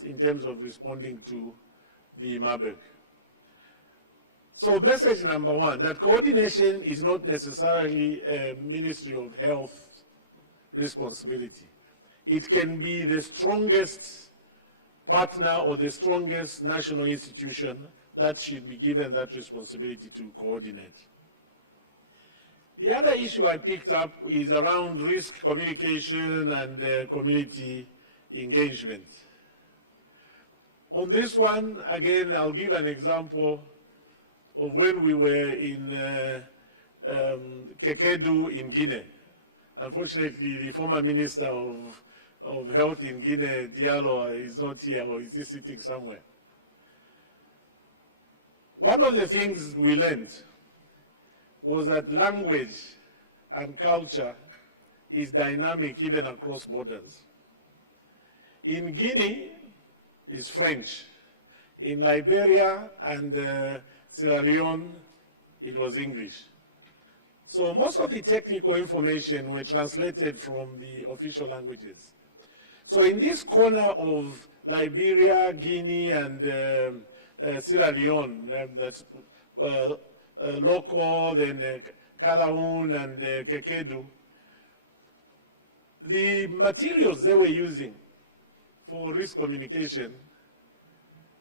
advanced in terms of responding to the Marburg. So message number one, that coordination is not necessarily a Ministry of Health responsibility. It can be the strongest partner or the strongest national institution that should be given that responsibility to coordinate. The other issue I picked up is around risk communication and community engagement. On this one, again, I'll give an example of when we were in Kekedu in Guinea. Unfortunately, the former Minister of Health in Guinea, Diallo, is not here, or is he sitting somewhere? One of the things we learned was that language and culture is dynamic even across borders. In Guinea, it's French. In Liberia and Sierra Leone, it was English. So most of the technical information were translated from the official languages. So in this corner of Liberia, Guinea, and Sierra Leone, that's Loko, then Kalaun, and Kekedu, the materials they were using for risk communication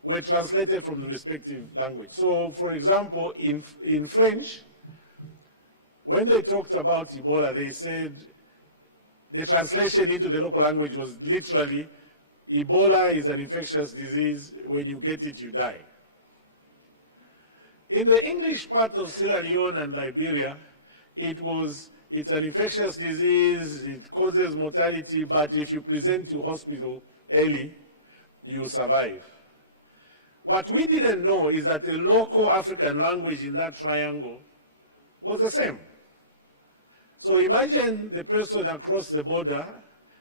were translated from the respective language. So, for example, in French, when they talked about Ebola, they said the translation into the local language was literally, Ebola is an infectious disease, when you get it, you die. In the English part of Sierra Leone and Liberia, it's an infectious disease, it causes mortality, but if you present to hospital early, you survive. What we didn't know is that the local African language in that triangle was the same. So imagine the person across the border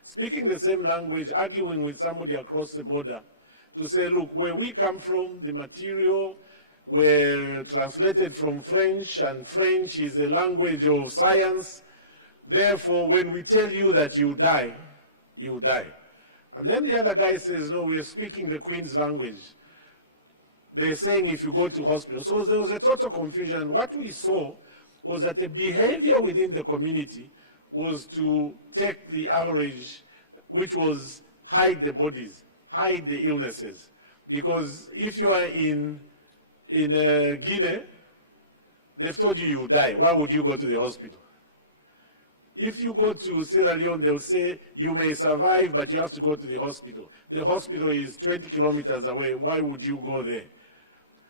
speaking the same language, arguing with somebody across the border to say, look, where we come from, the material were translated from French, and French is a language of science. Therefore, when we tell you that you die, you die. And then the other guy says, no, we're speaking the Queen's language. They're saying if you go to hospital. So there was a total confusion. And what we saw was that the behavior within the community was to take the average, which was hide the bodies, hide the illnesses. Because if you are in Guinea, they've told you you die. Why would you go to the hospital? If you go to Sierra Leone, they'll say you may survive, but you have to go to the hospital. The hospital is 20 kilometers away. Why would you go there?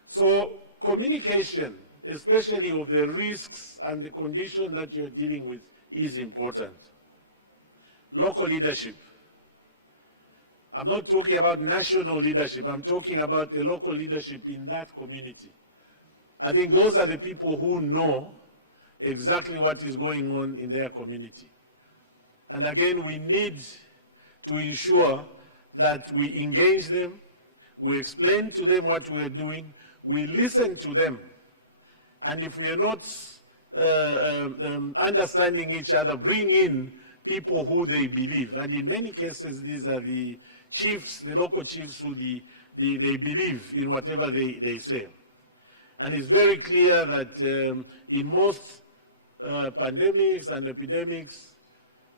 So communication, especially of the risks and the condition that you're dealing with, is important. Local leadership. I'm not talking about national leadership. I'm talking about the local leadership in that community. I think those are the people who know exactly what is going on in their community. And again, we need to ensure that we engage them, we explain to them what we are doing, we listen to them. And if we are not understanding each other, bring in people who they believe. And in many cases, these are the chiefs, the local chiefs who they believe in whatever they say. And it's very clear that in most pandemics and epidemics,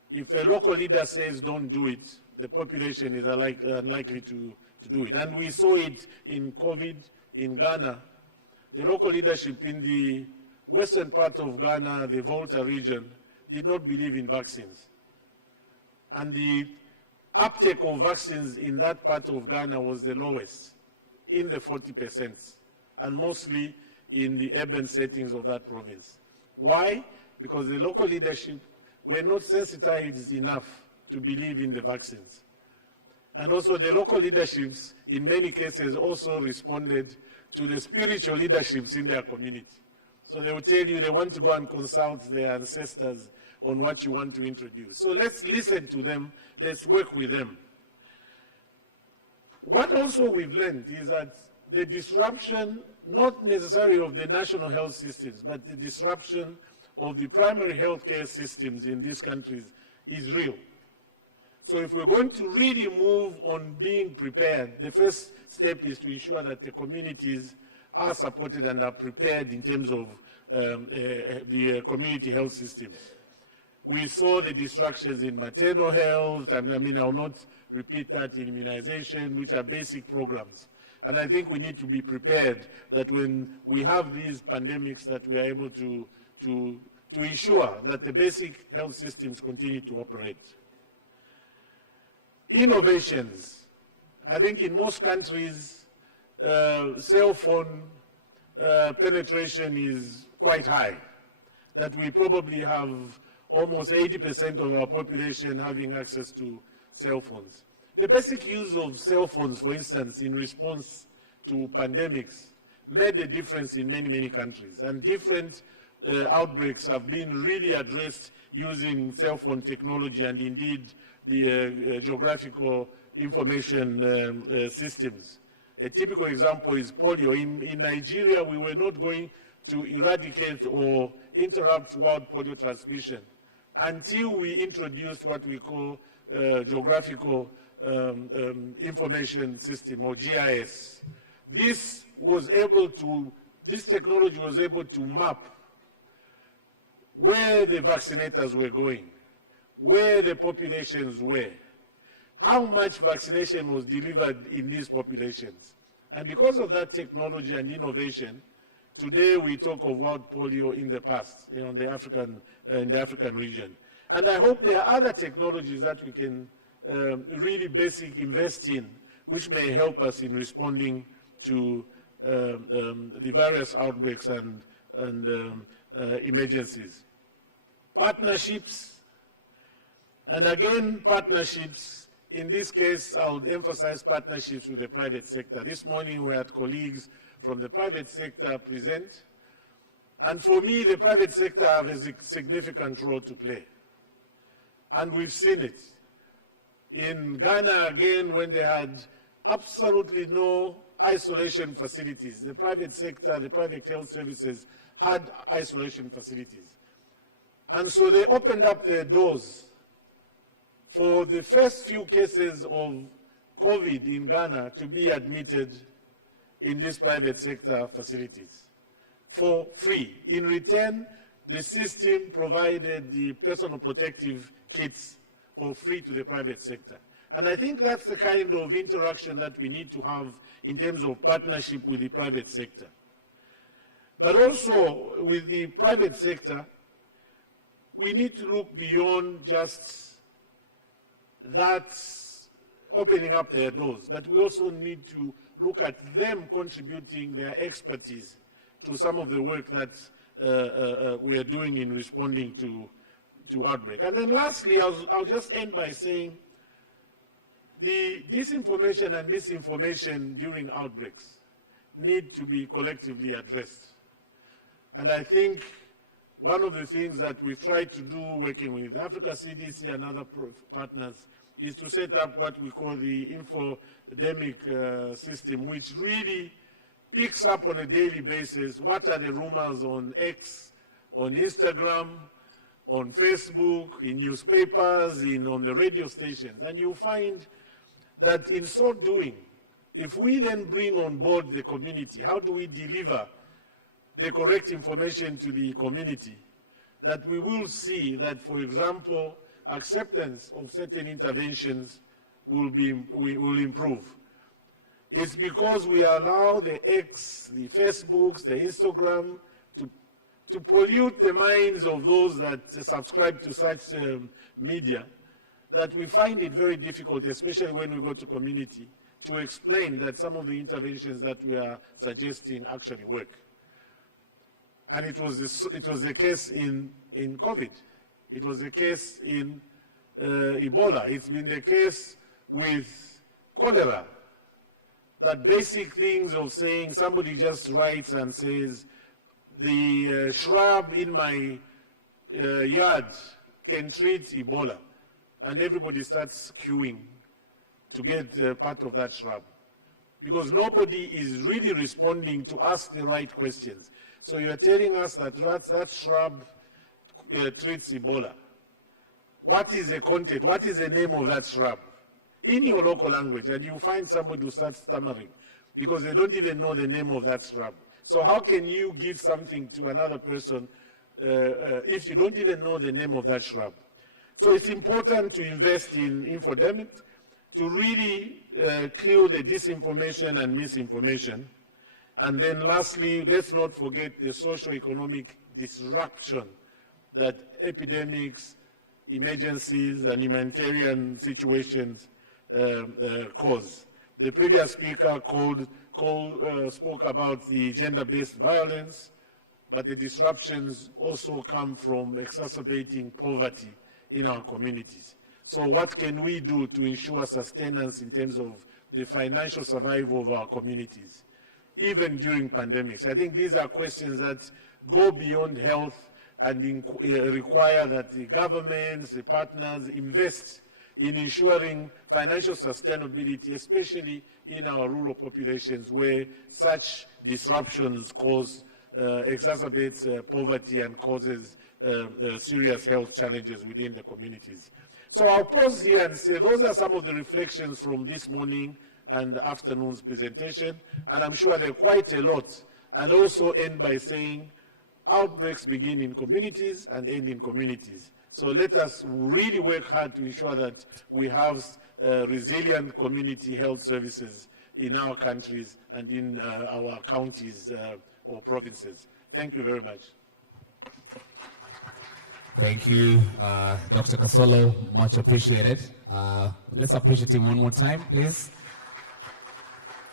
if a local leader says don't do it, the population is unlikely to do it. And we saw it in COVID in Ghana. The local leadership in the western part of Ghana, the Volta region, did not believe in vaccines. And the uptake of vaccines in that part of Ghana was the lowest, in the 40%, and mostly in the urban settings of that province. Why? Because the local leadership were not sensitized enough to believe in the vaccines. And also the local leaderships, in many cases, also responded to the spiritual leaderships in their community. So they will tell you they want to go and consult their ancestors on what you want to introduce. So let's listen to them, let's work with them. What also we've learned is that the disruption, not necessarily of the national health systems, but the disruption of the primary healthcare systems in these countries is real. So if we're going to really move on being prepared, the first step is to ensure that the communities are supported and are prepared in terms of the community health systems. We saw the distractions in maternal health, and I mean, I'll not repeat that, in immunization, which are basic programs. And I think we need to be prepared that when we have these pandemics, that we are able to ensure that the basic health systems continue to operate. Innovations. I think in most countries, cell phone penetration is quite high, that we probably have almost 80% of our population having access to cell phones. The basic use of cell phones, for instance, in response to pandemics, made a difference in many, many countries. And different outbreaks have been really addressed using cell phone technology and indeed the geographical information systems. A typical example is polio. In Nigeria, we were not going to eradicate or interrupt wild polio transmission until we introduced what we call geographical information system, or GIS. This technology was able to map where the vaccinators were going, where the populations were, how much vaccination was delivered in these populations. And because of that technology and innovation, today we talk of wild polio in the past, in the African region. And I hope there are other technologies that we can really invest in, which may help us in responding to the various outbreaks and emergencies. Partnerships, and again, partnerships. In this case, I would emphasize partnerships with the private sector. This morning we had colleagues from the private sector present. And for me, the private sector has a significant role to play. And we've seen it. In Ghana, again, when they had absolutely no isolation facilities, the private sector, the private health services had isolation facilities. And so they opened up their doors for the first few cases of COVID in Ghana to be admitted in these private sector facilities for free. In return, the system provided the personal protective kits for free to the private sector. And I think that's the kind of interaction that we need to have in terms of partnership with the private sector. But also with the private sector, we need to look beyond just that opening up their doors, but we also need to look at them contributing their expertise to some of the work that we are doing in responding to outbreak. And then lastly, I'll just end by saying the disinformation and misinformation during outbreaks need to be collectively addressed. And I think one of the things that we've tried to do working with Africa CDC and other partners is to set up what we call the infodemic system, which really picks up on a daily basis what are the rumors on X, on Instagram, on Facebook, in newspapers, on the radio stations. And you'll find that in so doing, if we then bring on board the community, how do we deliver the correct information to the community, that we will see that, for example, acceptance of certain interventions will improve. It's because we allow the X, the Facebooks, the Instagram to pollute the minds of those that subscribe to such media, that we find it very difficult, especially when we go to community, to explain that some of the interventions that we are suggesting actually work. And it was the case in COVID. It was the case in Ebola. It's been the case with cholera. That basic things of saying, somebody just writes and says, the shrub in my yard can treat Ebola. And everybody starts queuing to get part of that shrub. Because nobody is really responding to ask the right questions. So you're telling us that that shrub treats Ebola. what is the content, what is the name of that shrub in your local language, and you find somebody who starts stammering because they don't even know the name of that shrub. So how can you give something to another person if you don't even know the name of that shrub? So it's important to invest in infodemic, to really kill the disinformation and misinformation. And then lastly, let's not forget the socio-economic disruption that epidemics, emergencies, and humanitarian situations cause. The previous speaker spoke about the gender-based violence, but the disruptions also come from exacerbating poverty in our communities. So what can we do to ensure sustenance in terms of the financial survival of our communities, even during pandemics? I think these are questions that go beyond health and require that the governments, the partners invest in ensuring financial sustainability, especially in our rural populations where such disruptions exacerbates poverty and causes serious health challenges within the communities. So I'll pause here and say those are some of the reflections from this morning and afternoon's presentation, and I'm sure there are quite a lot, and also end by saying outbreaks begin in communities and end in communities. So let us really work hard to ensure that we have resilient community health services in our countries and in our counties or provinces. Thank you very much. Thank you, Dr. Kasolo, much appreciated. Let's appreciate him one more time, please.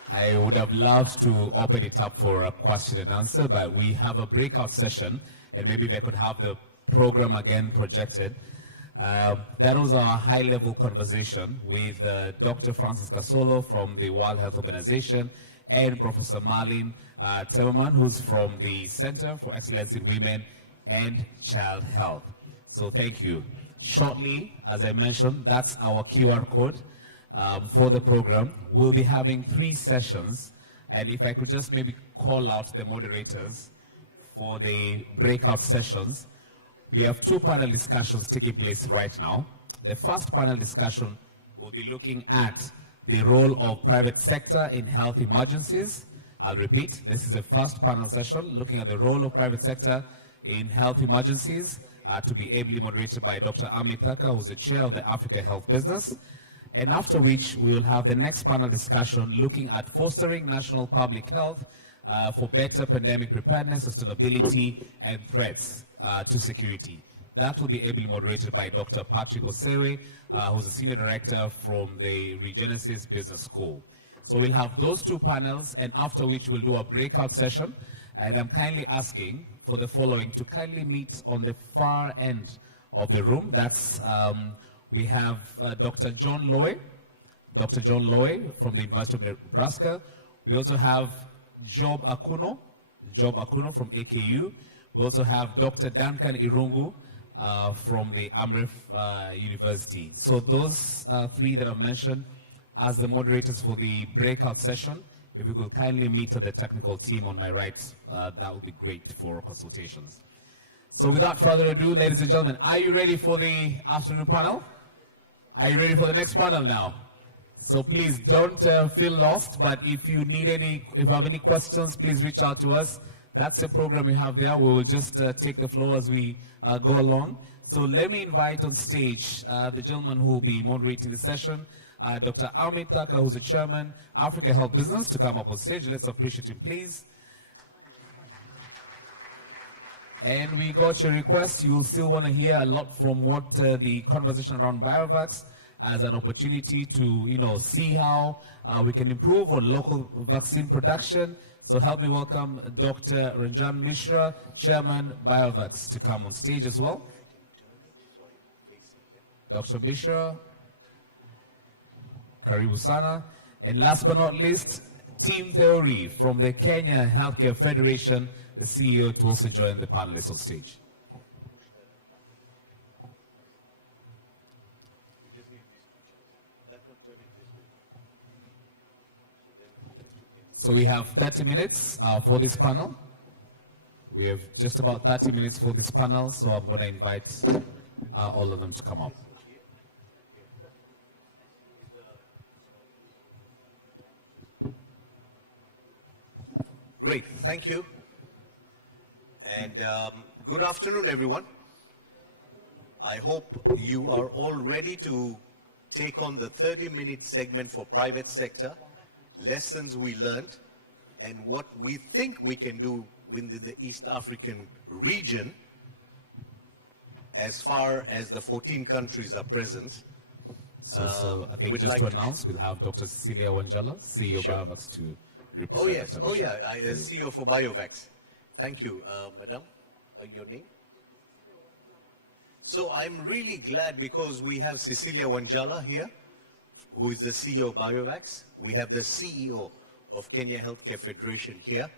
I would have loved to open it up for a question and answer, but we have a breakout session, and maybe they could have the program again projected. That was our high-level conversation with Dr. Francis Kasolo from the World Health Organization and Professor Marlene Temelman, who's from the Center for Excellence in Women and Child Health. So thank you. Shortly, as I mentioned, that's our QR code for the program. We'll be having 3 sessions, and if I could just maybe call out the moderators for the breakout sessions. We have 2 panel discussions taking place right now. The first panel discussion will be looking at the role of private sector in health emergencies. I'll repeat, this is the first panel session looking at the role of private sector in health emergencies, to be ably moderated by Dr. Amit Thaka, who's the chair of the Africa Health Business. And after which, we will have the next panel discussion looking at fostering national public health for better pandemic preparedness, sustainability, and threats to security. That will be ably moderated by Dr. Patrick Osewe, who's a senior director from the Regenesis Business School. So we'll have those 2 panels, and after which we'll do a breakout session. And I'm kindly asking for the following to kindly meet on the far end of the room. That's, we have Dr. John Loy from the University of Nebraska. We also have Job Akuno from AKU. We also have Dr. Duncan Irungu from the Amref University. So those 3 that I've mentioned as the moderators for the breakout session. If you could kindly meet the technical team on my right, that would be great for consultations. So without further ado, ladies and gentlemen, are you ready for the afternoon panel? Are you ready for the next panel now? So please don't feel lost, but if you have any questions, please reach out to us. That's a program we have there. We will just take the floor as we go along. So let me invite on stage the gentleman who will be moderating the session, Dr. Amit Thaka, who's the chairman, Africa Health Business, to come up on stage. Let's appreciate him, please. And we got your request. You still want to hear a lot from what the conversation around BioVax as an opportunity to, see how we can improve on local vaccine production. So help me welcome Dr. Ranjan Mishra, Chairman BioVax, to come on stage as well. Dr. Mishra, Karibu Sana. And last but not least, Team Theory from the Kenya Healthcare Federation, the CEO, to also join the panelists on stage. So we have 30 minutes for this panel. We have just about 30 minutes for this panel, so I'm going to invite all of them to come up. Great, thank you. And good afternoon, everyone. I hope you are all ready to take on the 30-minute segment for private sector, lessons we learned, and what we think we can do within the East African region as far as the 14 countries are present. So I think we'd just like to to- announce, we'll have Dr. Cecilia Wanjala, CEO Sure. BioVax, to represent. Oh yes, the oh mission. yeah, CEO for BioVax. Thank you, Madam. Your name? So I'm really glad because we have Cecilia Wanjala here, who is the CEO of BioVax. We have the CEO of Kenya Healthcare Federation here.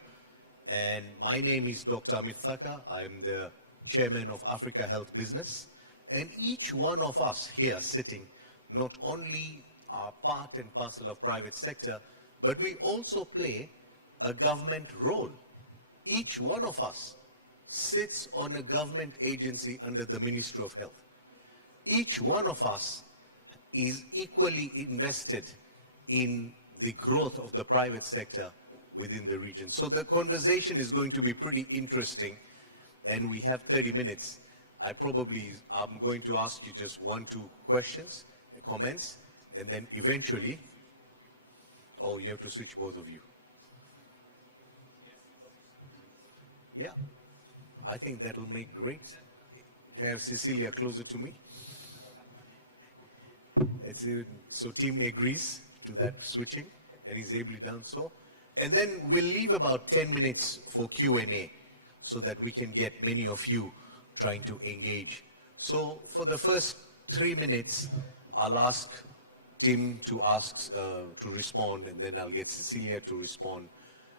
And my name is Dr. Amit Thaka. I'm the chairman of Africa Health Business. And each one of us here sitting not only are part and parcel of private sector, but we also play a government role. Each one of us sits on a government agency under the Ministry of Health. Each one of us is equally invested in the growth of the private sector within the region. So the conversation is going to be pretty interesting, and we have 30 minutes. I'm going to ask you just 1-2 questions and comments, and then eventually, oh, you have to switch both of you. Yeah, I think that will make great to have Cecilia closer to me. So team agrees to that switching, and he's ably done so. And then we'll leave about 10 minutes for Q&A so that we can get many of you trying to engage. So for the first 3 minutes, I'll ask Tim to respond, and then I'll get Cecilia to respond,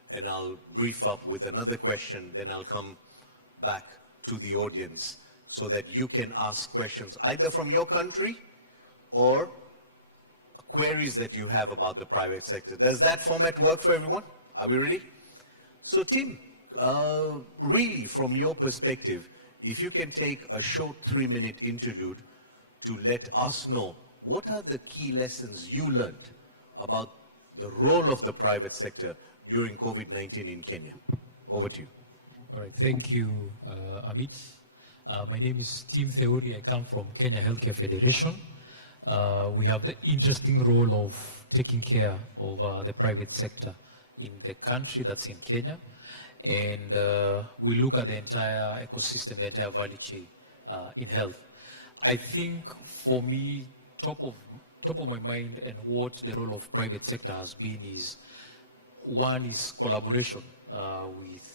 and I'll brief up with another question, then I'll come back to the audience so that you can ask questions either from your country or queries that you have about the private sector. Does that format work for everyone? Are we ready? So Tim, really from your perspective, if you can take a short 3-minute interlude to let us know what are the key lessons you learned about the role of the private sector during COVID-19 in Kenya. Over to you. All right, thank you, Amit. My name is Tim Theuri. I come from Kenya Healthcare Federation. We have the interesting role of taking care of the private sector in the country, that's in Kenya. And we look at the entire ecosystem, the entire value chain in health. I think for me, top of my mind and what the role of private sector has been is, one is collaboration with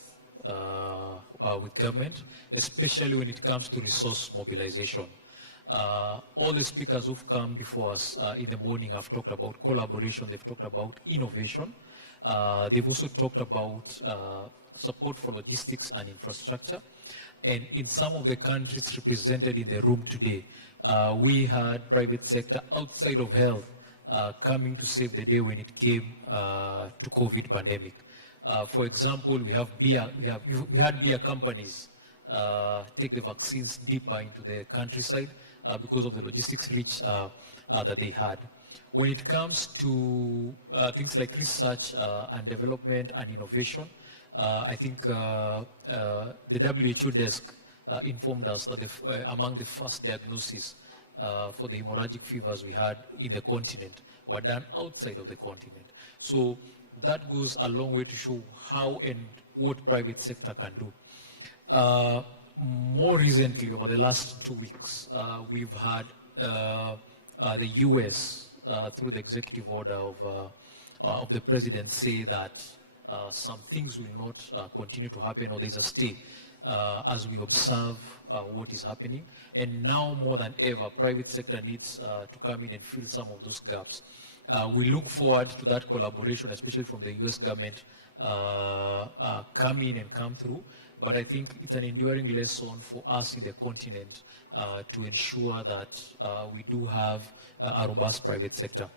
government, especially when it comes to resource mobilization. All the speakers who've come before us in the morning have talked about collaboration, they've talked about innovation, they've also talked about support for logistics and infrastructure. And in some of the countries represented in the room today, we had private sector outside of health coming to save the day when it came to COVID pandemic. For example, we had beer companies take the vaccines deeper into the countryside because of the logistics reach that they had. When it comes to things like research and development and innovation, I think the WHO desk informed us that among the first diagnoses for the hemorrhagic fevers we had in the continent were done outside of the continent. So that goes a long way to show how and what private sector can do. More recently, over the last 2 weeks, we've had the US, through the executive order of the president, say that some things will not continue to happen, or there's a stay as we observe what is happening. And now more than ever, private sector needs to come in and fill some of those gaps. We look forward to that collaboration, especially from the US government, come in and come through. But I think it's an enduring lesson for us in the continent to ensure that we do have a robust private sector.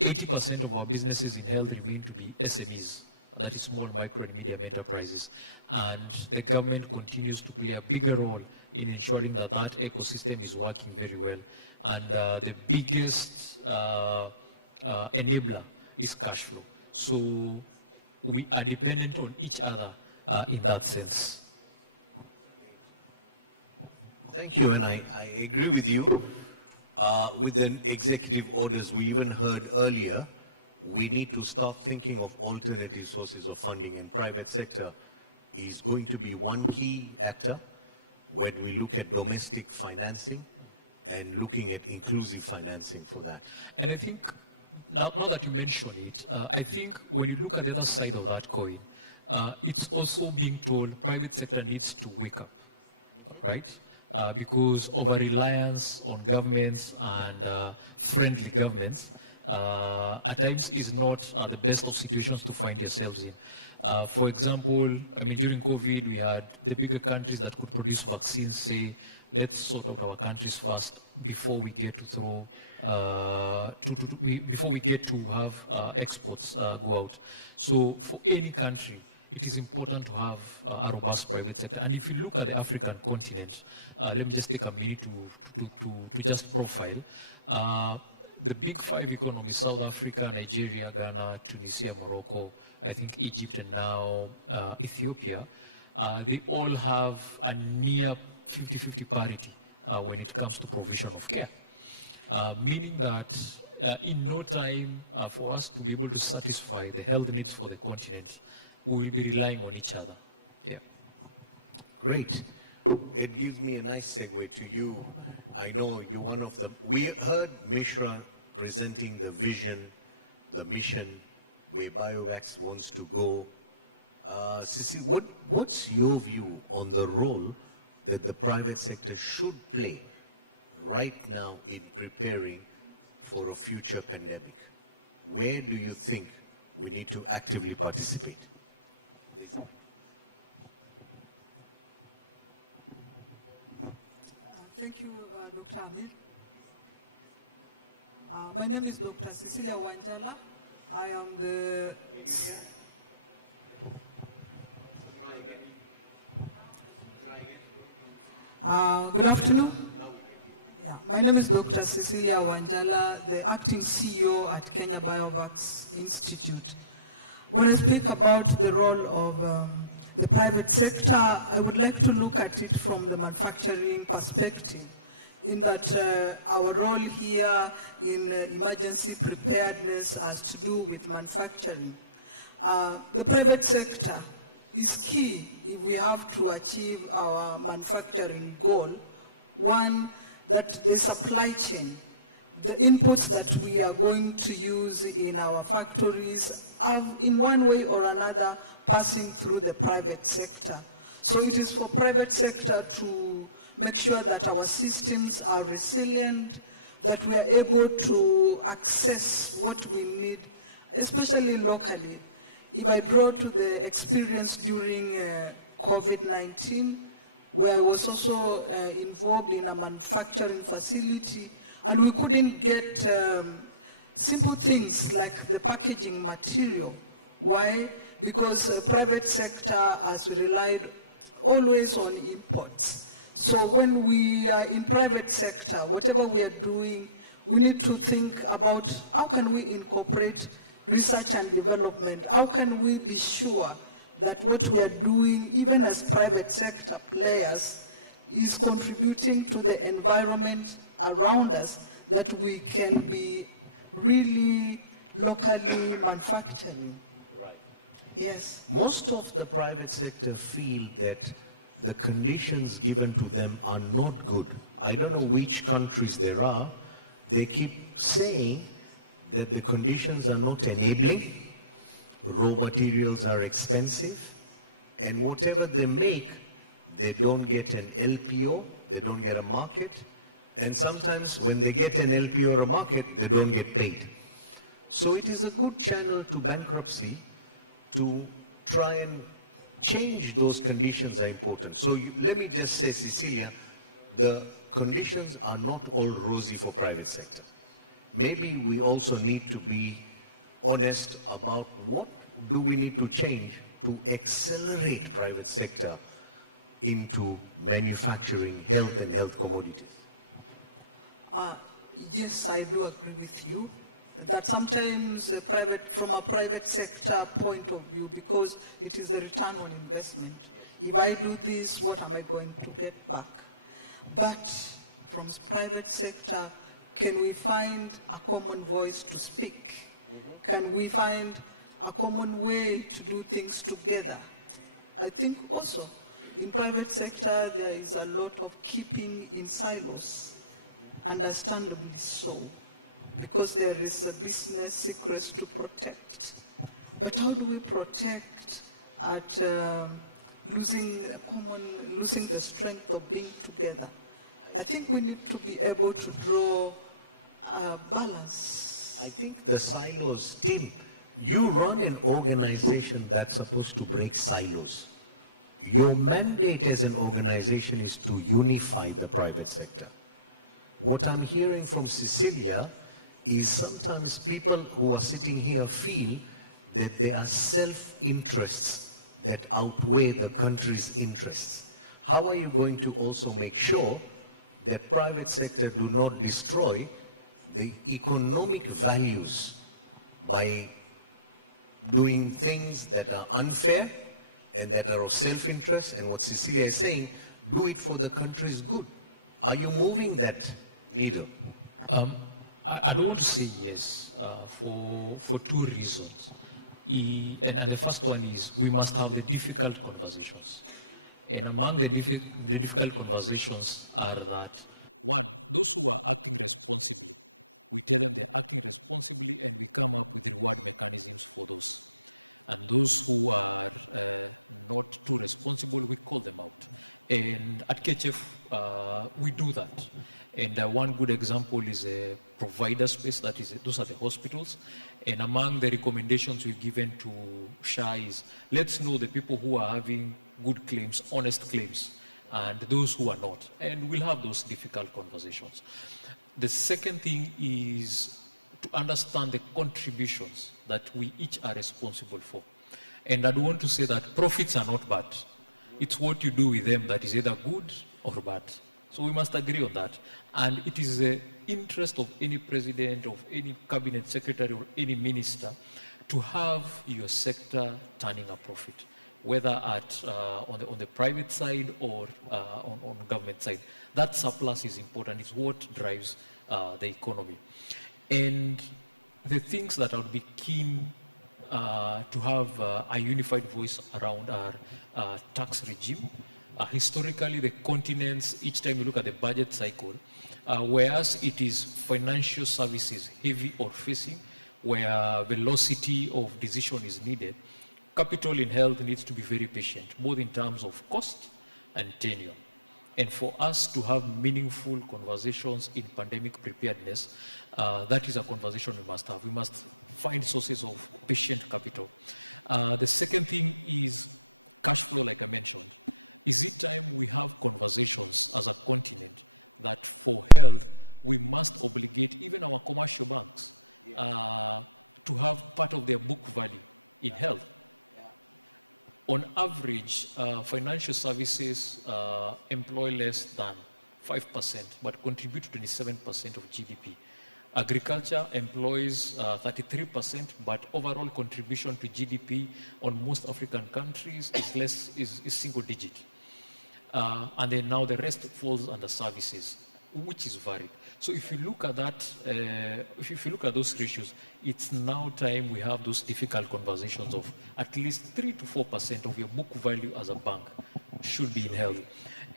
80% of our businesses in health remain to be SMEs, that is small, micro and medium enterprises. And the government continues to play a bigger role in ensuring that that ecosystem is working very well. And the biggest enabler is cash flow. So we are dependent on each other in that sense. Thank you, and I agree with you. With the executive orders we even heard earlier, we need to start thinking of alternative sources of funding, and private sector is going to be one key actor when we look at domestic financing and looking at inclusive financing for that. And I think, now that you mention it, I think when you look at the other side of that coin, it's also being told private sector needs to wake up, right? Because over-reliance on governments and friendly governments at times is not the best of situations to find yourselves in. For example, I mean, during COVID, we had the bigger countries that could produce vaccines say, let's sort out our countries first before we get to throw, before we get to have exports go out. So for any country, it is important to have a robust private sector. And if you look at the African continent, let me just take a minute to just profile. The big five economies, South Africa, Nigeria, Ghana, Tunisia, Morocco, I think Egypt, and now Ethiopia, they all have a near 50-50 parity when it comes to provision of care. Meaning that in no time for us to be able to satisfy the health needs for the continent, we will be relying on each other. Yeah. Great. It gives me a nice segue to you. I know you're one of the... We heard Mishra presenting the vision, the mission, where BioVax wants to go. Sisi, what's your view on the role that the private sector should play right now in preparing for a future pandemic? Where do you think we need to actively participate? Thank you, Dr. Amir. My name is Dr. Cecilia Wanjala. I am the... good afternoon. Yeah, my name is Dr. Cecilia Wanjala, the acting CEO at Kenya BioVax Institute. When I speak about the role of the private sector, I would like to look at it from the manufacturing perspective, in that our role here in emergency preparedness has to do with manufacturing. The private sector is key if we have to achieve our manufacturing goal. One, that the supply chain, the inputs that we are going to use in our factories are in one way or another passing through the private sector. So it is for private sector to make sure that our systems are resilient, that we are able to access what we need, especially locally. If I draw to the experience during COVID-19, where I was also involved in a manufacturing facility, and we couldn't get simple things like the packaging material. Why? Because private sector has relied always on imports. So when we are in private sector, whatever we are doing, we need to think about how can we incorporate research and development? How can we be sure that what we are doing, even as private sector players, is contributing to the environment around us, that we can be really locally manufacturing? Right. Yes. Most of the private sector feel that the conditions given to them are not good. I don't know which countries there are. They keep saying that the conditions are not enabling, raw materials are expensive, and whatever they make, they don't get an LPO, they don't get a market, and sometimes when they get an LPO or a market, they don't get paid. So it is a good channel to bankruptcy to try and change those conditions are important. So let me just say, Cecilia, the conditions are not all rosy for private sector. Maybe we also need to be honest about what do we need to change to accelerate private sector into manufacturing health and health commodities? Yes, I do agree with you that sometimes from a private sector point of view, because it is the return on investment. If I do this, what am I going to get back? But from private sector, can we find a common voice to speak? Can we find a common way to do things together? I think also in private sector there is a lot of keeping in silos, understandably so, because there is a business secrets to protect. But how do we protect at losing the strength of being together? I think we need to be able to draw a balance. I think the silos, Tim, you run an organization that's supposed to break silos. Your mandate as an organization is to unify the private sector. What I'm hearing from Cecilia is sometimes people who are sitting here feel that there are self-interests that outweigh the country's interests. How are you going to also make sure that private sector do not destroy the economic values by doing things that are unfair and that are of self-interest, and what Cecilia is saying, do it for the country's good? Are you moving that needle? I don't want to say yes for two reasons. And the first one is we must have the difficult conversations. And among the difficult conversations are that, one, those who are acting responsibly, we tell them they're acting responsibly and we come up with reward mechanisms for those. And those who are not too responsible, we call them out. And at KHF, we do that. And one good example is a provider space, those are the hospitals. And among the recommendations we've given to SHA is, let's know the people who are having good claims, honest claims, and those who are not. And we'll have those difficult conversations. The second thing is to understand the contributions that we each are responsible for. And I'd want to say that profits are not bad. It's what you do with them that is either good or bad. So we must agree on that. And it is the interest of any president, of any cabinet secretary, or any minister to have your sector turning a profit, whether on the private side or on government side. That surplus is important. It's what drives the economy. And the things that I would be keen to have a unified voice around our tax regime. Historically, the continents, each time you look at the budget cycle, whereas it is financial services heavy or facing, where velocity of decision is needed, capital in health needs to be very patient, both in terms of cost and tenure. And for us to have meaningful conversations in pandemic preparedness, that is a conversation we must have. We must find sources of patient capital. The second thing is cash flow, like I mentioned. Is it time we have conversations as a continent that for health, we must obligate even our commercial banks to have part of their book value in health? On average, financial services employ less than 5%, but contribute to 27% of GDP. Agriculture employs 33%, but overall contribution to GDP on most African countries is single digit. And then now the rest falls under services, which is varied. So if you look at that, if you look at those ratios, it's now time we have those difficult conversations of at least 3 to 4% of your book value as a bank should be in health.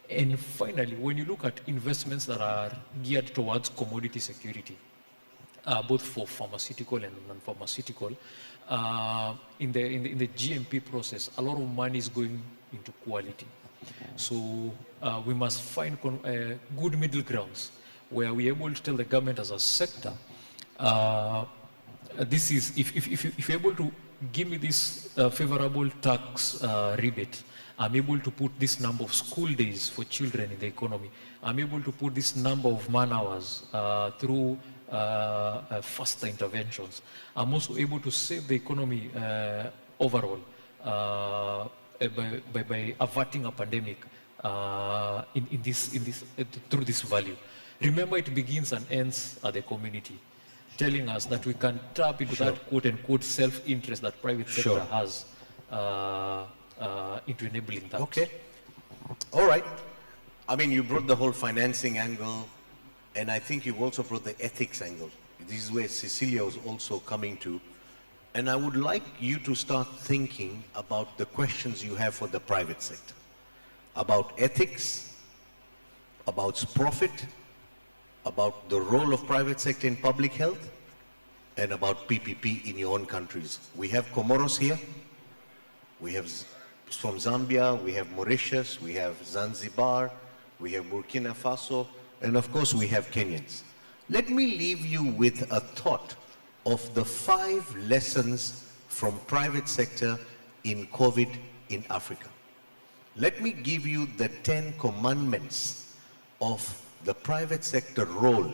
And finally, when you look at investments that are geared towards commodity security, both for pharmaceutical and non-pharmaceutical, in the GMP process, a lot of money is going into quality. So we must find good middle grounds where we're able to tell the government as a sector, this is, if you're able to give me this favorable tax rebate, I'm able to put this number of school days for children in the economy. I'm able to put this number of man hours through faster interventions. I'm also able to save the economy overall by averting a pandemic through this value. Remember, it begins and ends at the community, telling us that we can tap into that quote-unquote self-interest that private sector has into enabling that. Okay. All right. I mean, you brought the whole financing angle, and I think you've also brought the ethics angle. This is where Cecilia was also coming to. And I would like you to start thinking about the questions you have for the private sector, about ethics, about profit, about the role of private sector in public health, and about PPP in your own countries. We have Comoros here, we have from Zambia, we have Mauritius, we have Zanzibar, we have Burkina Faso, and of course we have Kenyans. Let me leave you with a thought of the 5 lessons from private sector in COVID in Africa. Let me give you the 10 commandments of the private sector role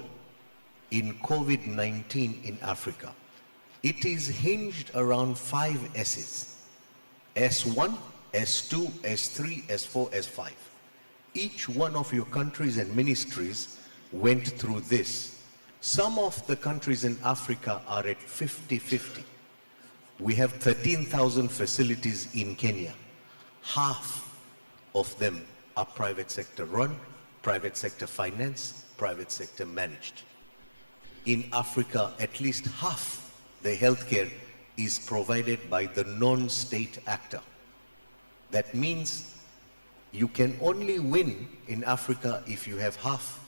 in COVID-19 in Africa. It is hinged around 5 S's. S1, S2, S3, S4, S5. Each one of your countries and ministries went through this. Some of the countries in Africa are at 50-50. We have 13,000 facilities in Kenya. Half of them are private sector run, private sector finance, private sector managed. In Africa, at least half the healthcare is provided by the non-state actor. That means you can only win in Africa if you have half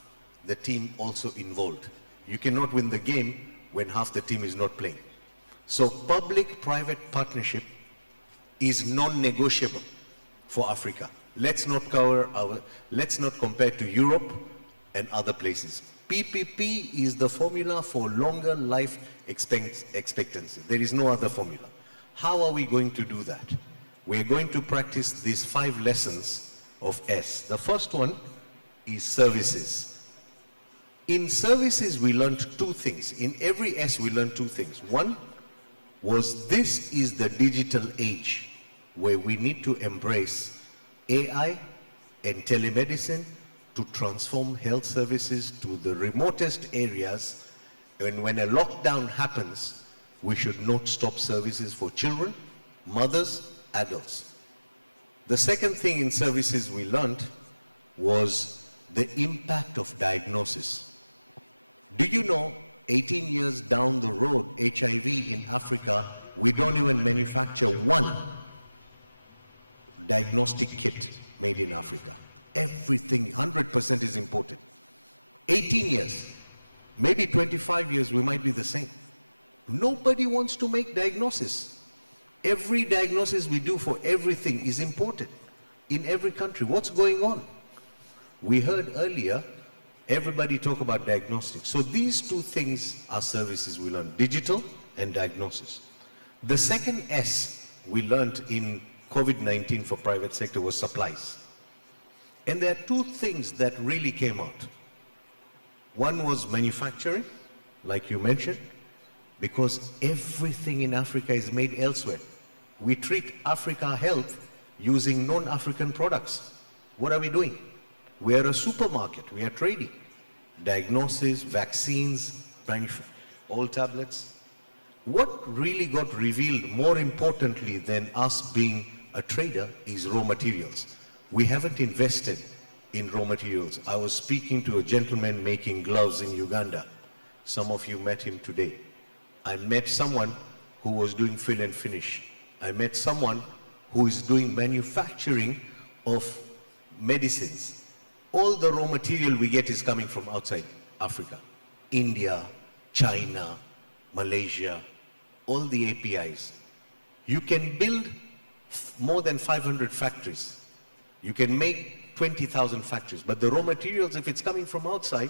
the team also involved. You cannot win the game when half the team is not playing. So public-private partnership is non-negotiable for Africa. Let's not compare to Europe and other places. PPP is the formula for longer life expectancy. There is no other formula. How are we going to do that? We're going to practice these 5 lessons of S. The first one is services. In services, we learned 2 things. In every S, we learned 2 things. One was this is the digital age where we need to embrace AI and telemedicine to transform health services to the remotest areas. And when a lockdown happens, we should not stop services for children, mothers, adults. The second thing in services we learned was the impact of diagnosis. Do you know 18 years down the road, HIV in Africa, we don't even manufacture one diagnostic kit made in Africa. Everything, 100% is imported. 18 years, maybe 25 years, we might be the same. Nobody wants to make diagnosis. Every diagnosis we do for everything is imported in every country. What's going on? We heard earlier, everybody talk about diagnostics. So these 2 things are services we learned, digital and diagnosis. The second S we learned in COVID-19 for private sector was supplies. And there are 2 things that really came out. One was manufacturing, like you mentioned, because everything in Africa is made elsewhere. We treat Africa health using non-African products. What are we doing? We are a supermarket, we are trading. Diagnosis, vaccines, all tablets. What really got revealed, more importantly than us being a trader, is raw materials. We haven't invested in raw materials. I was speaking to a gentleman making gloves in Uganda. Some of you met him today. I met someone who was doing fill and finish. I met someone who is doing manufacturing of medicines. All the raw material we get is coming from outside Africa. India, China, Malaysia, all the APIs. You can build more than 500 factories. You can make 20,000 factories. But the raw materials, if it's coming from outside,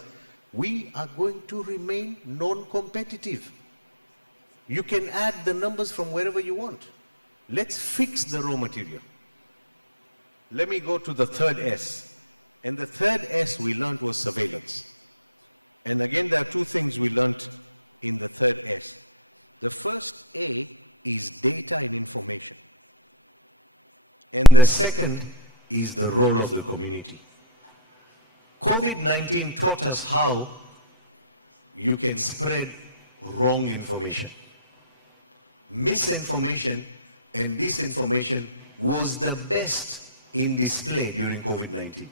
we are going to remain non-competitive. You can add the numbers from wherever you want. Let's fix the raw material. Let me go to the third S. And the third S we learned was surveillance. And again, there are 2 things we learned in the third S. The first A is data and information. And the second is the role of the community. COVID-19 taught us how you can spread wrong information. Misinformation and disinformation was the best in display during COVID-19.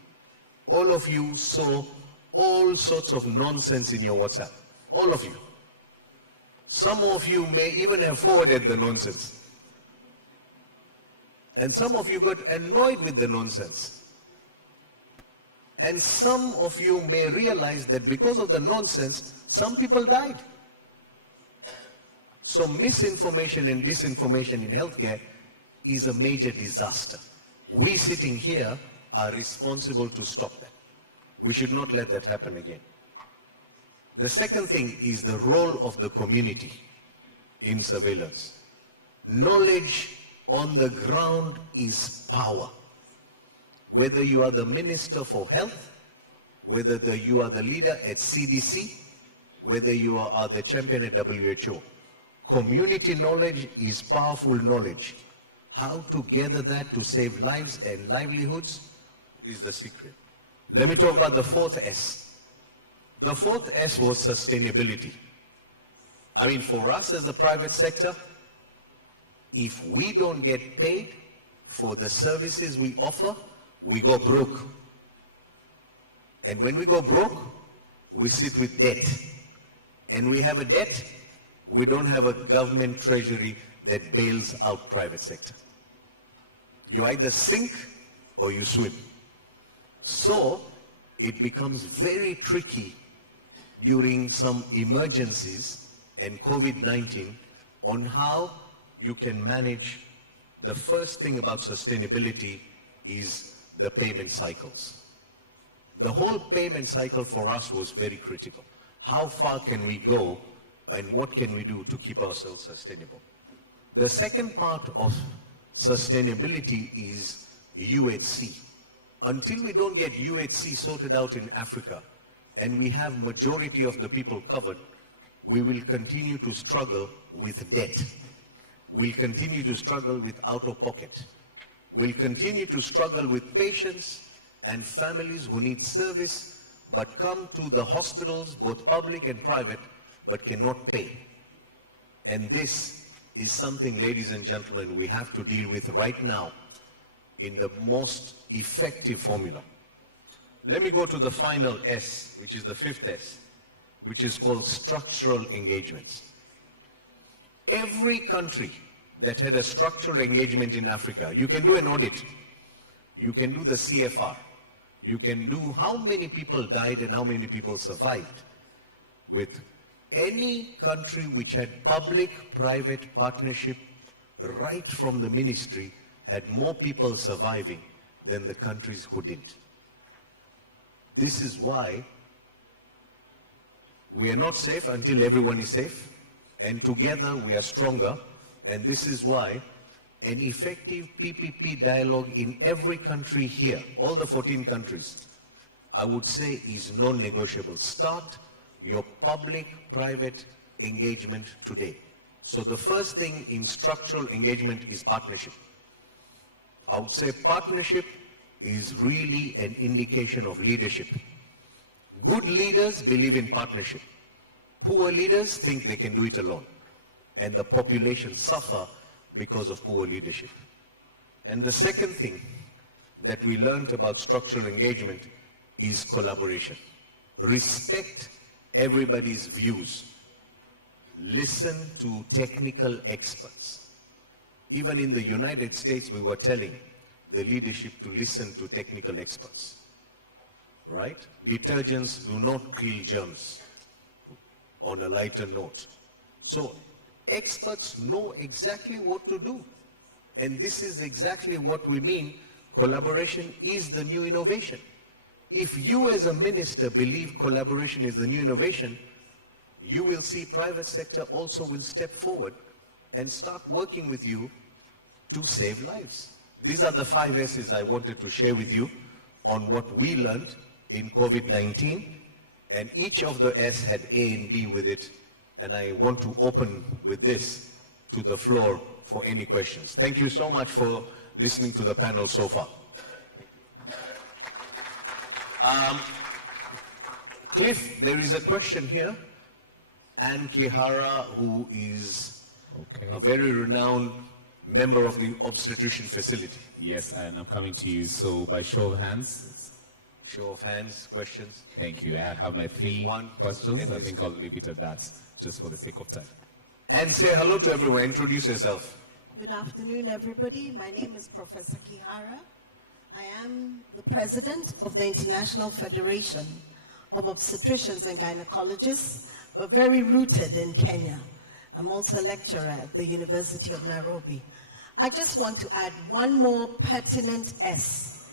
All of you saw all sorts of nonsense in your WhatsApp. All of you. Some of you may even have forwarded the nonsense. And some of you got annoyed with the nonsense. And some of you may realize that because of the nonsense, some people died. So misinformation and disinformation in healthcare is a major disaster. We sitting here are responsible to stop that. We should not let that happen again. The second thing is the role of the community in surveillance. Knowledge on the ground is power. Whether you are the Minister for Health, whether you are the leader at CDC, whether you are the champion at WHO, community knowledge is powerful knowledge. How to gather that to save lives and livelihoods is the secret. Let me talk about the fourth S. The fourth S was sustainability. I mean, for us as a private sector, if we don't get paid for the services we offer, we go broke. And when we go broke, we sit with debt. And we have a debt, we don't have a government treasury that bails out private sector. You either sink or you swim. So it becomes very tricky during some emergencies and COVID-19 on how you can manage. The first thing about sustainability is the payment cycles. The whole payment cycle for us was very critical. How far can we go and what can we do to keep ourselves sustainable? The second part of sustainability is UHC. Until we don't get UHC sorted out in Africa and we have majority of the people covered, we will continue to struggle with debt. We'll continue to struggle with out-of-pocket. We'll continue to struggle with patients and families who need service but come to the hospitals, both public and private, but cannot pay. And this is something, ladies and gentlemen, we have to deal with right now in the most effective formula. Let me go to the final S, which is the fifth S, which is called structural engagements. Every country that had a structural engagement in Africa, you can do an audit, you can do the CFR, you can do how many people died and how many people survived. With any country which had public-private partnership right from the ministry had more people surviving than the countries who did. This is why we are not safe until everyone is safe, and together we are stronger, and this is why an effective PPP dialogue in every country here, all the 14 countries, I would say is non-negotiable. Start your public-private engagement today. So the first thing in structural engagement is partnership. I would say partnership is really an indication of leadership. Good leaders believe in partnership. Poor leaders think they can do it alone. And the population suffer because of poor leadership. And the second thing that we learned about structural engagement is collaboration. Respect everybody's views. Listen to technical experts. Even in the United States, we were telling the leadership to listen to technical experts. Right? Detergents do not kill germs, on a lighter note. So, experts know exactly what to do. And this is exactly what we mean. Collaboration is the new innovation. If you as a minister believe collaboration is the new innovation, you will see private sector also will step forward and start working with you to save lives. These are the 5 S's I wanted to share with you on what we learned in COVID-19, and each of the S had A and B with it, and I want to open with this to the floor for any questions. Thank you so much for listening to the panel so far. Cliff, there is a question here. Anne Kihara, who is a very renowned member of the obstetrician facility. Yes, and I'm coming to you. So by show of hands. Show of hands, questions. Thank you. I have my three questions. I think I'll leave it at that, just for the sake of time. And say hello to everyone. Introduce yourself. Good afternoon, everybody. My name is Professor Kihara. I am the president of the International Federation of Obstetricians and Gynecologists, but very rooted in Kenya. I'm also a lecturer at the University of Nairobi. I just want to add one more pertinent S.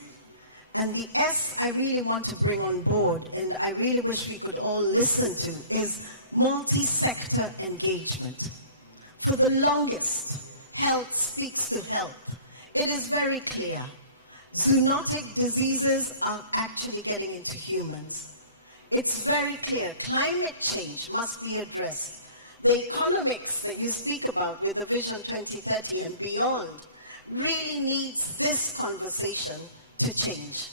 And the S I really want to bring on board, and I really wish we could all listen to, is multi-sector engagement. For the longest, health speaks to health. It is very clear. Zoonotic diseases are actually getting into humans. It's very clear. Climate change must be addressed. The economics that you speak about with the Vision 2030 and beyond really needs this conversation to change.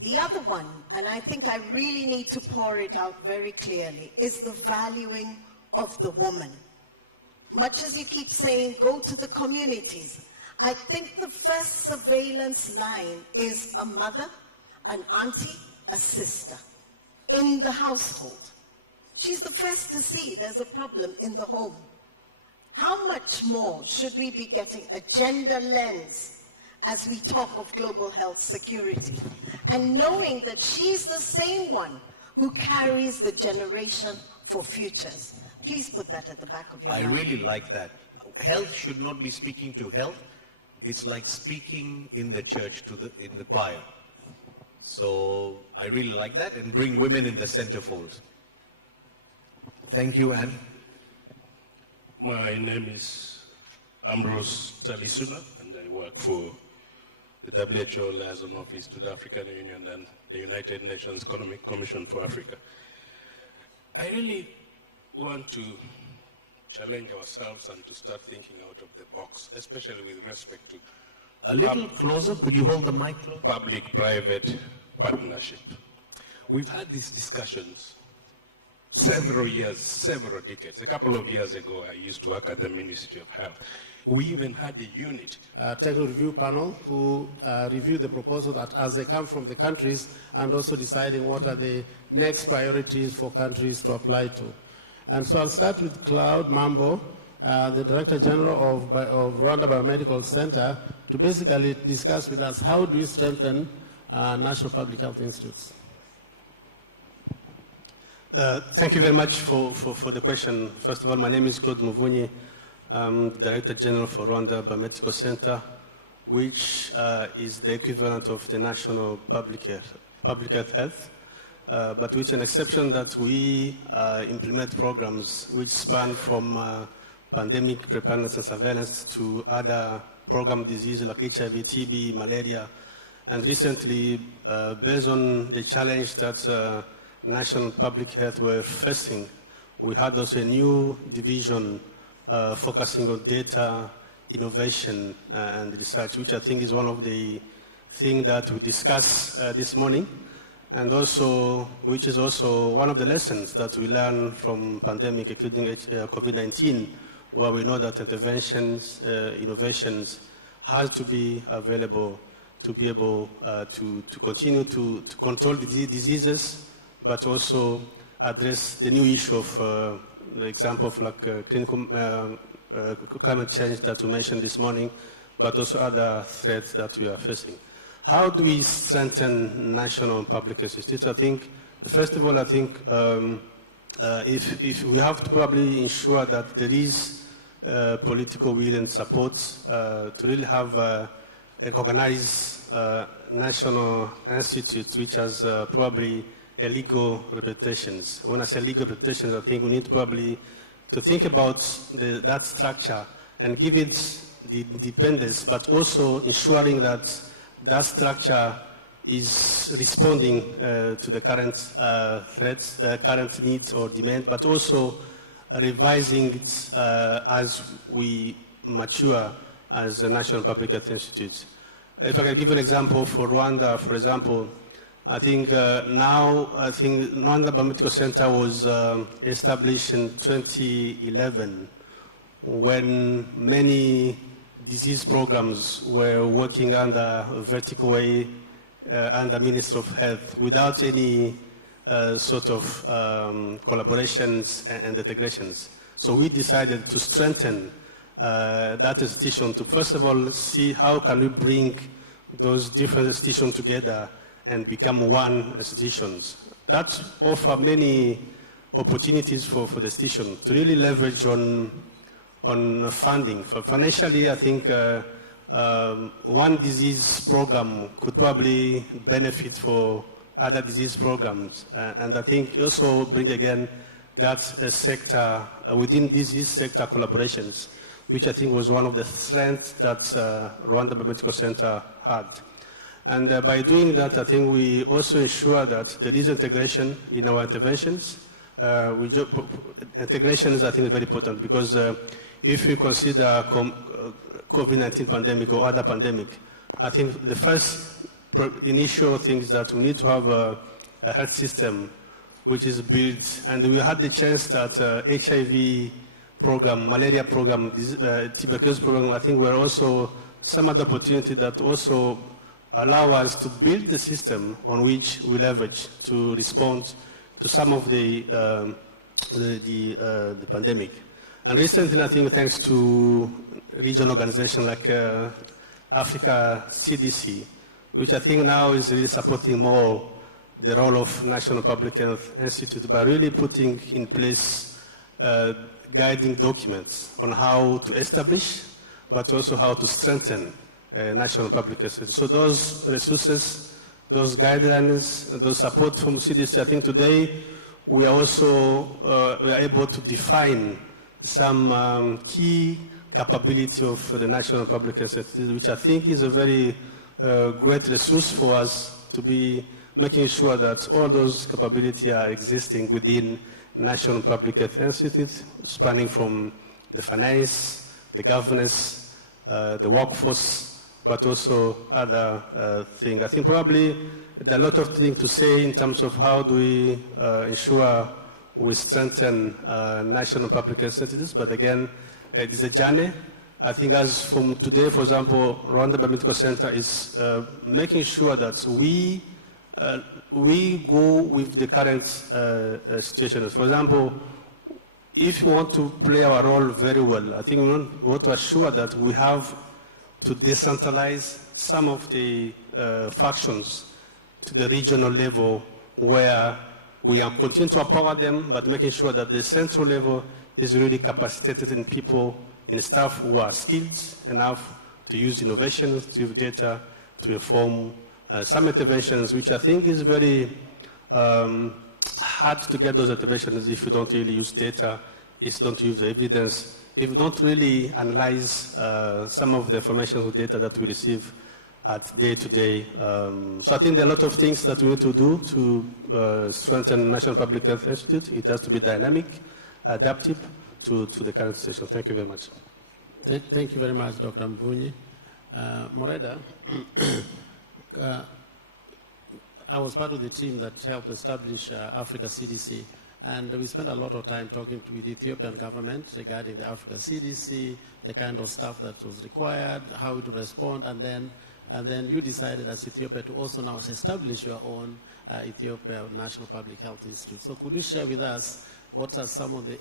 The other one, and I think I really need to pour it out very clearly, is the valuing of the woman. Much as you keep saying, go to the communities, I think the first surveillance line is a mother, an auntie, a sister in the household. She's the first to see there's a problem in the home. How much more should we be getting a gender lens as we talk of global health security, and knowing that she's the same one who carries the generation for futures? Please put that at the back of your mind. I really like that. Health should not be speaking to health. It's like speaking in the church in the choir. So I really like that, and bring women in the centerfold. Thank you, Anne. My name is Ambrose Talisuna, and I work for the WHO Liaison Office to the African Union and the United Nations Economic Commission for Africa. I really want to challenge ourselves and to start thinking out of the box, especially with respect to a little closer. Could you hold the mic close? Public-private partnership. We've had these discussions several years, several decades. A couple of years ago, I used to work at the Ministry of Health. We even had a unit. Technical review panel to review the proposal that as they come from the countries, and also deciding what are the next priorities for countries to apply to. And so I'll start with Claude Mambo, the Director General of Rwanda Biomedical Center, to basically discuss with us how do we strengthen national public health institutes. Thank you very much for the question. First of all, my name is Claude Muvunyi. I'm Director General for Rwanda Biomedical Center, which is the equivalent of the National Public Health, but with an exception that we implement programs which span from pandemic preparedness and surveillance to other program diseases like HIV, TB, malaria, and recently, based on the challenge that national public health were facing, we had also a new division focusing on data, innovation, and research, which I think is one of the things that we discussed this morning, and also, which is also one of the lessons that we learned from pandemic, including COVID-19, where we know that interventions, innovations has to be available to be able to continue to control the diseases, but also address the new issue of the example of like climate change that we mentioned this morning, but also other threats that we are facing. How do we strengthen national public health institutes? I think, first of all, I think if we have to probably ensure that there is political will and support to really have recognized national institutes which has probably a legal reputations. When I say legal reputations, I think we need probably to think about that structure and give it the independence, but also ensuring that that structure is responding to the current threats, the current needs or demand, but also revising it as we mature as a national public health institute. If I can give an example for Rwanda, for example, I think now, I think Rwanda Biomedical Center was established in 2011 when many disease programs were working under vertical way under Ministry of Health without any sort of collaborations and integrations. So we decided to strengthen that institution to first of all see how can we bring those different institutions together and become one institutions. That offer many opportunities for the institution to really leverage on funding. Financially, I think one disease program could probably benefit for other disease programs. And I think also bring again that sector, within disease sector collaborations, which I think was one of the strengths that Rwanda Biomedical Center had. And by doing that, I think we also ensure that there is integration in our interventions. Integrations, I think, is very important because if we consider COVID-19 pandemic or other pandemic, I think the first initial things that we need to have a health system which is built, and we had the chance that HIV program, malaria program, tuberculosis program, I think were also some other opportunity that also allow us to build the system on which we leverage to respond to some of the pandemic. And recently, I think thanks to regional organizations like Africa CDC, which I think now is really supporting more the role of National Public Health Institute by really putting in place guiding documents on how to establish, but also how to strengthen National Public Health Institute. So those resources, those guidelines, those support from CDC, I think today we are also we are able to define some key capability of the National Public Health Institute, which I think is a very great resource for us to be making sure that all those capabilities are existing within National Public Health Institute, spanning from the finance, the governance, the workforce, but also other things. I think probably there are a lot of things to say in terms of how do we ensure we strengthen National Public Health Institutes, but again, it is a journey. I think as from today, for example, Rwanda Biomedical Center is making sure that we go with the current situation. For example, if we want to play our role very well, I think we want to assure that we have to decentralize some of the functions to the regional level where we are continuing to empower them, but making sure that the central level is really capacitated in people, in staff who are skilled enough to use innovation, to use data, to inform some interventions, which I think is very hard to get those interventions if you don't really use data, if you don't use evidence, if you don't really analyze some of the information or data that we receive at day-to-day. So I think there are a lot of things that we need to do to strengthen National Public Health Institute. It has to be dynamic, adaptive to the current situation. Thank you very much. Thank you very much, Dr. Mvunyi. Moreda, I was part of the team that helped establish Africa CDC, and we spent a lot of time talking with the Ethiopian government regarding the Africa CDC, the kind of stuff that was required, how to respond, and then you decided as Ethiopia to also now establish your own Ethiopia National Public Health Institute. So could you share with us what were some of the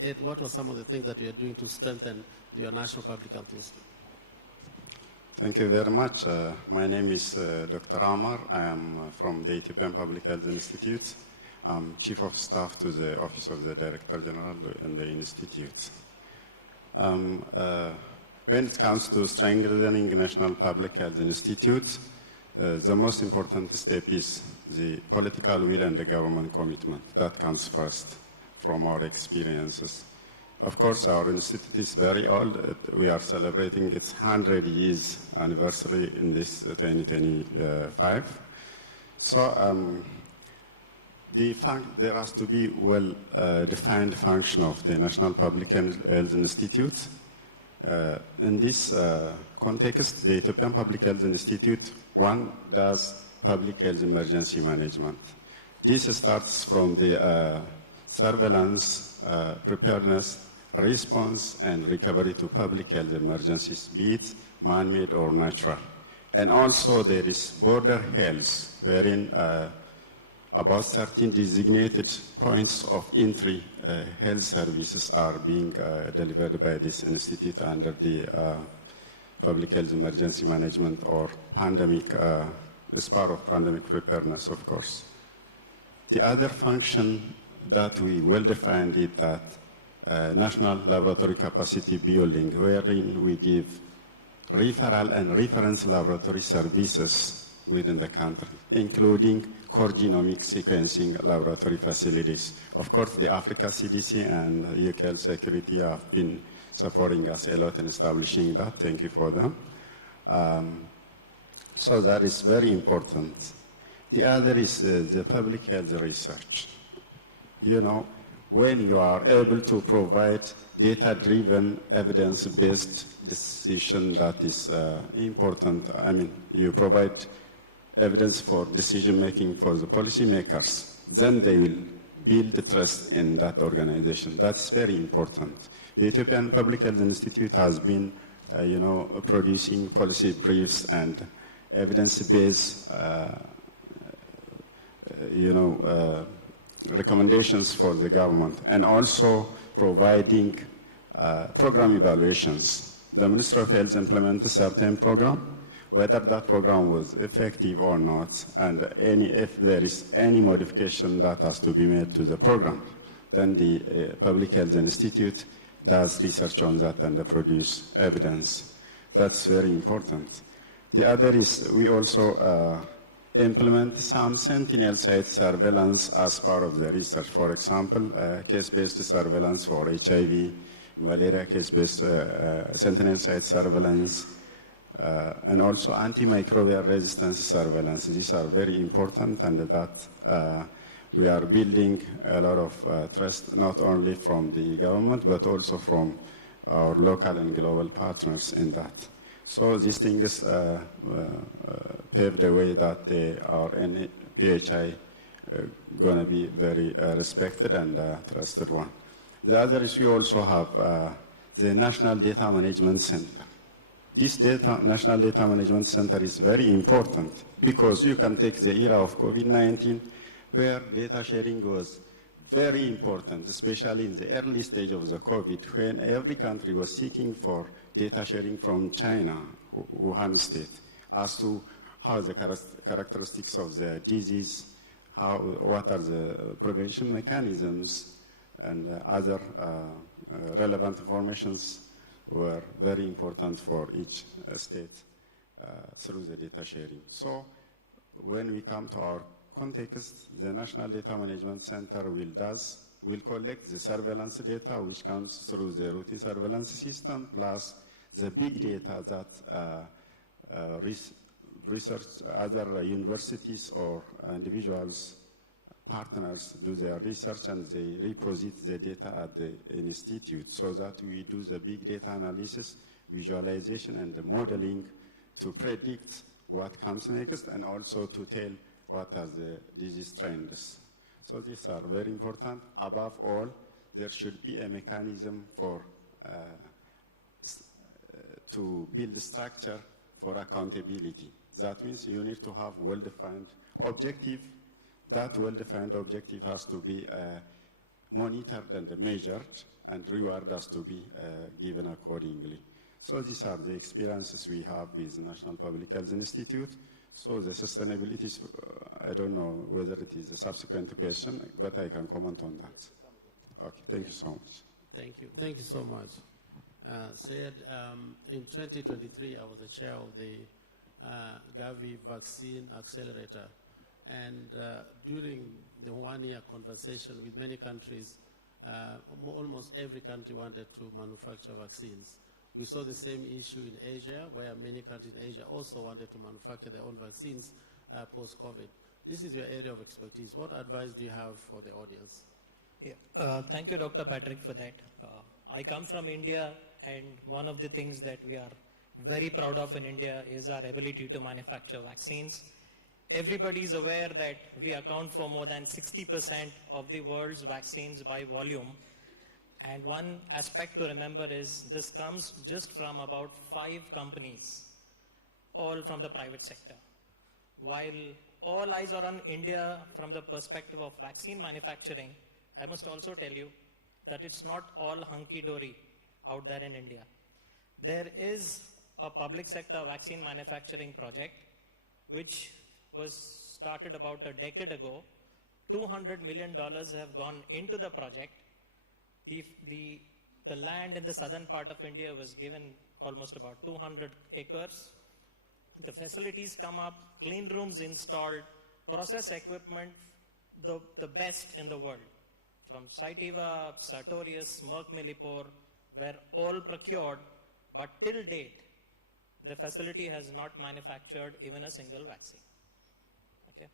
things that you are doing to strengthen your National Public Health Institute? Thank you very much. My name is Dr. Amar. I am from the Ethiopian Public Health Institute. I'm Chief of Staff to the Office of the Director General in the Institute. When it comes to strengthening National Public Health Institute, the most important step is the political will and the government commitment. That comes first from our experiences. Of course, our institute is very old. We are celebrating its 100 years anniversary in this 2025. So there has to be well-defined function of the National Public Health Institute. In this context, the Ethiopian Public Health Institute, one, does public health emergency management. This starts from the surveillance, preparedness, response, and recovery to public health emergencies, be it man-made or natural. And also there is border health, wherein about 13 designated points of entry health services are being delivered by this institute under the public health emergency management or pandemic, as part of pandemic preparedness, of course. The other function that we well defined is that national laboratory capacity building, wherein we give referral and reference laboratory services within the country, including core genomic sequencing laboratory facilities. Of course, the Africa CDC and UK Health Security have been supporting us a lot in establishing that. Thank you for them. So that is very important. The other is the public health research. You know, when you are able to provide data-driven, evidence-based decision, that is important. I mean, you provide evidence for decision-making for the policymakers, then they will build the trust in that organization. That's very important. The Ethiopian Public Health Institute has been, producing policy briefs and evidence-based, recommendations for the government, and also providing program evaluations. The Minister of Health implemented a certain program, whether that program was effective or not, and if there is any modification that has to be made to the program, then the Public Health Institute does research on that and produce evidence. That's very important. The other is we also implement some sentinel site surveillance as part of the research. For example, case-based surveillance for HIV, malaria case-based sentinel site surveillance, and also antimicrobial resistance surveillance. These are very important, and that we are building a lot of trust, not only from the government, but also from our local and global partners in that. So these things pave the way that they are in PHI going to be very respected and trusted one. The other is we also have the National Data Management Center. This National Data Management Center is very important because you can take the era of COVID-19 where data sharing was very important, especially in the early stage of the COVID, when every country was seeking for data sharing from China, Wuhan state, as to how the characteristics of the disease, what are the prevention mechanisms, and other relevant informations were very important for each state through the data sharing. So when we come to our context, the National Data Management Center will collect the surveillance data which comes through the routine surveillance system, plus the big data that research other universities or individuals, partners do their research and they reposite the data at the institute, so that we do the big data analysis, visualization, and the modeling to predict what comes next, and also to tell what are the disease trends. So these are very important. Above all, there should be a mechanism for to build a structure for accountability. That means you need to have well-defined objective. That well-defined objective has to be monitored and measured, and reward has to be given accordingly. So these are the experiences we have with the National Public Health Institute. So the sustainability is, I don't know whether it is a subsequent question, but I can comment on that. Okay, thank you so much. Thank you. Thank you so much. Said, in 2023, I was the chair of the Gavi Vaccine Accelerator, and during the one-year conversation with many countries, almost every country wanted to manufacture vaccines. We saw the same issue in Asia, where many countries in Asia also wanted to manufacture their own vaccines post-COVID. This is your area of expertise. What advice do you have for the audience? Yeah. Thank you, Dr. Patrick, for that. I come from India, and one of the things that we are very proud of in India is our ability to manufacture vaccines. everybody is aware that we account for more than 60% of the world's vaccines by volume. And one aspect to remember is this comes just from about 5 companies, all from the private sector. While all eyes are on India from the perspective of vaccine manufacturing, I must also tell you that it's not all hunky-dory out there in India. There is a public sector vaccine manufacturing project which was started about a decade ago. $200 million have gone into the project. The land in the southern part of India was given almost about 200 acres. The facilities come up, clean rooms installed, process equipment, the best in the world. From Cytiva, Sartorius, Merck Millipore were all procured, but till date, the facility has not manufactured even a single vaccine. Okay.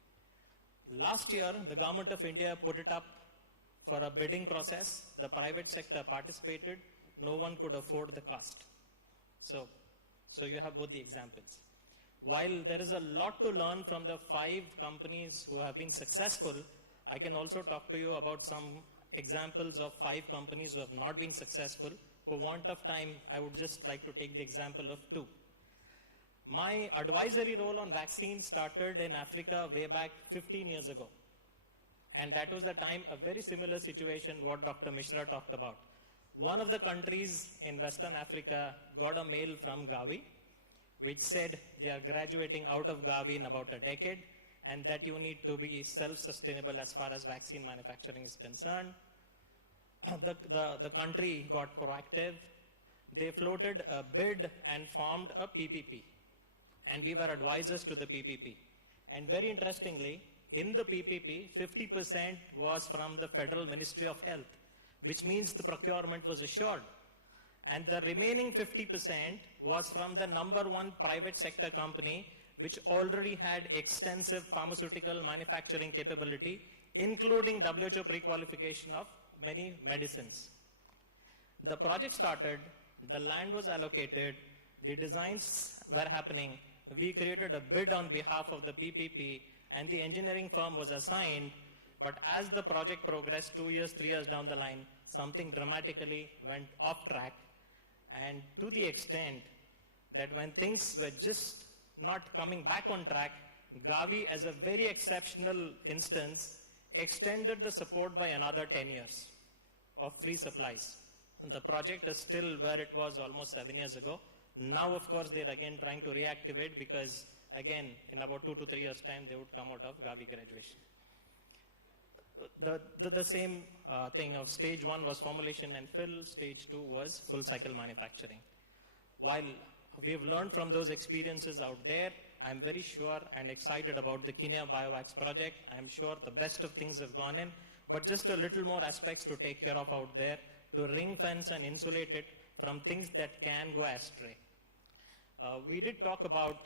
Last year, the government of India put it up for a bidding process. The private sector participated. No one could afford the cost. So you have both the examples. While there is a lot to learn from the 5 companies who have been successful, I can also talk to you about some examples of 5 companies who have not been successful. For want of time, I would just like to take the example of 2. My advisory role on vaccines started in Africa way back 15 years ago. And that was the time, a very similar situation what Dr. Mishra talked about. One of the countries in Western Africa got a mail from Gavi, which said they are graduating out of Gavi in about a decade, and that you need to be self-sustainable as far as vaccine manufacturing is concerned. The country got proactive. They floated a bid and formed a PPP. And we were advisors to the PPP. And very interestingly, in the PPP, 50% was from the Federal Ministry of Health, which means the procurement was assured. And the remaining 50% was from the #1 private sector company, which already had extensive pharmaceutical manufacturing capability, including WHO pre-qualification of many medicines. The project started, the land was allocated, the designs were happening. We created a bid on behalf of the PPP, and the engineering firm was assigned. But as the project progressed 2 years, 3 years down the line, something dramatically went off track. And to the extent that when things were just not coming back on track, Gavi, as a very exceptional instance, extended the support by another 10 years of free supplies. And the project is still where it was almost 7 years ago. Now, of course, they're again trying to reactivate because, again, in about 2 to 3 years' time, they would come out of Gavi graduation. The same thing of stage 1 was formulation and fill, stage 2 was full cycle manufacturing. While we've learned from those experiences out there, I'm very sure and excited about the Kenya Biovax project. I'm sure the best of things have gone in, but just a little more aspects to take care of out there to ring fence and insulate it from things that can go astray. We did talk about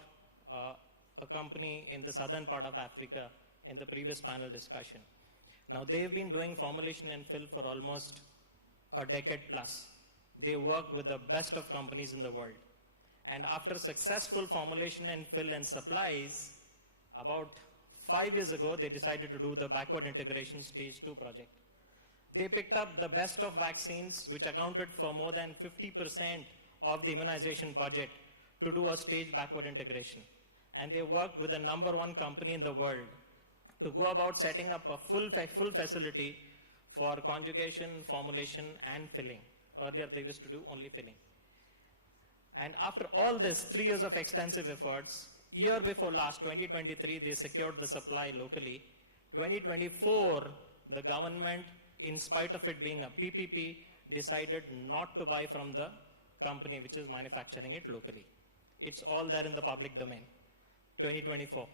a company in the southern part of Africa in the previous panel discussion. Now, they've been doing formulation and fill for almost a decade plus. They work with the best of companies in the world. And after successful formulation and fill and supplies, about 5 years ago, they decided to do the backward integration stage 2 project. They picked up the best of vaccines, which accounted for more than 50% of the immunization budget, to do a stage backward integration. And they worked with the #1 company in the world to go about setting up a full facility for conjugation, formulation, and filling. Earlier, they used to do only filling. And after all this, 3 years of extensive efforts, year before last, 2023, they secured the supply locally. 2024, the government, in spite of it being a PPP, decided not to buy from the company which is manufacturing it locally. It's all there in the public domain. 2024.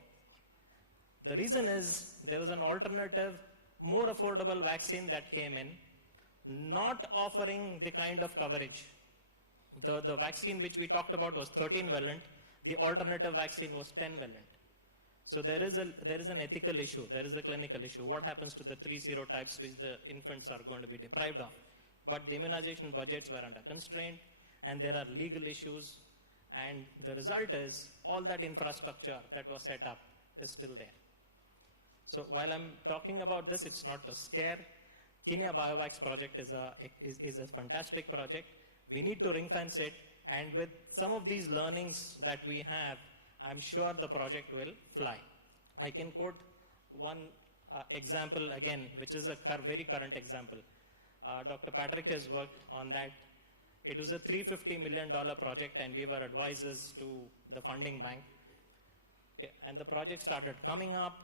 The reason is there was an alternative, more affordable vaccine that came in, not offering the kind of coverage. The vaccine which we talked about was 13 valent, the alternative vaccine was 10 valent. So there is an ethical issue, there is a clinical issue. What happens to the 3 serotypes which the infants are going to be deprived of? But the immunization budgets were under constraint, and there are legal issues, and the result is all that infrastructure that was set up is still there. So while I'm talking about this, it's not to scare. Kenya Biovax project is a fantastic project. We need to ring fence it, and with some of these learnings that we have, I'm sure the project will fly. I can quote one example again, which is a very current example. Dr. Patrick has worked on that. It was a $350 million project, and we were advisors to the funding bank. Okay, and the project started coming up.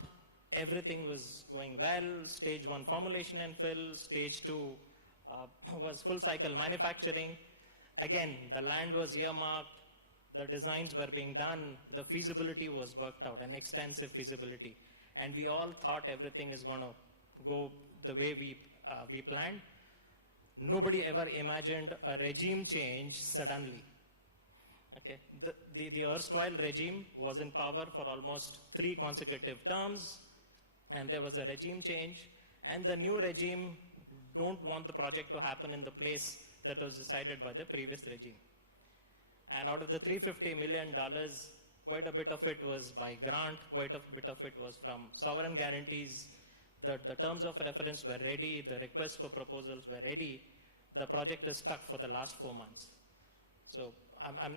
Everything was going well. Stage 1 formulation and fill. Stage 2 was full cycle manufacturing. Again, the land was earmarked. The designs were being done. The feasibility was worked out, an extensive feasibility. And we all thought everything is going to go the way we planned. Nobody ever imagined a regime change suddenly. Okay, the erstwhile regime was in power for almost 3 consecutive terms, and there was a regime change, and the new regime don't want the project to happen in the place that was decided by the previous regime. And out of the $350 million, quite a bit of it was by grant, quite a bit of it was from sovereign guarantees. The terms of reference were ready, the requests for proposals were ready. The project is stuck for the last 4 months. So I'm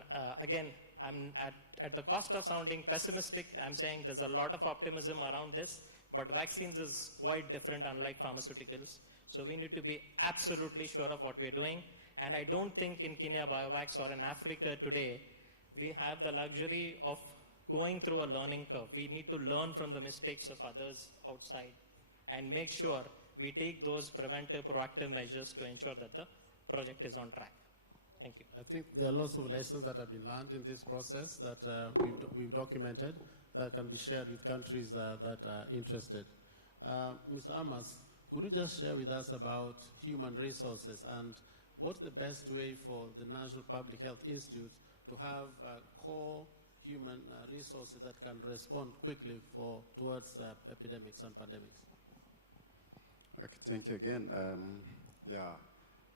at the cost of sounding pessimistic, I'm saying there's a lot of optimism around this, but vaccines is quite different, unlike pharmaceuticals. So we need to be absolutely sure of what we're doing. And I don't think in Kenya Biovax or in Africa today, we have the luxury of going through a learning curve. We need to learn from the mistakes of others outside and make sure we take those preventive, proactive measures to ensure that the project is on track. Thank you. I think there are lots of lessons that have been learned in this process that we've documented that can be shared with countries that are interested. Mr. Amas, could you just share with us about human resources and what's the best way for the National Public Health Institute to have core human resources that can respond quickly towards epidemics and pandemics? Okay, thank you again.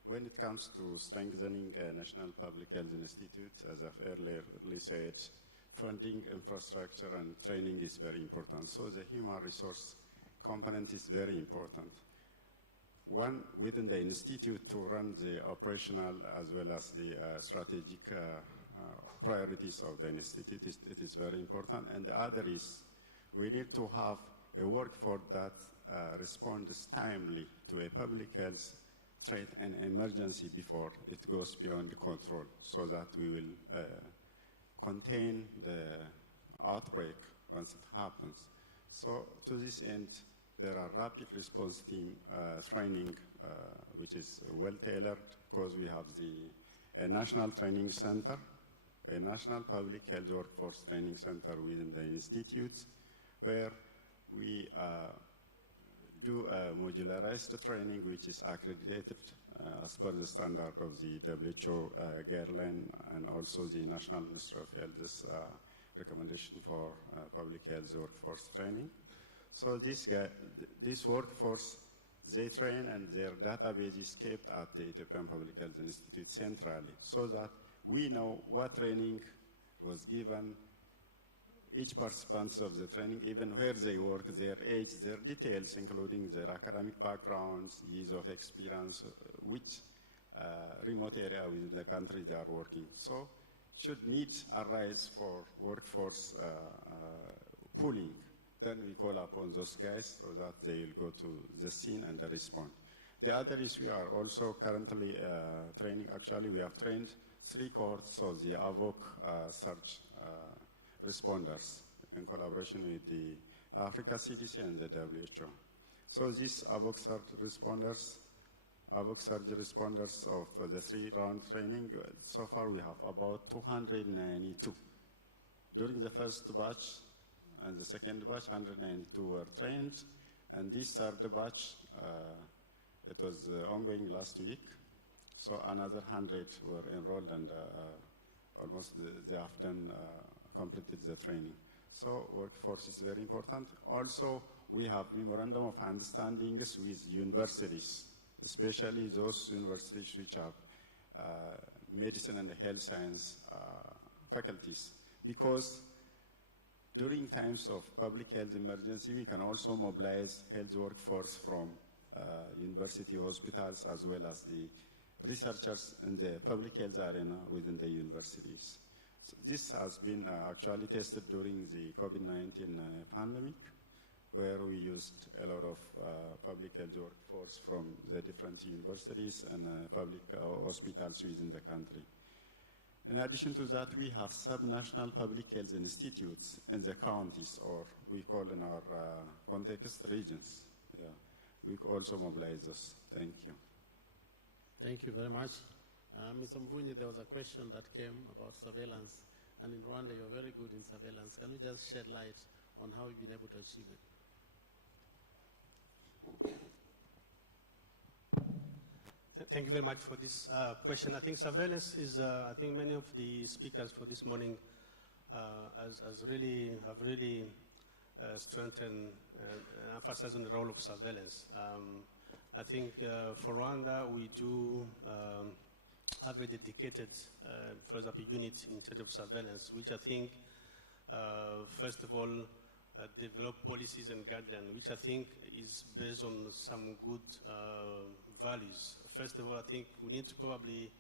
When it comes to strengthening National Public Health Institute, as I've earlier said, funding, infrastructure, and training is very important. So the human resource component is very important. One, within the institute to run the operational as well as the strategic priorities of the institute, it is very important. And the other is we need to have a workforce that responds timely to a public health threat and emergency before it goes beyond control, so that we will contain the outbreak once it happens. So to this end, there are rapid response team training, which is well tailored, because we have a national training center, a national public health workforce training center within the institutes, where we do a modularized training, which is accredited as per the standard of the WHO guideline and also the National Ministry of Health's recommendation for public health workforce training. So this workforce, they train and their database is kept at the Ethiopian Public Health Institute centrally, so that we know what training was given, each participant of the training, even where they work, their age, their details, including their academic backgrounds, years of experience, which remote area within the country they are working. So should need arise for workforce pooling, then we call upon those guys so that they will go to the scene and respond. The other is we are also currently training, actually we have trained 3 cohorts of the AVOC search responders in collaboration with the Africa CDC and the WHO. So these AVOC surge responders of the 3-round training, so far we have about 292. During the first batch and the second batch, 192 were trained, and this third batch, it was ongoing last week, so another 100 were enrolled and almost they have done completed the training. So workforce is very important. Also, we have memorandum of understandings with universities, especially those universities which have medicine and health science faculties, because During times of public health emergency, we can also mobilize health workforce from university hospitals as well as the researchers in the public health arena within the universities. So this has been actually tested during the COVID-19 pandemic, where we used a lot of public health workforce from the different universities and public hospitals within the country. In addition to that, we have sub-national public health institutes in the counties, or we call in our context regions. Yeah. We also mobilize us. Thank you. Thank you very much. Mr. Mvunyi, there was a question that came about surveillance, and in Rwanda you're very good in surveillance. Can you just shed light on how you've been able to achieve it? Thank you very much for this question. I think surveillance is, I think many of the speakers for this morning have really strengthened and emphasized on the role of surveillance. I think for Rwanda, we do have a dedicated, for example, unit in terms of surveillance, which I think, first of all, develop policies and guidelines, which I think is based on some good values. First of all, I think we need to probably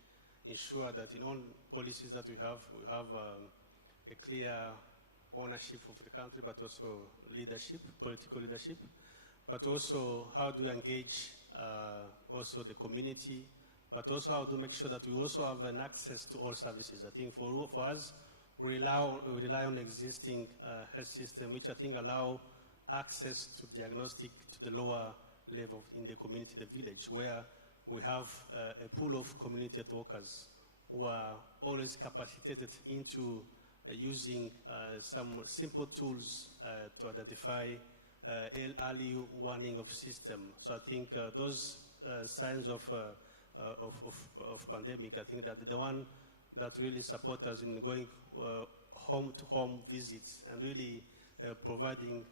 ensure that in all policies that we have a clear ownership of the country, but also leadership, political leadership, but also how do we engage also the community, but also how to make sure that we also have an access to all services. I think for us, we rely on existing health system, which I think allow access to diagnostic to the lower level in the community, the village, where we have a pool of community health workers who are always capacitated into using some simple tools to identify early warning of system. So I think those signs of pandemic, I think that the one that really support us in going home-to-home visits and really providing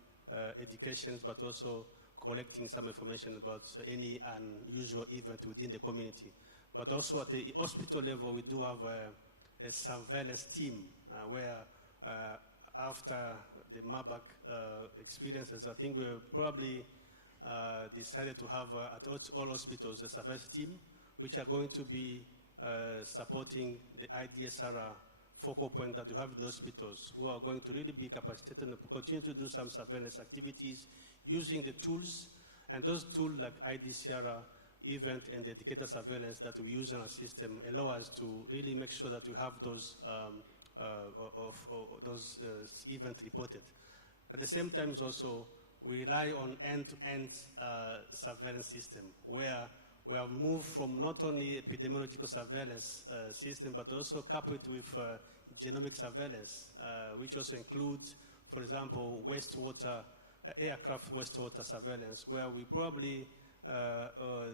educations, but also collecting some information about any unusual event within the community. But also at the hospital level, we do have a surveillance team where after the Marburg experiences, I think we probably decided to have at all hospitals a surveillance team, which are going to be supporting the IDSR focal point that we have in the hospitals, who are going to really be capacitated and continue to do some surveillance activities using the tools, and those tools like IDCR, event and indicator surveillance that we use in our system allow us to really make sure that we have those events reported. At the same time, also we rely on end-to-end surveillance system, where we have moved from not only epidemiological surveillance system, but also coupled with genomic surveillance, which also includes, for example, wastewater, aircraft wastewater surveillance, where we probably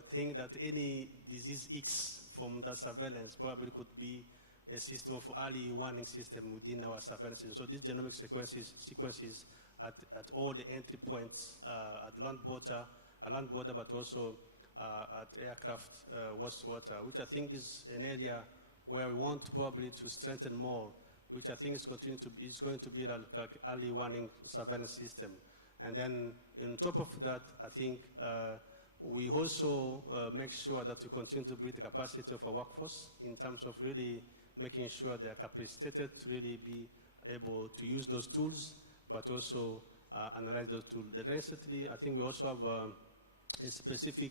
think that any disease X from that surveillance probably could be a system of early warning system within our surveillance system. So these genomic sequences at all the entry points, at land border, but also at aircraft wastewater, which I think is an area where we want probably to strengthen more, which I think is going to be like early warning surveillance system. And then on top of that, I think we also make sure that we continue to build the capacity of our workforce in terms of really making sure they are capacitated to really be able to use those tools, but also analyze those tools. Recently, I think we also have a specific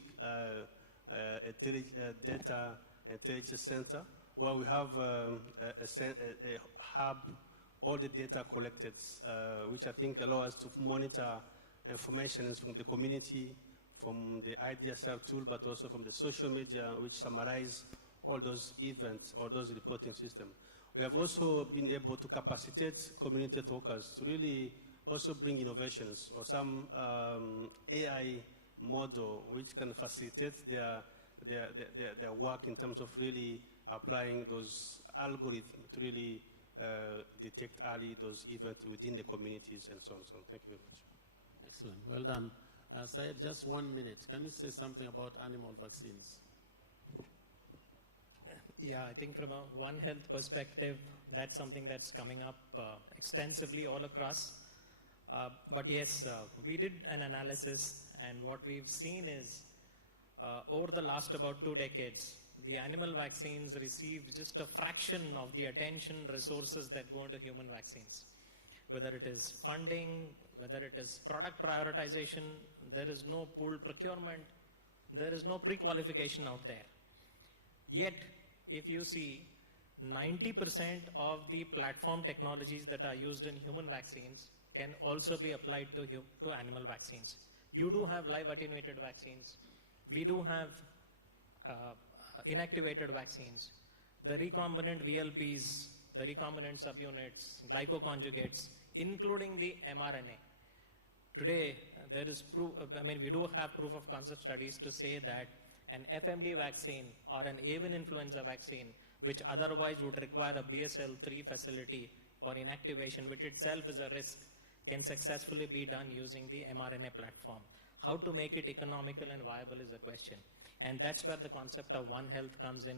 data intelligence center where we have a hub, all the data collected, which I think allow us to monitor information from the community, from the IDSR tool, but also from the social media, which summarize all those events or those reporting systems. We have also been able to capacitate community workers to really also bring innovations or some AI model which can facilitate their work in terms of really applying those algorithms to really detect early those events within the communities and so on. So thank you very much. Excellent. Well done. Syed, just 1 minute. Can you say something about animal vaccines? Yeah, I think from a One Health perspective, that's something that's coming up extensively all across. But yes, we did an analysis, and what we've seen is over the last about 2 decades, the animal vaccines received just a fraction of the attention resources that go into human vaccines. Whether it is funding, whether it is product prioritization, there is no pooled procurement, there is no pre-qualification out there. Yet, if you see, 90% of the platform technologies that are used in human vaccines can also be applied to animal vaccines. You do have live attenuated vaccines. We do have inactivated vaccines. The recombinant VLPs, the recombinant subunits, glycoconjugates, including the mRNA. Today, there is proof, we do have proof of concept studies to say that an FMD vaccine or an avian influenza vaccine, which otherwise would require a BSL-3 facility for inactivation, which itself is a risk, can successfully be done using the mRNA platform. How to make it economical and viable is a question. And that's where the concept of One Health comes in.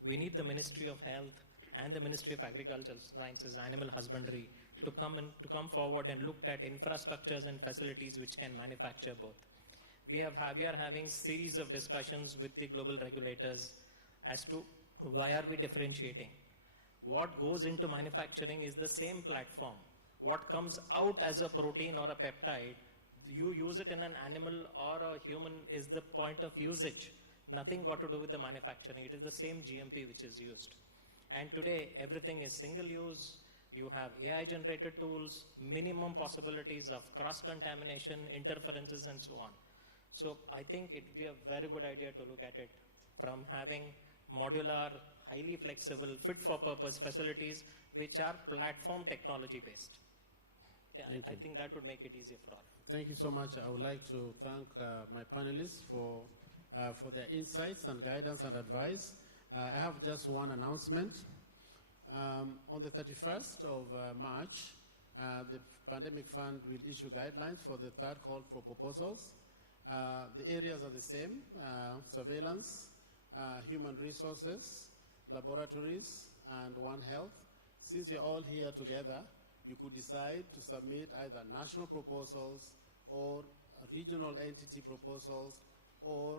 We need the Ministry of Health and the Ministry of Agriculture, Sciences, Animal Husbandry to come forward and look at infrastructures and facilities which can manufacture both. We are having series of discussions with the global regulators as to why are we differentiating. What goes into manufacturing is the same platform. What comes out as a protein or a peptide, you use it in an animal or a human is the point of usage. Nothing got to do with the manufacturing. It is the same GMP which is used. And today, everything is single use. You have AI generated tools, minimum possibilities of cross-contamination, interferences, and so on. So I think it would be a very good idea to look at it from having modular, highly flexible, fit for purpose facilities which are platform technology based. Yeah, I think that would make it easier for all. Thank you so much. I would like to thank my panelists for their insights and guidance and advice. I have just one announcement. On the 31st of March, the Pandemic Fund will issue guidelines for the third call for proposals. The areas are the same: surveillance, human resources, laboratories, and One Health. Since you're all here together, you could decide to submit either national proposals or regional entity proposals or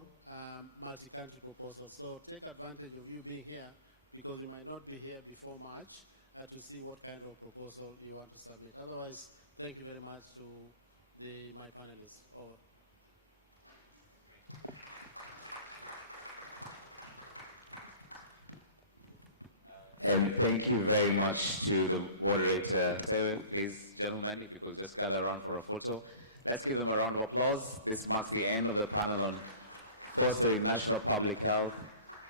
multi-country proposals. So take advantage of you being here, because you might not be here before March to see what kind of proposal you want to submit. Otherwise, thank you very much to my panelists. Over. And thank you very much to the moderator. Please, gentlemen, if you could just gather around for a photo. Let's give them a round of applause. This marks the end of the panel on fostering national public health,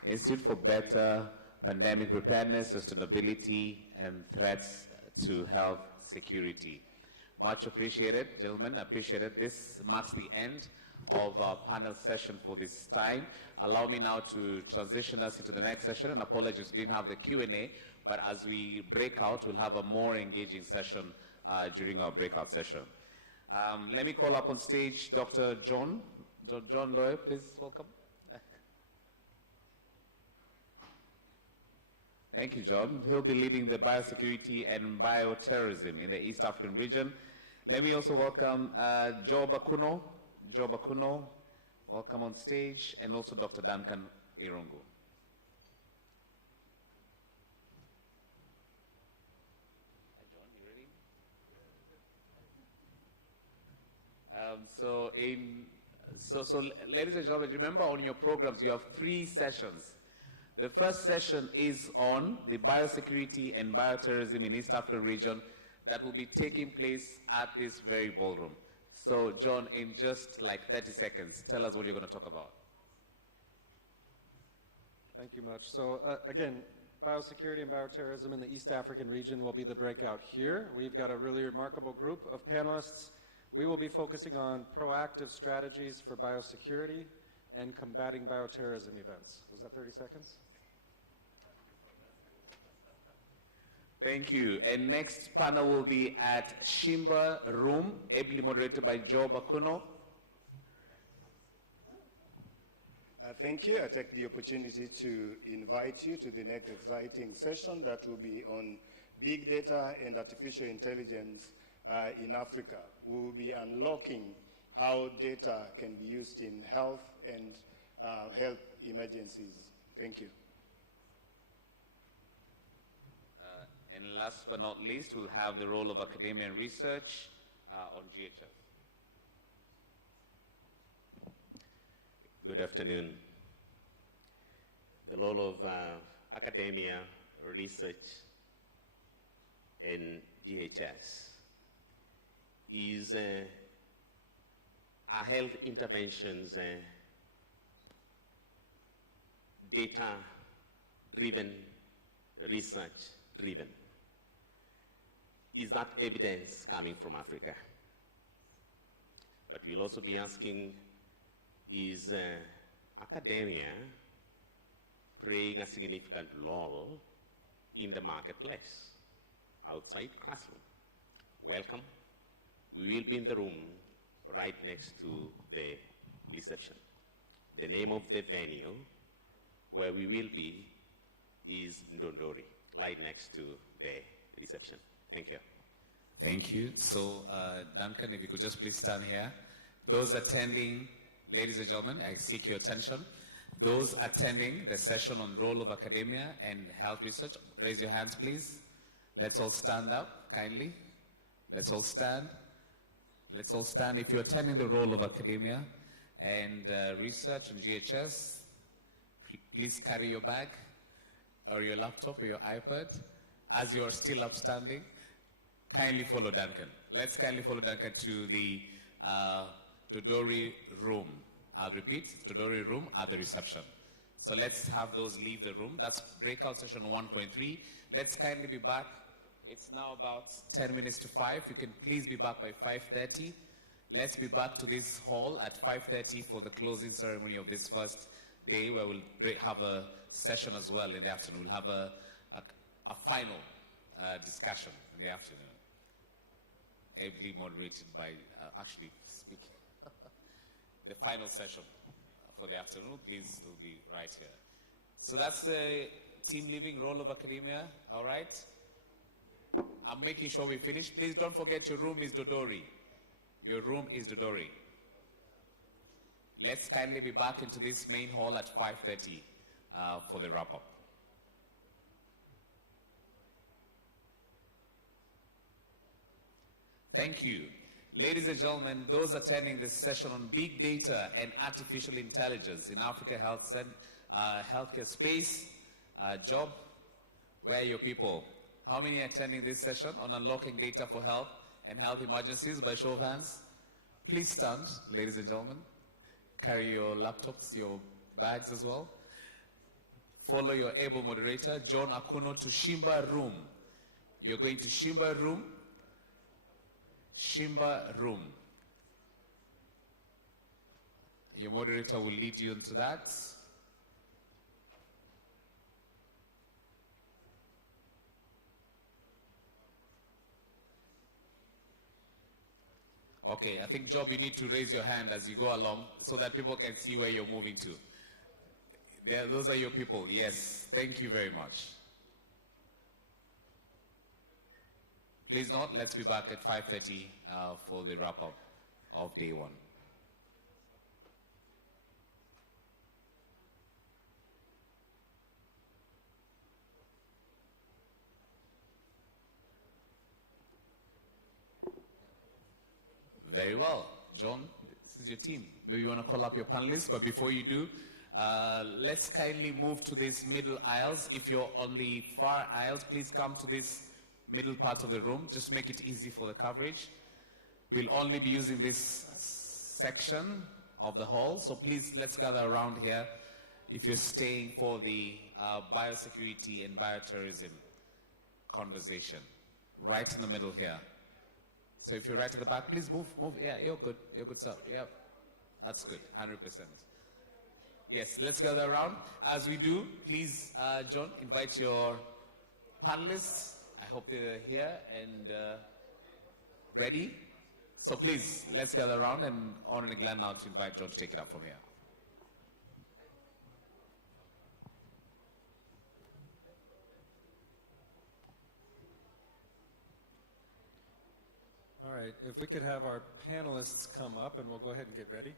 Institute for Better Pandemic Preparedness, Sustainability, and Threats to Health Security. Much appreciated, gentlemen. Appreciated. This marks the end of our panel session for this time. Allow me now to transition us into the next session, and apologies, we didn't have the Q&A, but as we break out, we'll have a more engaging session during our breakout session. Let me call up on stage Dr. John Lowe, please welcome. Thank you, John. He'll be leading the biosecurity and bioterrorism in the East African region. Let me also welcome Joe Bakuno. Joe Bakuno, welcome on stage, and also Dr. Duncan Irungu. John, you ready? So ladies and gentlemen, remember on your programs you have 3 sessions. The first session is on the biosecurity and bioterrorism in East African region that will be taking place at this very ballroom. So John, in just like 30 seconds, tell us what you're going to talk about. Thank you much. So again, biosecurity and bioterrorism in the East African region will be the breakout here. We've got a really remarkable group of panelists. We will be focusing on proactive strategies for biosecurity and combating bioterrorism events. Was that 30 seconds? Thank you. And next panel will be at Shimba Room, ably moderated by Joe Bakuno. Thank you. I take the opportunity to invite you to the next exciting session that will be on big data and artificial intelligence in Africa. We will be unlocking how data can be used in health and health emergencies. Thank you. And last but not least, we'll have the role of academia and research on GHF. Good afternoon. The role of academia, research, and GHS is a health interventions data-driven, research-driven. Is that evidence coming from Africa? But we'll also be asking, is academia playing a significant role in the marketplace, outside classroom? Welcome. We will be in the room right next to the reception. The name of the venue where we will be is Ndondori, right next to the reception. Thank you. Thank you. So, Duncan, if you could just please stand here. Those attending, ladies and gentlemen, I seek your attention. Those attending the session on role of academia and health research, raise your hands, please. Let's all stand up, kindly. Let's all stand. Let's all stand. If you're attending the role of academia and research and GHS, please carry your bag or your laptop or your iPad. As you're still upstanding, kindly follow Duncan. Let's kindly follow Duncan to the Dodori room. I'll repeat, Dodori room at the reception. So let's have those leave the room. That's breakout session 1.3. Let's kindly be back. It's now about 10 minutes to 5. You can please be back by 5:30. Let's be back to this hall at 5:30 for the closing ceremony of this first day, where we'll have a session as well in the afternoon. We'll have a final discussion in the afternoon, heavily moderated by actually speaking. The final session for the afternoon, please, will be right here. So that's the team leaving role of academia, all right? I'm making sure we finish. Please don't forget your room is Dodori. Your room is Dodori. Let's kindly be back into this main hall at 5:30 for the wrap-up. Thank you. Ladies and gentlemen, those attending this session on big data and artificial intelligence in Africa healthcare space, job, where are your people? How many are attending this session on unlocking data for health and health emergencies by show of hands? Please stand, ladies and gentlemen. Carry your laptops, your bags as well. Follow your able moderator, John Akuno, to Shimba room. You're going to Shimba room. Shimba room. Your moderator will lead you into that. Okay, I think, Job, you need to raise your hand as you go along so that people can see where you're moving to. Those are your people. Yes, thank you very much. Please note, let's be back at 5:30 for the wrap-up of day one. Very well. John, this is your team. Maybe you want to call up your panelists, but before you do, let's kindly move to these middle aisles. If you're on the far aisles, please come to this middle part of the room. Just make it easy for the coverage. We'll only be using this section of the hall, so please, let's gather around here if you're staying for the biosecurity and biotourism conversation. Right in the middle here. So if you're right at the back, please move. Yeah, you're good, sir. Yeah, that's good, 100%. Yes, let's gather around. As we do, please, John, invite your panelists. I hope they're here and ready. So please, let's gather around, and on and glad now to invite John to take it up from here. right, if we could have our panelists come up and we'll go ahead and get ready.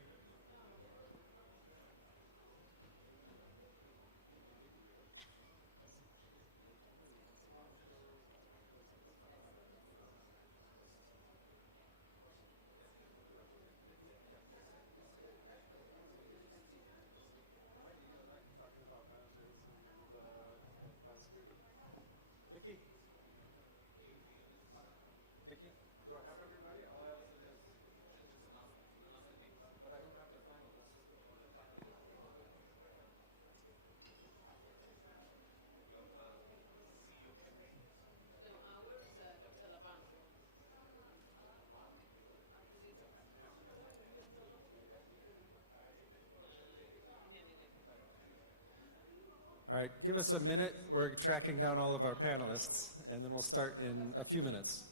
Vicky? Vicky? Do I have everybody? All I have is the list. But I don't have the finalists. All right, give us a minute. We're tracking down all of our panelists, and then we'll start in a few minutes.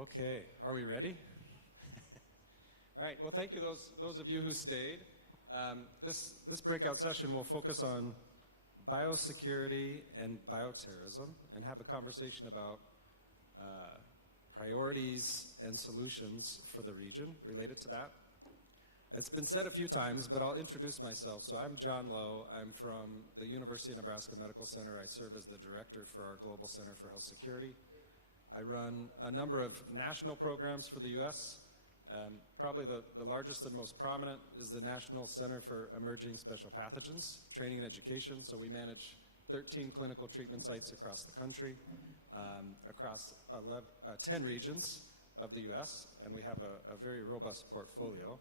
Okay, are we ready? All right, well, thank you those of you who stayed. This breakout session will focus on biosecurity and bioterrorism and have a conversation about priorities and solutions for the region related to that. It's been said a few times, but I'll introduce myself. So I'm John Lowe. I'm from the University of Nebraska Medical Center. I serve as the director for our Global Center for Health Security. I run a number of national programs for the US. Probably the largest and most prominent is the National Center for Emerging Special Pathogens, Training and Education. So we manage 13 clinical treatment sites across the country, across 10 regions of the US, and we have a very robust portfolio.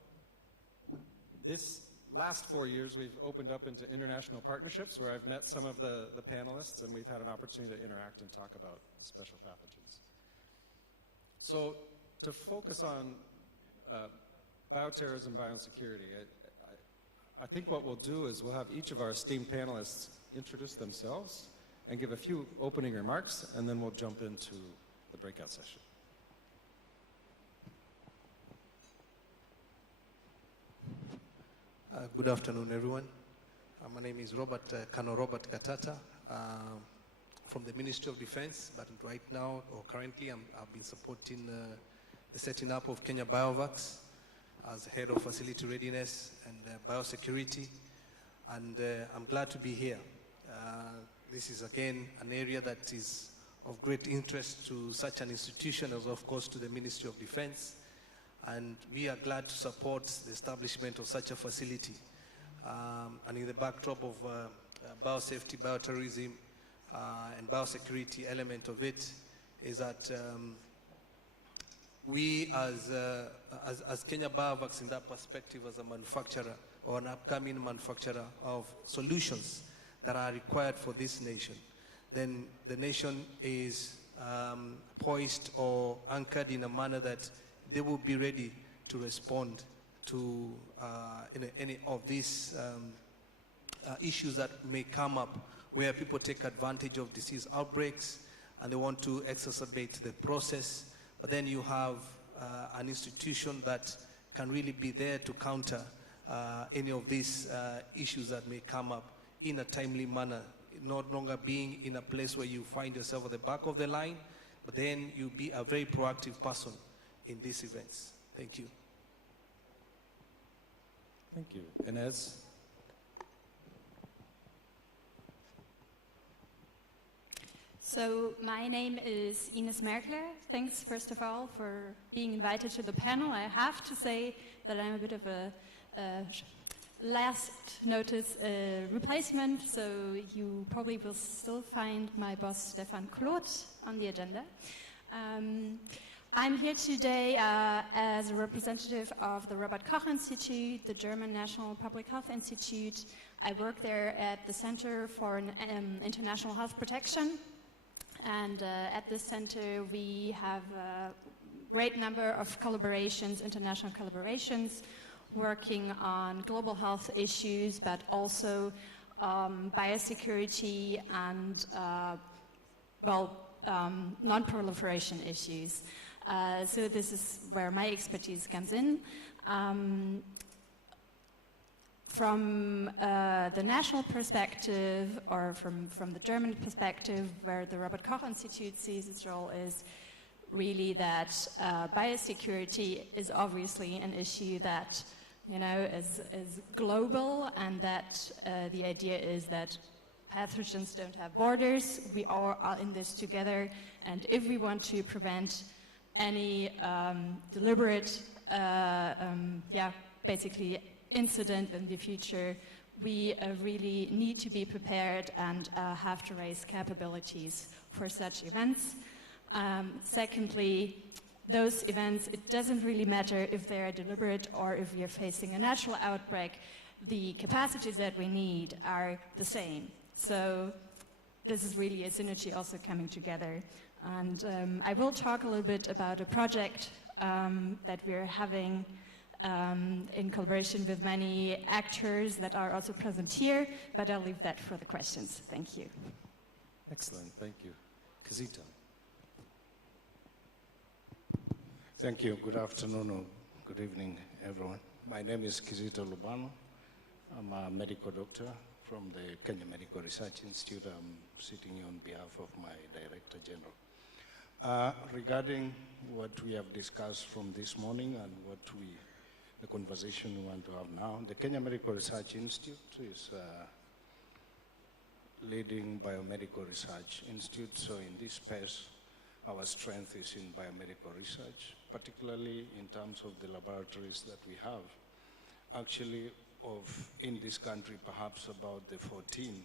This last 4 years, we've opened up into international partnerships where I've met some of the panelists and we've had an opportunity to interact and talk about special pathogens. So to focus on bioterrorism, biosecurity, I think what we'll do is we'll have each of our esteemed panelists introduce themselves and give a few opening remarks, and then we'll jump into the breakout session. Good afternoon, everyone. My name is Colonel Robert Katata from the Ministry of Defense, but right now, or currently, I've been supporting the setting up of Kenya Biovacs as head of facility readiness and biosecurity, and I'm glad to be here. This is again an area that is of great interest to such an institution as, of course, to the Ministry of Defense, and we are glad to support the establishment of such a facility. And in the backdrop of biosafety, bioterrorism, and biosecurity element of it is that we as Kenya Biovacs, in that perspective, as a manufacturer or an upcoming manufacturer of solutions that are required for this nation, then the nation is poised or anchored in a manner that they will be ready to respond to any of these issues that may come up where people take advantage of disease outbreaks and they want to exacerbate the process. But then you have an institution that can really be there to counter any of these issues that may come up in a timely manner, no longer being in a place where you find yourself at the back of the line, but then you be a very proactive person in these events. Thank you. Thank you. Inez? So my name is Ines Merkler. Thanks, first of all, for being invited to the panel. I have to say that I'm a bit of a last notice replacement, so you probably will still find my boss Stefan Claude on the agenda. I'm here today as a representative of the Robert Koch Institute, the German National Public Health Institute. I work there at the Center for International Health Protection. And at this center, we have a great number of collaborations, international collaborations, working on global health issues, but also biosecurity and, non-proliferation issues. So this is where my expertise comes in. From the national perspective, or from the German perspective, where the Robert Koch Institute sees its role is really that biosecurity is obviously an issue that, you know, is global, and that the idea is that pathogens don't have borders. We all are in this together, and if we want to prevent any deliberate, basically incident in the future, we really need to be prepared and have to raise capabilities for such events. Secondly, those events, it doesn't really matter if they're deliberate or if we're facing a natural outbreak, the capacities that we need are the same. So this is really a synergy also coming together. And I will talk a little bit about a project that we're having in collaboration with many actors that are also present here, but I'll leave that for the questions. Thank you. Excellent, thank you. Kazita. Thank you. Good afternoon or good evening, everyone. My name is Kizito Lubano. I'm a medical doctor from the Kenya Medical Research Institute. I'm sitting here on behalf of my Director General. Regarding what we have discussed from this morning and the conversation we want to have now, the Kenya Medical Research Institute is leading biomedical research institute. So in this space, our strength is in biomedical research, particularly in terms of the laboratories that we have. Actually, in this country, perhaps about the 14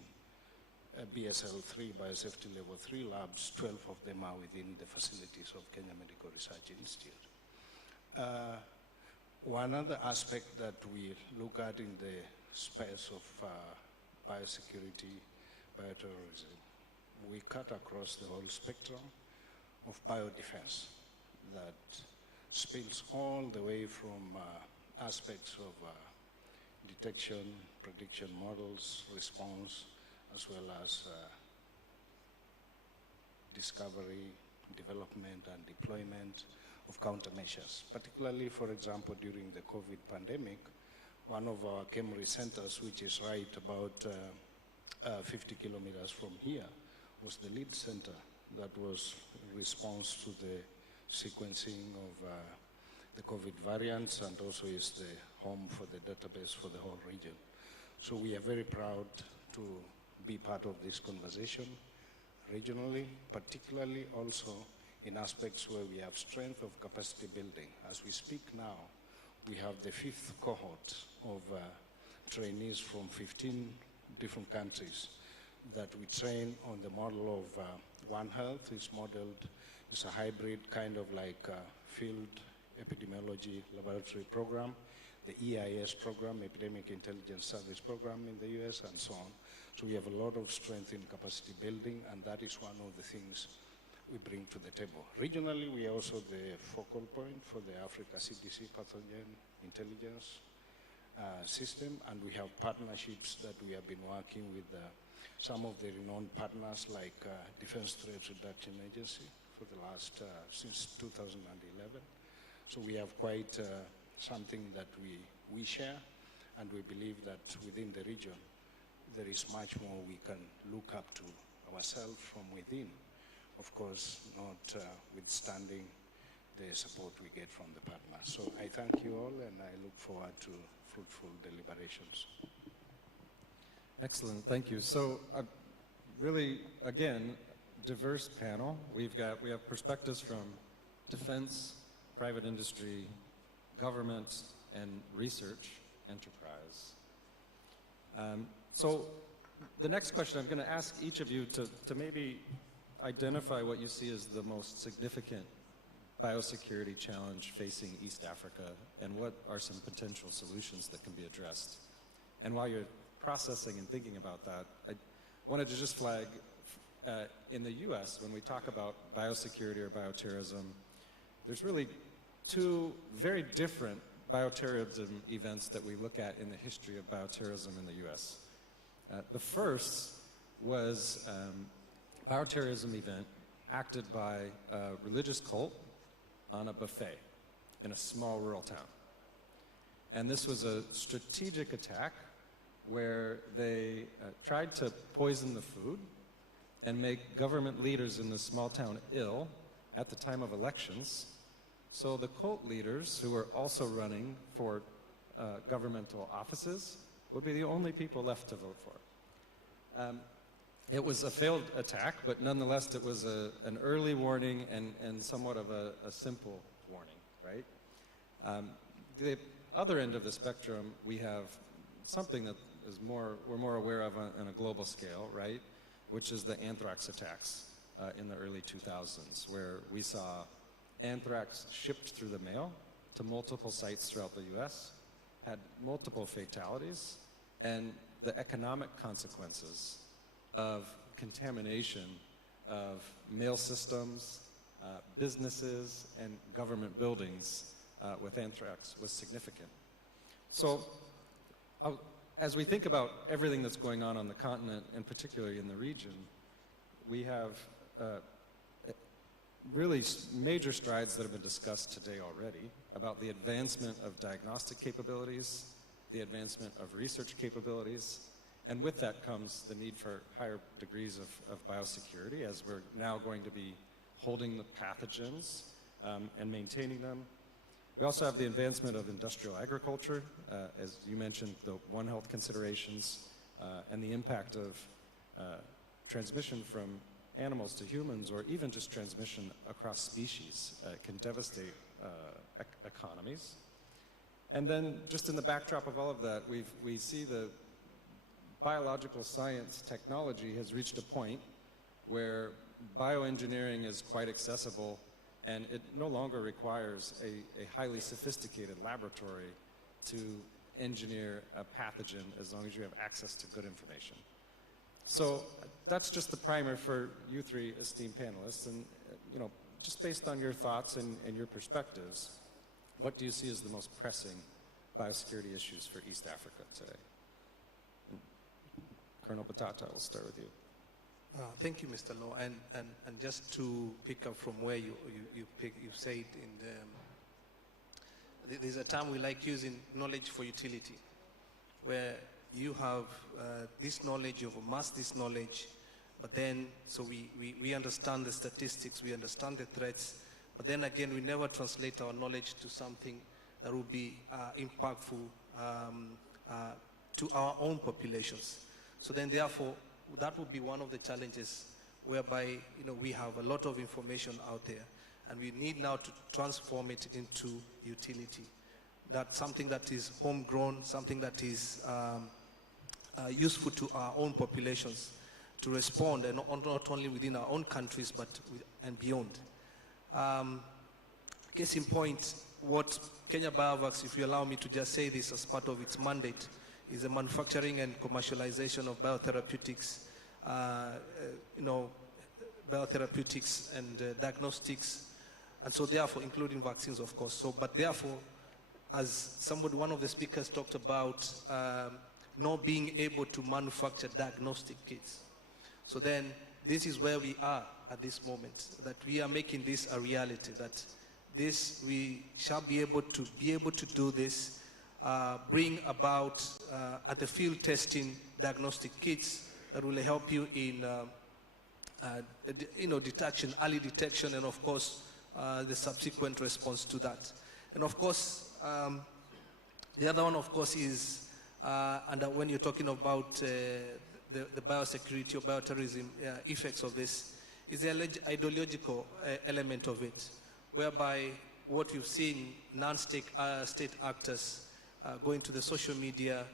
BSL-3, Biosafety Level 3 labs, 12 of them are within the facilities of Kenya Medical Research Institute. One other aspect that we look at in the space of biosecurity, bioterrorism, we cut across the whole spectrum of biodefense that spills all the way from aspects of detection, prediction models, response, as well as discovery, development, and deployment of countermeasures. Particularly, for example, during the COVID pandemic, one of our Kemri centers, which is right about 50 kilometers from here, was the lead center that was in response to the sequencing of the COVID variants, and also is the home for the database for the whole region. So we are very proud to be part of this conversation regionally, particularly also in aspects where we have strength of capacity building. As we speak now, we have the 5th cohort of trainees from 15 different countries that we train on the model of One Health. Is modeled, it's a hybrid kind of like field epidemiology laboratory program, the EIS program, Epidemic Intelligence Service program in the US, and so on. So we have a lot of strength in capacity building, and that is one of the things we bring to the table. Regionally, we are also the focal point for the Africa CDC pathogen intelligence system, and we have partnerships that we have been working with some of the renowned partners like Defense Threat Reduction Agency for the last, since 2011. So we have quite something that we share, and we believe that within the region, there is much more we can look up to ourselves from within. Of course, notwithstanding the support we get from the partners. So I thank you all, and I look forward to fruitful deliberations. Excellent, thank you. So really, again, diverse panel. We have perspectives from defense, private industry, government, and research enterprise. So the next question, I'm going to ask each of you to maybe identify what you see as the most significant biosecurity challenge facing East Africa, and what are some potential solutions that can be addressed. And while you're processing and thinking about that, I wanted to just flag, in the US, when we talk about biosecurity or bioterrorism, there's really two very different bioterrorism events that we look at in the history of bioterrorism in the US. The first was a bioterrorism event acted by a religious cult on a buffet in a small rural town. And this was a strategic attack where they tried to poison the food and make government leaders in the small town ill at the time of elections. So the cult leaders, who are also running for governmental offices, would be the only people left to vote for it. It was a failed attack, but nonetheless it was an early warning and somewhat of a simple warning, right? The other end of the spectrum, we have something that is we're more aware of on a global scale, right? Which is the anthrax attacks in the early 2000s, where we saw anthrax shipped through the mail to multiple sites throughout the US, had multiple fatalities, and the economic consequences of contamination of mail systems, businesses, and government buildings with anthrax was significant. So as we think about everything that's going on the continent, and particularly in the region, we have really major strides that have been discussed today already about the advancement of diagnostic capabilities, the advancement of research capabilities, and with that comes the need for higher degrees of biosecurity, as we're now going to be holding the pathogens and maintaining them. We also have the advancement of industrial agriculture, as you mentioned, the One Health considerations, and the impact of transmission from animals to humans, or even just transmission across species, can devastate economies. And then, just in the backdrop of all of that, we see the biological science technology has reached a point where bioengineering is quite accessible, and it no longer requires a highly sophisticated laboratory to engineer a pathogen as long as you have access to good information. So that's just the primer for you three esteemed panelists, and just based on your thoughts and your perspectives, what do you see as the most pressing biosecurity issues for East Africa today? Colonel Batata, we'll start with you. Thank you, Mr. Lo. And just to pick up from where you said there's a term we like using, knowledge for utility, where you have this knowledge, you've amassed this knowledge, but then, so we understand the statistics, we understand the threats, but then again, we never translate our knowledge to something that will be impactful to our own populations. So then, therefore, that will be one of the challenges whereby we have a lot of information out there, and we need now to transform it into utility. That's something that is homegrown, something that is useful to our own populations to respond, and not only within our own countries, but and beyond. Case in point, what Kenya Biovacs, if you allow me to just say this as part of its mandate, is the manufacturing and commercialization of biotherapeutics, biotherapeutics and diagnostics, and so therefore, including vaccines, of course. So, but therefore, as one of the speakers talked about, not being able to manufacture diagnostic kits. So then, this is where we are at this moment, that we are making this a reality, that this, we shall be able to do this, bring about at the field testing diagnostic kits that will help you in detection, early detection, and of course the subsequent response to that. And of course, the other one, of course, is and when you're talking about the biosecurity or bioterrorism effects of this, is the ideological element of it, whereby what we've seen non-state actors going to the social media,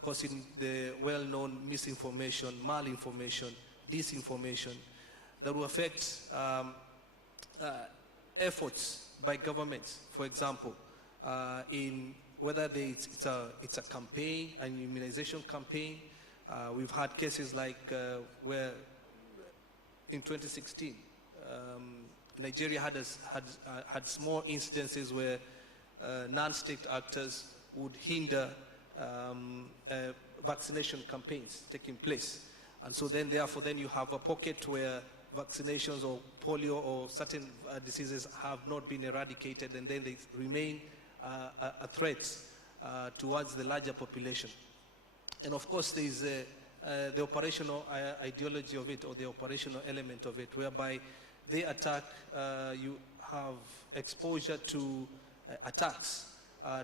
causing the well-known misinformation, malinformation, disinformation, that will affect efforts by governments, for example, in whether it's a campaign, an immunization campaign. We've had cases like where in 2016, Nigeria had small incidences where non-state actors would hinder vaccination campaigns taking place. And so then, therefore, then you have a pocket where vaccinations or polio or certain diseases have not been eradicated, and then they remain a threat towards the larger population. And of course, there is the operational ideology of it, or the operational element of it, whereby they attack, you have exposure to attacks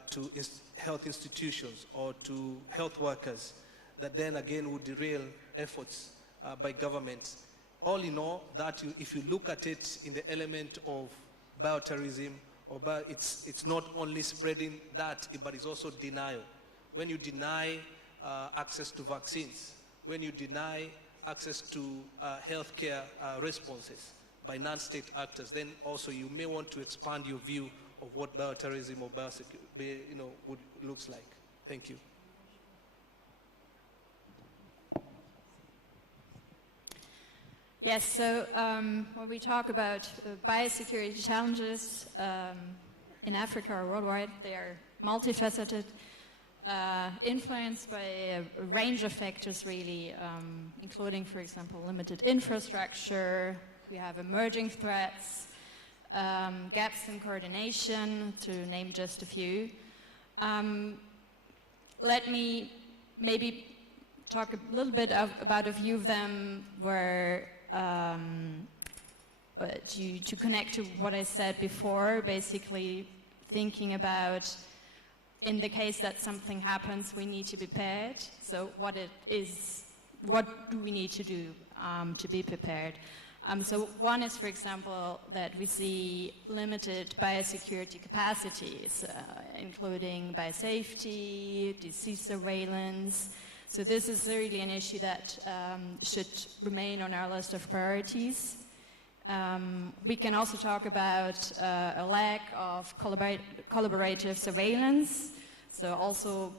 to health institutions or to health workers that then again would derail efforts by governments. All in all, that if you look at it in the element of bioterrorism, it's not only spreading that, but it's also denial. When you deny access to vaccines, when you deny access to healthcare responses by non-state actors, then also you may want to expand your view of what bioterrorism or biosecurity looks like. Thank you. Yes, so when we talk about biosecurity challenges in Africa or worldwide, they are multifaceted, influenced by a range of factors really, including, for example, limited infrastructure, we have emerging threats, gaps in coordination, to name just a few. Let me maybe talk a little bit about a few of them where to connect to what I said before, basically thinking about, in the case that something happens, we need to be prepared. So what do we need to do to be prepared? So one is, for example, that we see limited biosecurity capacities, including biosafety, disease surveillance. So this is really an issue that should remain on our list of priorities. We can also talk about a lack of collaborative surveillance, so also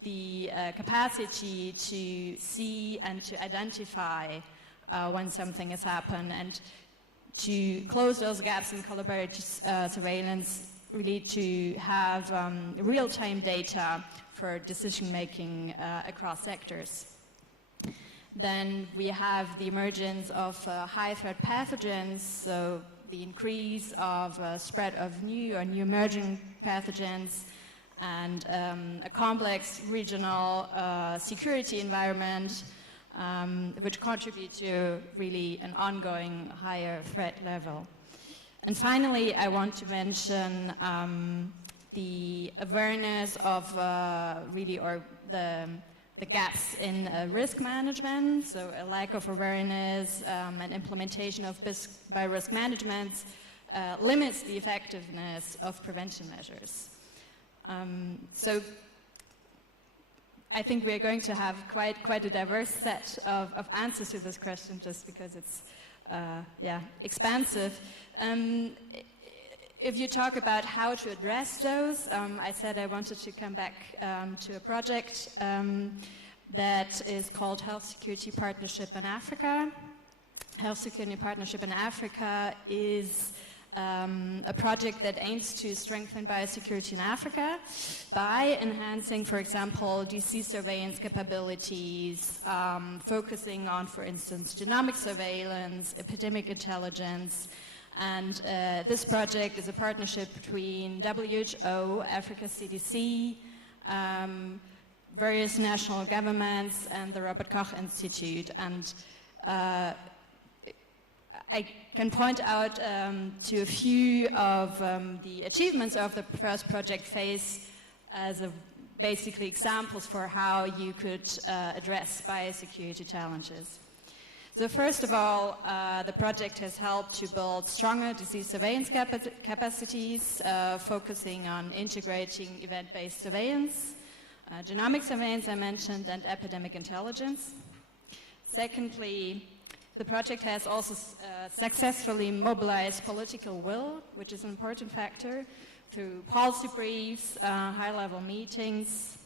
the capacity to see and to identify when something has happened, and to close those gaps in collaborative surveillance, really to have real-time data for decision-making across sectors. Then we have the emergence of high-threat pathogens, so the increase of spread of new or new emerging pathogens, and a complex regional security environment, which contribute to really an ongoing higher threat level. And finally, I want to mention the awareness of the gaps in risk management, so a lack of awareness and implementation of risk management limits the effectiveness of prevention measures. So I think we're going to have quite a diverse set of answers to this question, just because it's expansive. If you talk about how to address those, I said I wanted to come back to a project that is called Health Security Partnership in Africa. Health Security Partnership in Africa is a project that aims to strengthen biosecurity in Africa by enhancing, for example, disease surveillance capabilities, focusing on, for instance, genomic surveillance, epidemic intelligence. And this project is a partnership between WHO, Africa CDC, various national governments, and the Robert Koch Institute. And I can point out to a few of the achievements of the first project phase as basically examples for how you could address biosecurity challenges. So first of all, the project has helped to build stronger disease surveillance capacities, focusing on integrating event-based surveillance, genomic surveillance I mentioned, and epidemic intelligence. Secondly, the project has also successfully mobilized political will, which is an important factor, through policy briefs, high-level meetings,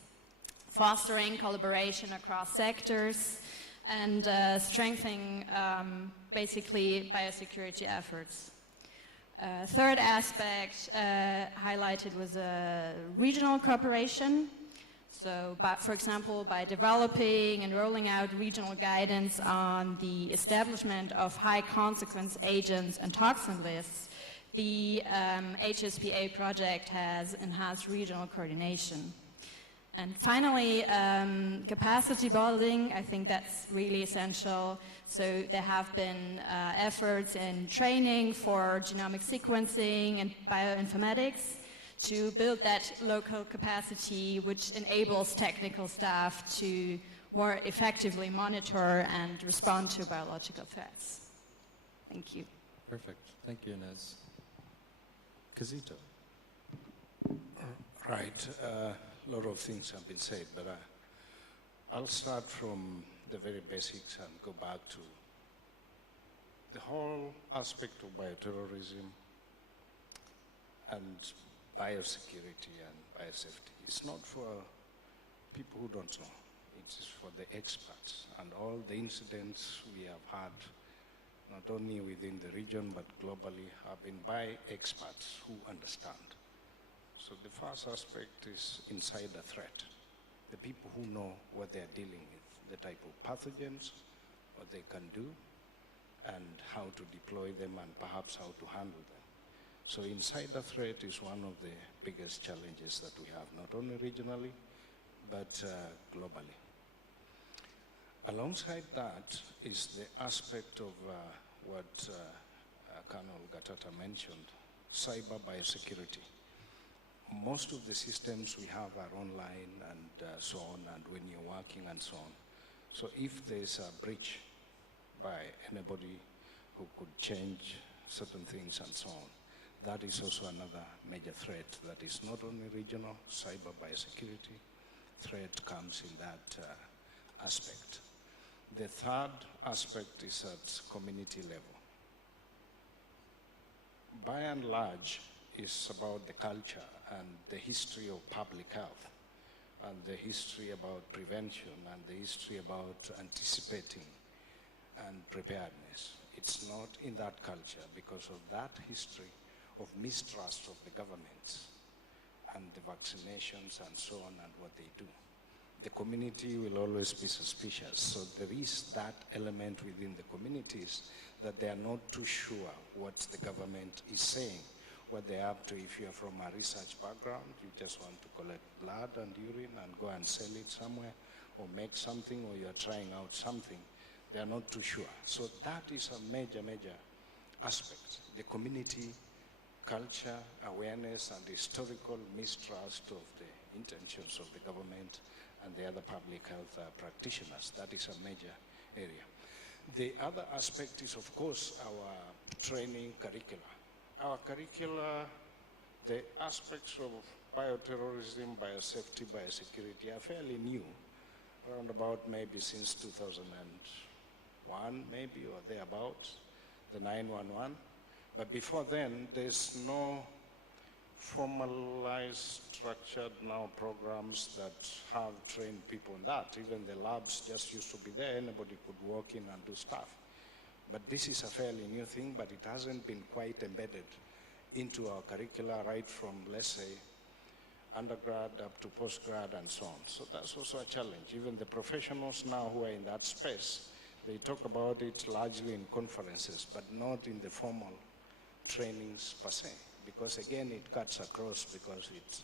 fostering collaboration across sectors, and strengthening basically biosecurity efforts. Third aspect highlighted was regional cooperation. So, for example, by developing and rolling out regional guidance on the establishment of high consequence agents and toxin lists, the HSPA project has enhanced regional coordination. And finally, capacity building, I think that's really essential. So there have been efforts in training for genomic sequencing and bioinformatics to build that local capacity, which enables technical staff to more effectively monitor and respond to biological threats. Thank you. Perfect. Thank you, Ines. Kazito. Right. A lot of things have been said, but I'll start from the very basics and go back to the whole aspect of bioterrorism and biosecurity and biosafety. It's not for people who don't know. It's for the experts. And all the incidents we have had, not only within the region but globally, have been by experts who understand. So the first aspect is insider threat. The people who know what they are dealing with, the type of pathogens, what they can do, and how to deploy them, and perhaps how to handle them. So insider threat is one of the biggest challenges that we have, not only regionally, but globally. Alongside that is the aspect of what Colonel Gatata mentioned, cyber biosecurity. Most of the systems we have are online and so on, and when you're working and so on. So if there's a breach by anybody who could change certain things and so on, that is also another major threat that is not only regional. Cyber biosecurity threat comes in that aspect. The third aspect is at community level. By and large, it's about the culture and the history of public health, and the history about prevention, and the history about anticipating and preparedness. It's not in that culture because of that history of mistrust of the government and the vaccinations and so on and what they do. The community will always be suspicious. So there is that element within the communities that they are not too sure what the government is saying, what they're up to. If you're from a research background, you just want to collect blood and urine and go and sell it somewhere, or make something, or you're trying out something, they are not too sure. So that is a major, major aspect. The community culture, awareness, and historical mistrust of the intentions of the government and the other public health practitioners. That is a major area. The other aspect is, of course, our training curricula. Our curricula, the aspects of bioterrorism, biosafety, biosecurity are fairly new, around about maybe since 2001, maybe, or thereabouts, the 911. But before then, there's no formalized, structured now programs that have trained people in that. Even the labs just used to be there. Anybody could walk in and do stuff. But this is a fairly new thing, but it hasn't been quite embedded into our curricula right from, let's say, undergrad up to postgrad and so on. So that's also a challenge. Even the professionals now who are in that space, they talk about it largely in conferences, but not in the formal trainings per se. Because again, it cuts across because it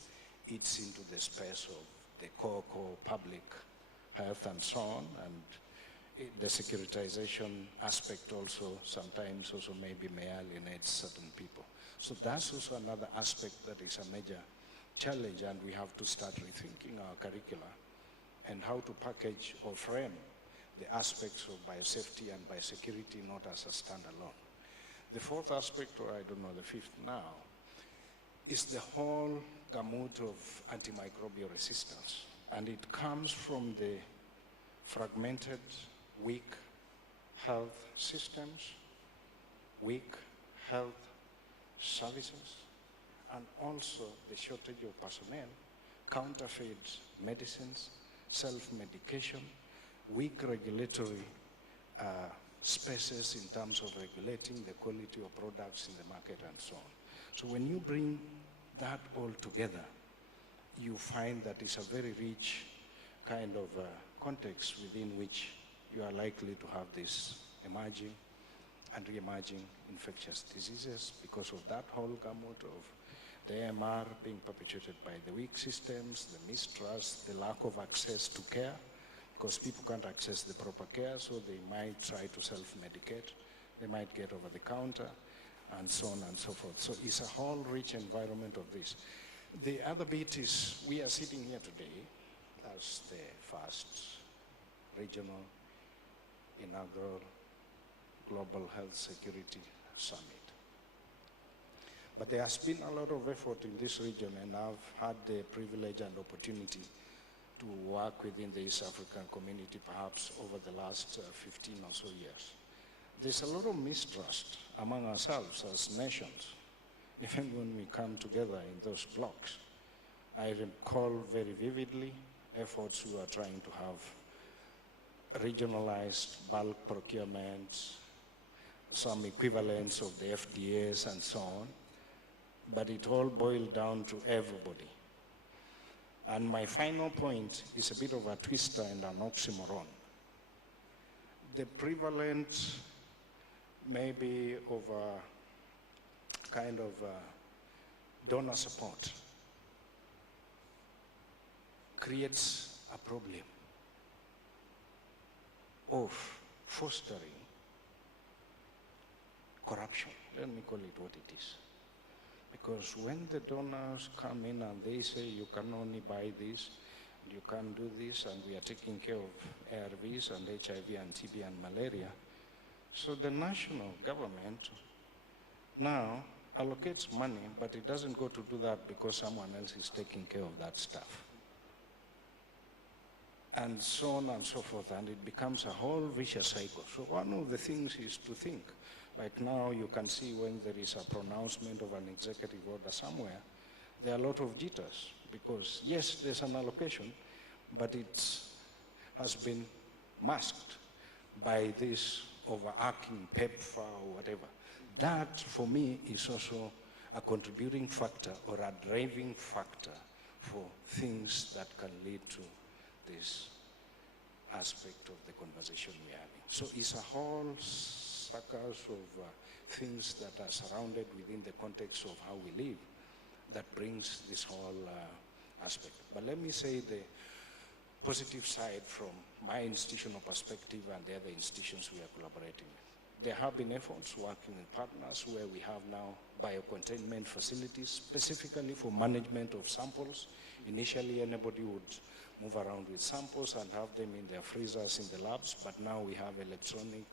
eats into the space of the core public health and so on, and the securitization aspect also sometimes also maybe may alienate certain people. So that's also another aspect that is a major challenge, and we have to start rethinking our curricula and how to package or frame the aspects of biosafety and biosecurity not as a standalone. The fourth aspect, or I don't know, the fifth now, is the whole gamut of antimicrobial resistance. And it comes from the fragmented, weak health systems, weak health services, and also the shortage of personnel, counterfeit medicines, self-medication, weak regulatory spaces in terms of regulating the quality of products in the market and so on. So when you bring that all together, you find that it's a very rich kind of context within which you are likely to have this emerging and re-emerging infectious diseases because of that whole gamut of the AMR being perpetuated by the weak systems, the mistrust, the lack of access to care, because people can't access the proper care, so they might try to self-medicate, they might get over the counter, and so on and so forth. So it's a whole rich environment of this. The other bit is we are sitting here today as the first regional inaugural Global Health Security Summit. But there has been a lot of effort in this region, and I've had the privilege and opportunity to work within the East African community perhaps over the last 15 or so years. There's a lot of mistrust among ourselves as nations, even when we come together in those blocks. I recall very vividly efforts we were trying to have regionalized bulk procurement, some equivalents of the FDAs and so on, but it all boiled down to everybody. And my final point is a bit of a twister and an oxymoron. The prevalent maybe of kind of donor support creates a problem of fostering corruption. Let me call it what it is. Because when the donors come in and they say you can only buy this, you can't do this, and we are taking care of ARVs and HIV and TB and malaria, so the national government now allocates money, but it doesn't go to do that because someone else is taking care of that stuff. And so on and so forth, and it becomes a whole vicious cycle. So one of the things is to think, like now you can see when there is a pronouncement of an executive order somewhere, there are a lot of jitters, because yes, there's an allocation, but it has been masked by this overarching PEPFAR or whatever. That, for me, is also a contributing factor or a driving factor for things that can lead to this aspect of the conversation we're having. So it's a whole circus of things that are surrounded within the context of how we live that brings this whole aspect. But let me say the positive side from my institutional perspective and the other institutions we are collaborating with. There have been efforts working with partners where we have now biocontainment facilities specifically for management of samples. Initially, anybody would move around with samples and have them in their freezers in the labs, but now we have electronic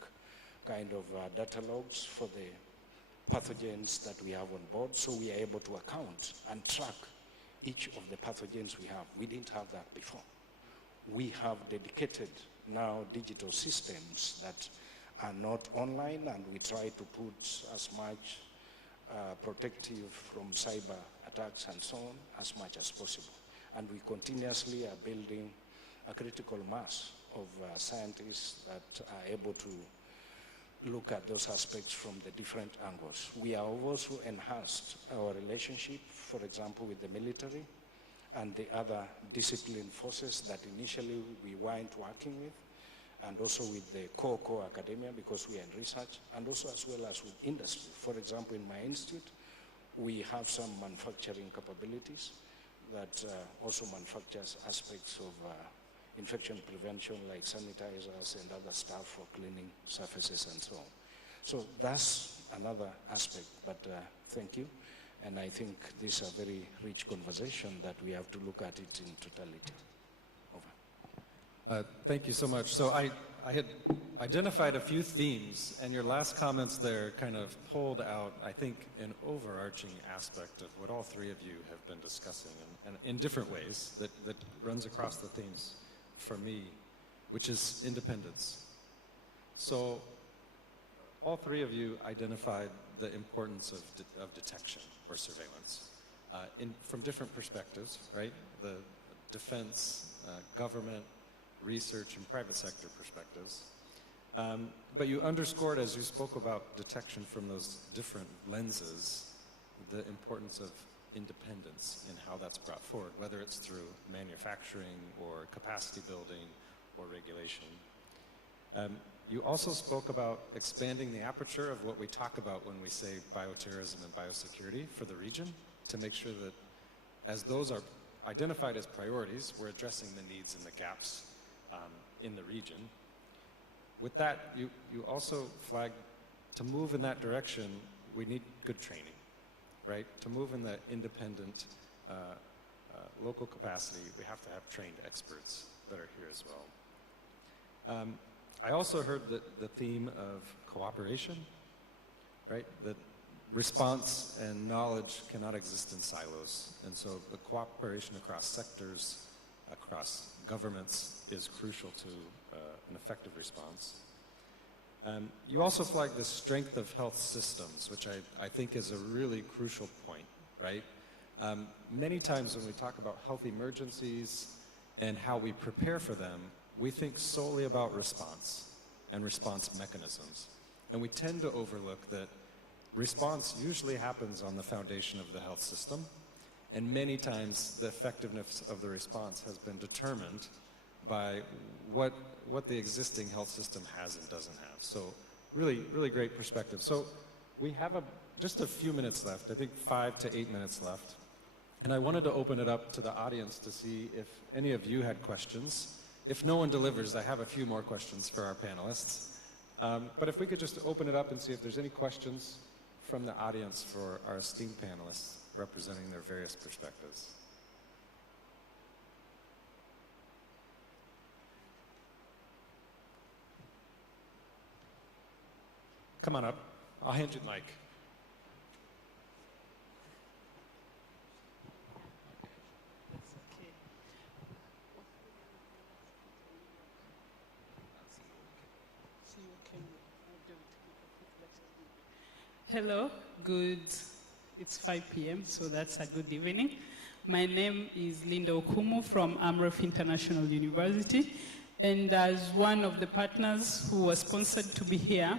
kind of data logs for the pathogens that we have on board, so we are able to account and track each of the pathogens we have. We didn't have that before. We have dedicated now digital systems that are not online, and we try to put as much protective from cyber attacks and so on as much as possible. And we continuously are building a critical mass of scientists that are able to look at those aspects from the different angles. We have also enhanced our relationship, for example, with the military and the other discipline forces that initially we weren't working with, and also with the core academia because we are in research, and also as well as with industry. For example, in my institute, we have some manufacturing capabilities that also manufactures aspects of infection prevention like sanitizers and other stuff for cleaning surfaces and so on. So that's another aspect, but thank you. And I think this is a very rich conversation that we have to look at it in totality. Thank you so much. So I had identified a few themes, and your last comments there kind of pulled out, I think, an overarching aspect of what all three of you have been discussing, and in different ways that runs across the themes for me, which is independence. So all three of you identified the importance of detection or surveillance from different perspectives, right? The defense, government, research, and private sector perspectives. But you underscored, as you spoke about detection from those different lenses, the importance of independence in how that's brought forward, whether it's through manufacturing or capacity building or regulation. You also spoke about expanding the aperture of what we talk about when we say bioterrorism and biosecurity for the region, to make sure that as those are identified as priorities, we're addressing the needs and the gaps in the region. With that, you also flagged, to move in that direction, we need good training, right? To move in that independent local capacity, we have to have trained experts that are here as well. I also heard the theme of cooperation, right? That response and knowledge cannot exist in silos. And so the cooperation across sectors, across governments is crucial to an effective response. You also flagged the strength of health systems, which I think is a really crucial point, right? Many times when we talk about health emergencies and how we prepare for them, we think solely about response and response mechanisms. And we tend to overlook that response usually happens on the foundation of the health system, and many times the effectiveness of the response has been determined by what the existing health system has and doesn't have. So really, really great perspective. So we have just a few minutes left, I think 5 to 8 minutes left. And I wanted to open it up to the audience to see if any of you had questions. If no one delivers, I have a few more questions for our panelists. But if we could just open it up and see if there's any questions from the audience for our esteemed panelists representing their various perspectives. Come on up. I'll hand you the mic. Hello, it's 5 p.m., so that's a good evening. My name is Linda Okumu from Amref International University, and as one of the partners who was sponsored to be here,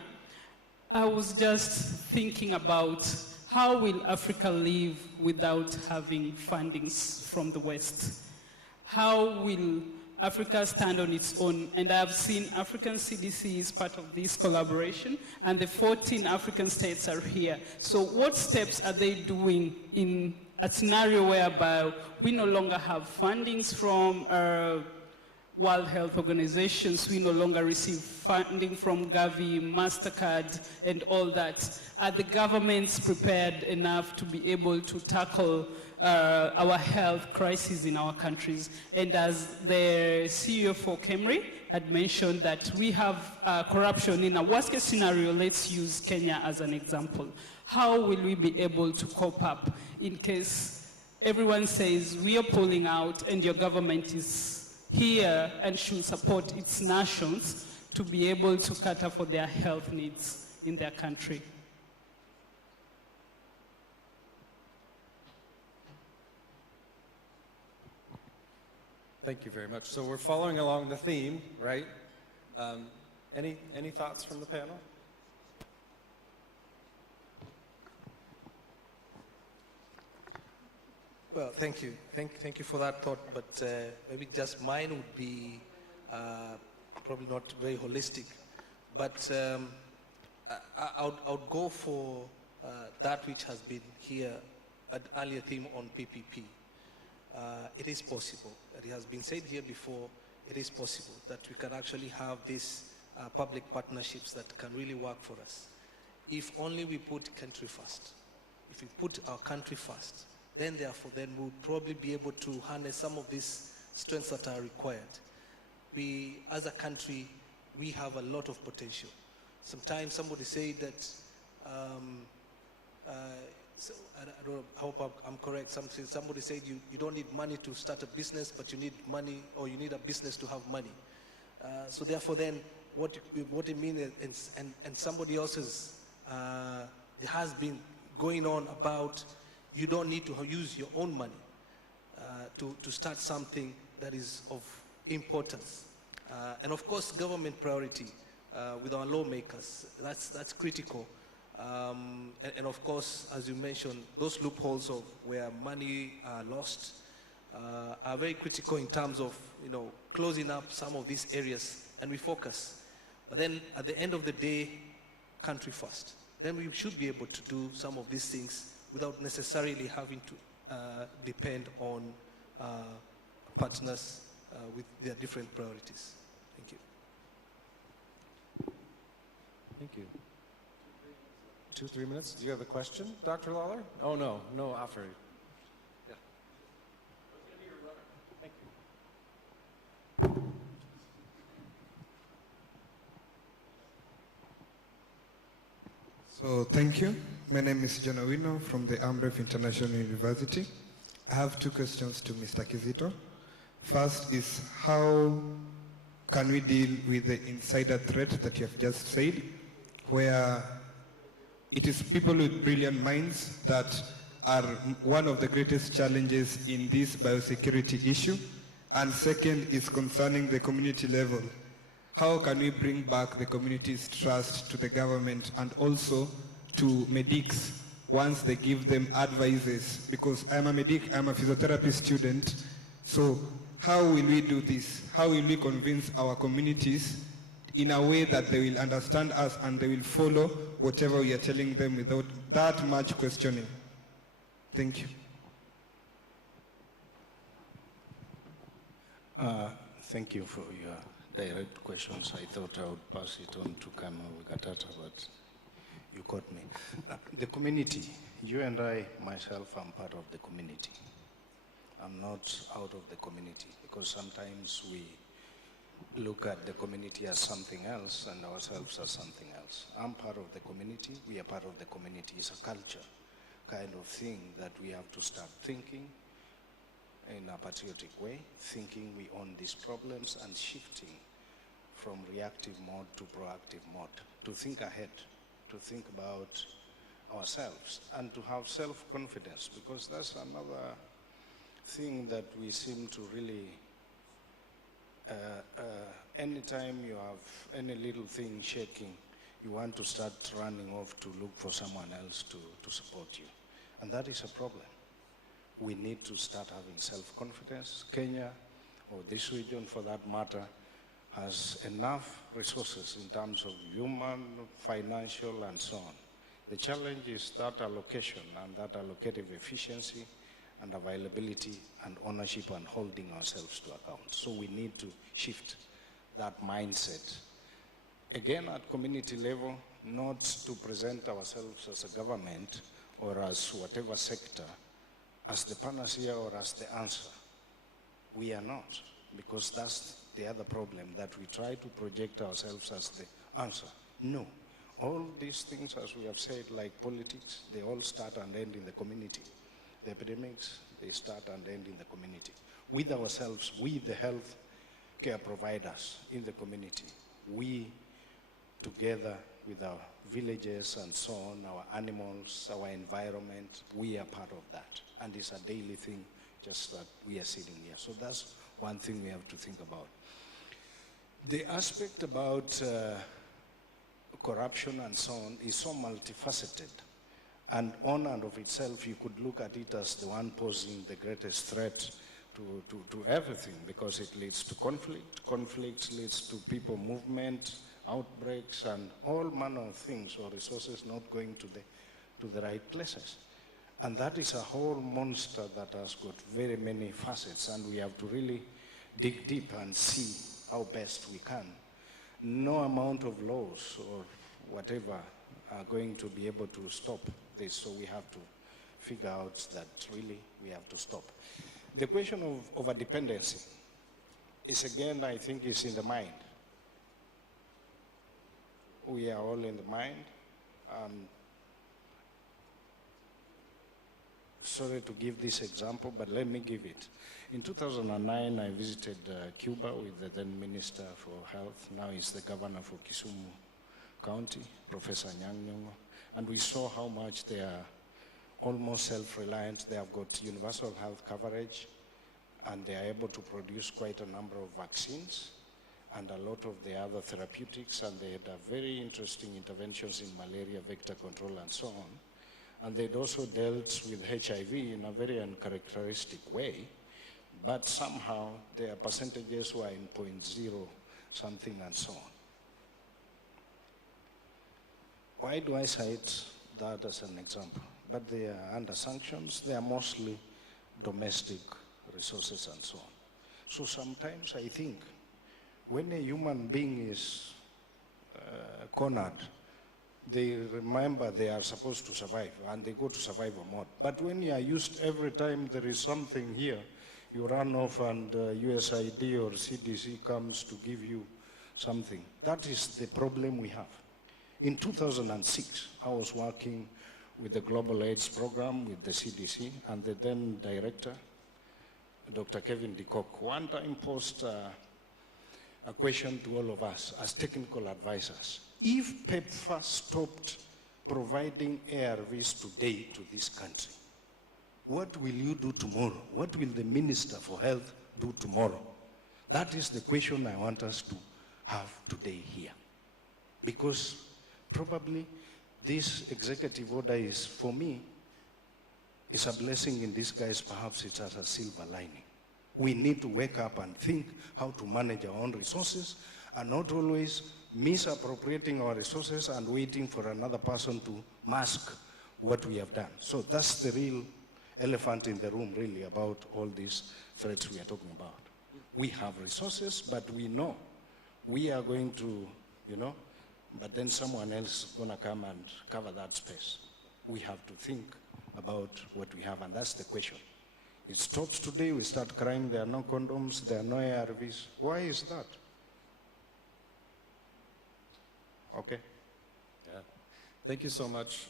I was just thinking about how will Africa live without having fundings from the West? How will Africa stand on its own? And I have seen African CDC is part of this collaboration, and the 14 African states are here. So what steps are they doing in a scenario whereby we no longer have fundings from World Health Organizations, we no longer receive funding from Gavi, MasterCard, and all that? Are the governments prepared enough to be able to tackle our health crisis in our countries? And as the CEO for KEMRI had mentioned that we have corruption in a worst case scenario, let's use Kenya as an example. How will we be able to cope up in case everyone says we are pulling out and your government is here and should support its nations to be able to cater for their health needs in their country? Thank you very much. So we're following along the theme, right? Any thoughts from the panel? Well, thank you. Thank you for that thought, but maybe just mine would be probably not very holistic, but I would go for that which has been here, an earlier theme on PPP. It is possible. It has been said here before, it is possible that we can actually have these public partnerships that can really work for us. If only we put country first. If we put our country first, then we'll probably be able to harness some of these strengths that are required. We, as a country, we have a lot of potential. Sometimes somebody say that, so I hope I'm correct, somebody said you don't need money to start a business, but you need money, or you need a business to have money. So therefore then, what it means, and somebody else's, there has been going on about you don't need to use your own money to start something that is of importance. And of course, government priority with our lawmakers, that's critical. And of course, as you mentioned, those loopholes of where money are lost are very critical in terms of closing up some of these areas and we focus. But then at the end of the day, country first. Then we should be able to do some of these things without necessarily having to depend on partners with their different priorities. Thank you. Thank you. 2-3 minutes. Do you have a question, Dr. Lawler? Oh, no, Alfred. So thank you. My name is John Owino from the Amref International University. I have 2 questions to Mr. Kizito. First is, how can we deal with the insider threat that you have just said, where it is people with brilliant minds that are one of the greatest challenges in this biosecurity issue? And second is concerning the community level. How can we bring back the community's trust to the government and also to medics once they give them advices? Because I'm a medic, I'm a physiotherapy student. So how will we do this? How will we convince our communities in a way that they will understand us and they will follow whatever we are telling them without that much questioning. Thank you. Thank you for your direct questions. I thought I would pass it on to Kama Gatata, but you caught me. The community, you and I, myself, I'm part of the community. I'm not out of the community, because sometimes we look at the community as something else and ourselves as something else. I'm part of the community, we are part of the community. It's a culture kind of thing that we have to start thinking in a patriotic way, thinking we own these problems and shifting from reactive mode to proactive mode, to think ahead, to think about ourselves and to have self-confidence, because that's another thing that we seem to really, anytime you have any little thing shaking, you want to start running off to look for someone else to support you. And that is a problem. We need to start having self-confidence. Kenya, or this region for that matter, has enough resources in terms of human, financial, and so on. The challenge is that allocation and that allocative efficiency and availability and ownership and holding ourselves to account. So we need to shift that mindset. Again, at community level, not to present ourselves as a government or as whatever sector as the panacea or as the answer. We are not, because that's the other problem, that we try to project ourselves as the answer. No. All these things, as we have said, like politics, they all start and end in the community. The epidemics, they start and end in the community. With ourselves, we, the health care providers in the community, we, together with our villages and so on, our animals, our environment, we are part of that. And it's a daily thing, just that we are sitting here. So that's one thing we have to think about. The aspect about corruption and so on is so multifaceted. And on and of itself, you could look at it as the one posing the greatest threat to everything, because it leads to conflict. Conflict leads to people movement, outbreaks, and all manner of things, or resources not going to the right places. And that is a whole monster that has got very many facets, and we have to really dig deep and see how best we can. No amount of laws or whatever are going to be able to stop this, so we have to figure out that really we have to stop. The question of overdependency is, again, I think, is in the mind. We are all in the mind. Sorry to give this example, but let me give it. In 2009, I visited Cuba with the then Minister for Health. Now he's the governor for Kisumu County, Professor Nyang'nyong'o. And we saw how much they are almost self-reliant. They have got universal health coverage, and they are able to produce quite a number of vaccines and a lot of the other therapeutics, and they had very interesting interventions in malaria, vector control, and so on. And they'd also dealt with HIV in a very uncharacteristic way, but somehow their percentages were in 0.0 something and so on. Why do I cite that as an example? But they are under sanctions. They are mostly domestic resources and so on. So sometimes I think when a human being is cornered, they remember they are supposed to survive, and they go to survival mode. But when you are used every time there is something here, you run off and USAID or CDC comes to give you something. That is the problem we have. In 2006, I was working with the Global AIDS Program with the CDC, and the then director, Dr. Kevin De Kock, one time posed a question to all of us as technical advisors. If PEPFAR stopped providing ARVs today to this country, what will you do tomorrow? What will the Minister for Health do tomorrow? That is the question I want us to have today here. Because probably this executive order is, for me, is a blessing in disguise. Perhaps it's as a silver lining. We need to wake up and think how to manage our own resources and not always misappropriating our resources and waiting for another person to mask what we have done. So that's the real elephant in the room, really, about all these threats we are talking about. We have resources, but we know we are going to, but then someone else is going to come and cover that space. We have to think about what we have, and that's the question. It stops today, we start crying, there are no condoms, there are no ARVs. Why is that? Okay. Yeah. Thank you so much,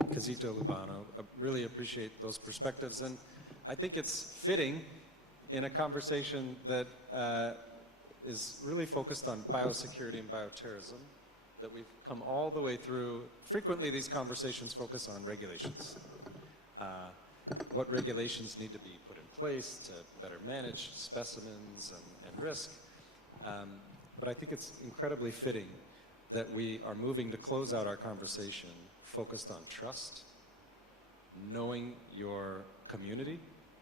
Kizito Lubano. I really appreciate those perspectives. And I think it's fitting in a conversation that is really focused on biosecurity and bioterrorism, that we've come all the way through. Frequently, these conversations focus on regulations. What regulations need to be put in place to better manage specimens and risk. But I think it's incredibly fitting that we are moving to close out our conversation focused on trust, knowing your community,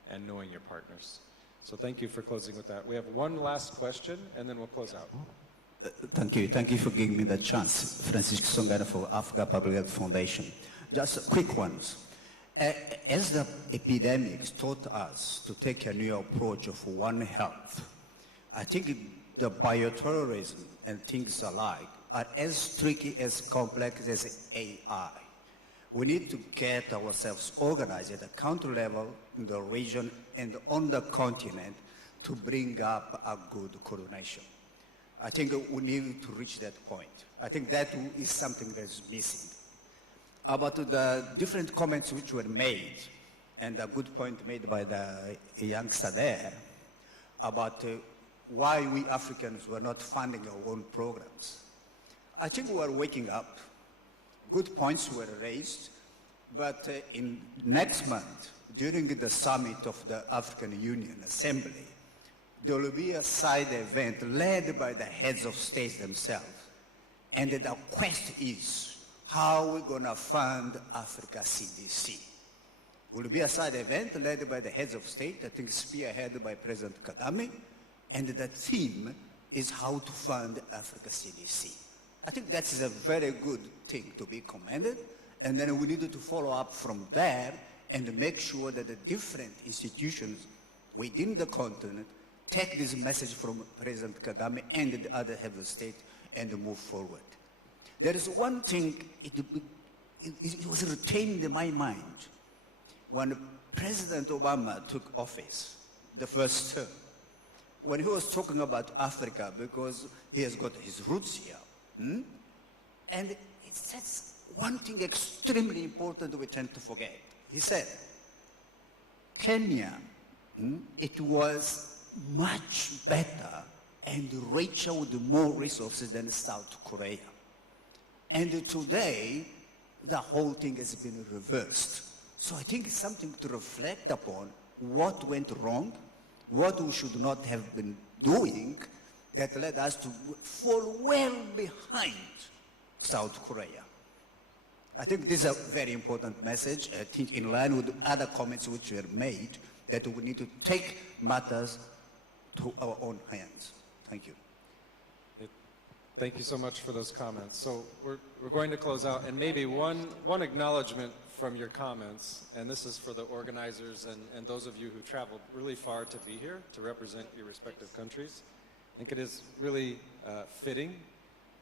and knowing your partners. So thank you for closing with that. We have one last question, and then we'll close out. Thank you. Thank you for giving me the chance. Francis Songana for Africa Public Health Foundation. Just quick ones. As the epidemics taught us to take a new approach of One Health, I think the bioterrorism and things alike are as tricky, as complex as AI. We need to get ourselves organized at the country level, in the region, and on the continent to bring up a good coordination. I think we need to reach that point. I think that is something that is missing. About the different comments which were made, and a good point made by the youngster there, about why we Africans were not funding our own programs. I think we are waking up. Good points were raised, but in next month, during the summit of the African Union Assembly, there will be a side event led by the heads of states themselves. And the question is, how are we going to fund Africa CDC? Will be a side event led by the heads of state, I think spearheaded by President Kagame, and the theme is how to fund Africa CDC. I think that's a very good thing to be commended, and then we need to follow up from there and make sure that the different institutions within the continent take this message from President Kagame and the other heads of state and move forward. There is one thing, it was retained in my mind when President Obama took office, the first term, when he was talking about Africa, because he has got his roots here. And it says one thing extremely important we tend to forget. He said, Kenya, it was much better and richer with more resources than South Korea. And today, the whole thing has been reversed. So I think it's something to reflect upon what went wrong, what we should not have been doing that led us to fall well behind South Korea. I think this is a very important message. I think in line with other comments which were made, that we need to take matters to our own hands. Thank you. Thank you so much for those comments. So we're going to close out, and maybe one acknowledgement from your comments, and this is for the organizers and those of you who traveled really far to be here to represent your respective countries. I think it is really fitting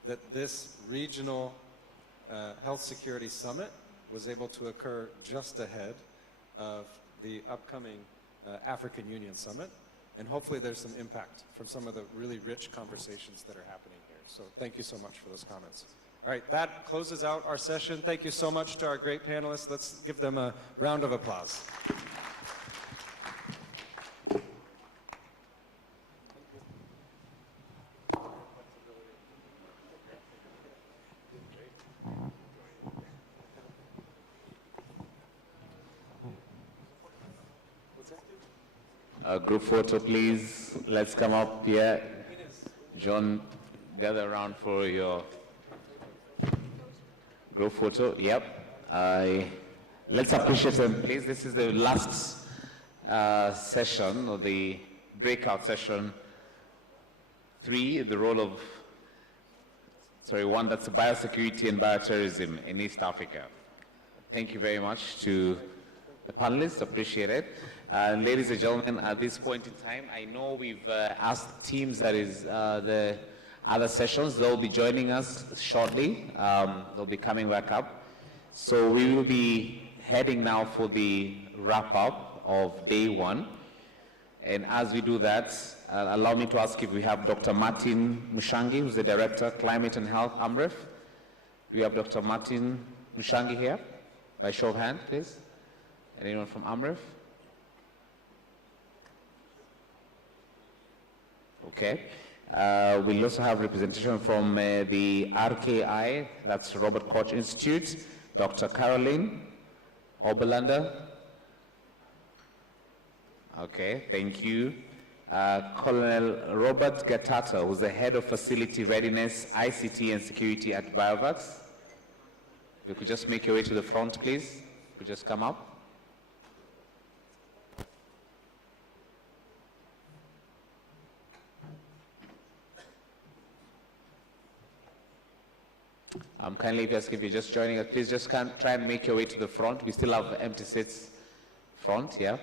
that this regional health security summit was able to occur just ahead of the upcoming African Union Summit, and hopefully there's some impact from some of the really rich conversations that are happening here. So thank you so much for those comments. All right, that closes out our session. Thank you so much to our great panelists. Let's give them a round of applause. Group photo, please. Let's come up here. John, gather around for your group photo. Yep. Let's appreciate them, please. This is the last session of the breakout session 3, the role of, one that's biosecurity and bioterrorism in East Africa. Thank you very much to the panelists, appreciate it. Ladies and gentlemen, at this point in time, I know we've asked teams that is the other sessions, they'll be joining us shortly. They'll be coming back up. So we will be heading now for the wrap-up of day 1. And as we do that, allow me to ask if we have Dr. Martin Mushangi, who's the Director of Climate and Health, AMREF. Do we have Dr. Martin Mushangi here? By show of hand, please. And anyone from AMREF? Okay. We also have representation from the RKI, that's Robert Koch Institute, Dr. Caroline Oberlander. Okay, thank you. Colonel Robert Gatata, who's the Head of Facility Readiness, ICT and Security at BioVax. If you could just make your way to the front, please. You just come up. Kindly guys, if you're just joining us, please just try and make your way to the front. We still have empty seats front, yeah.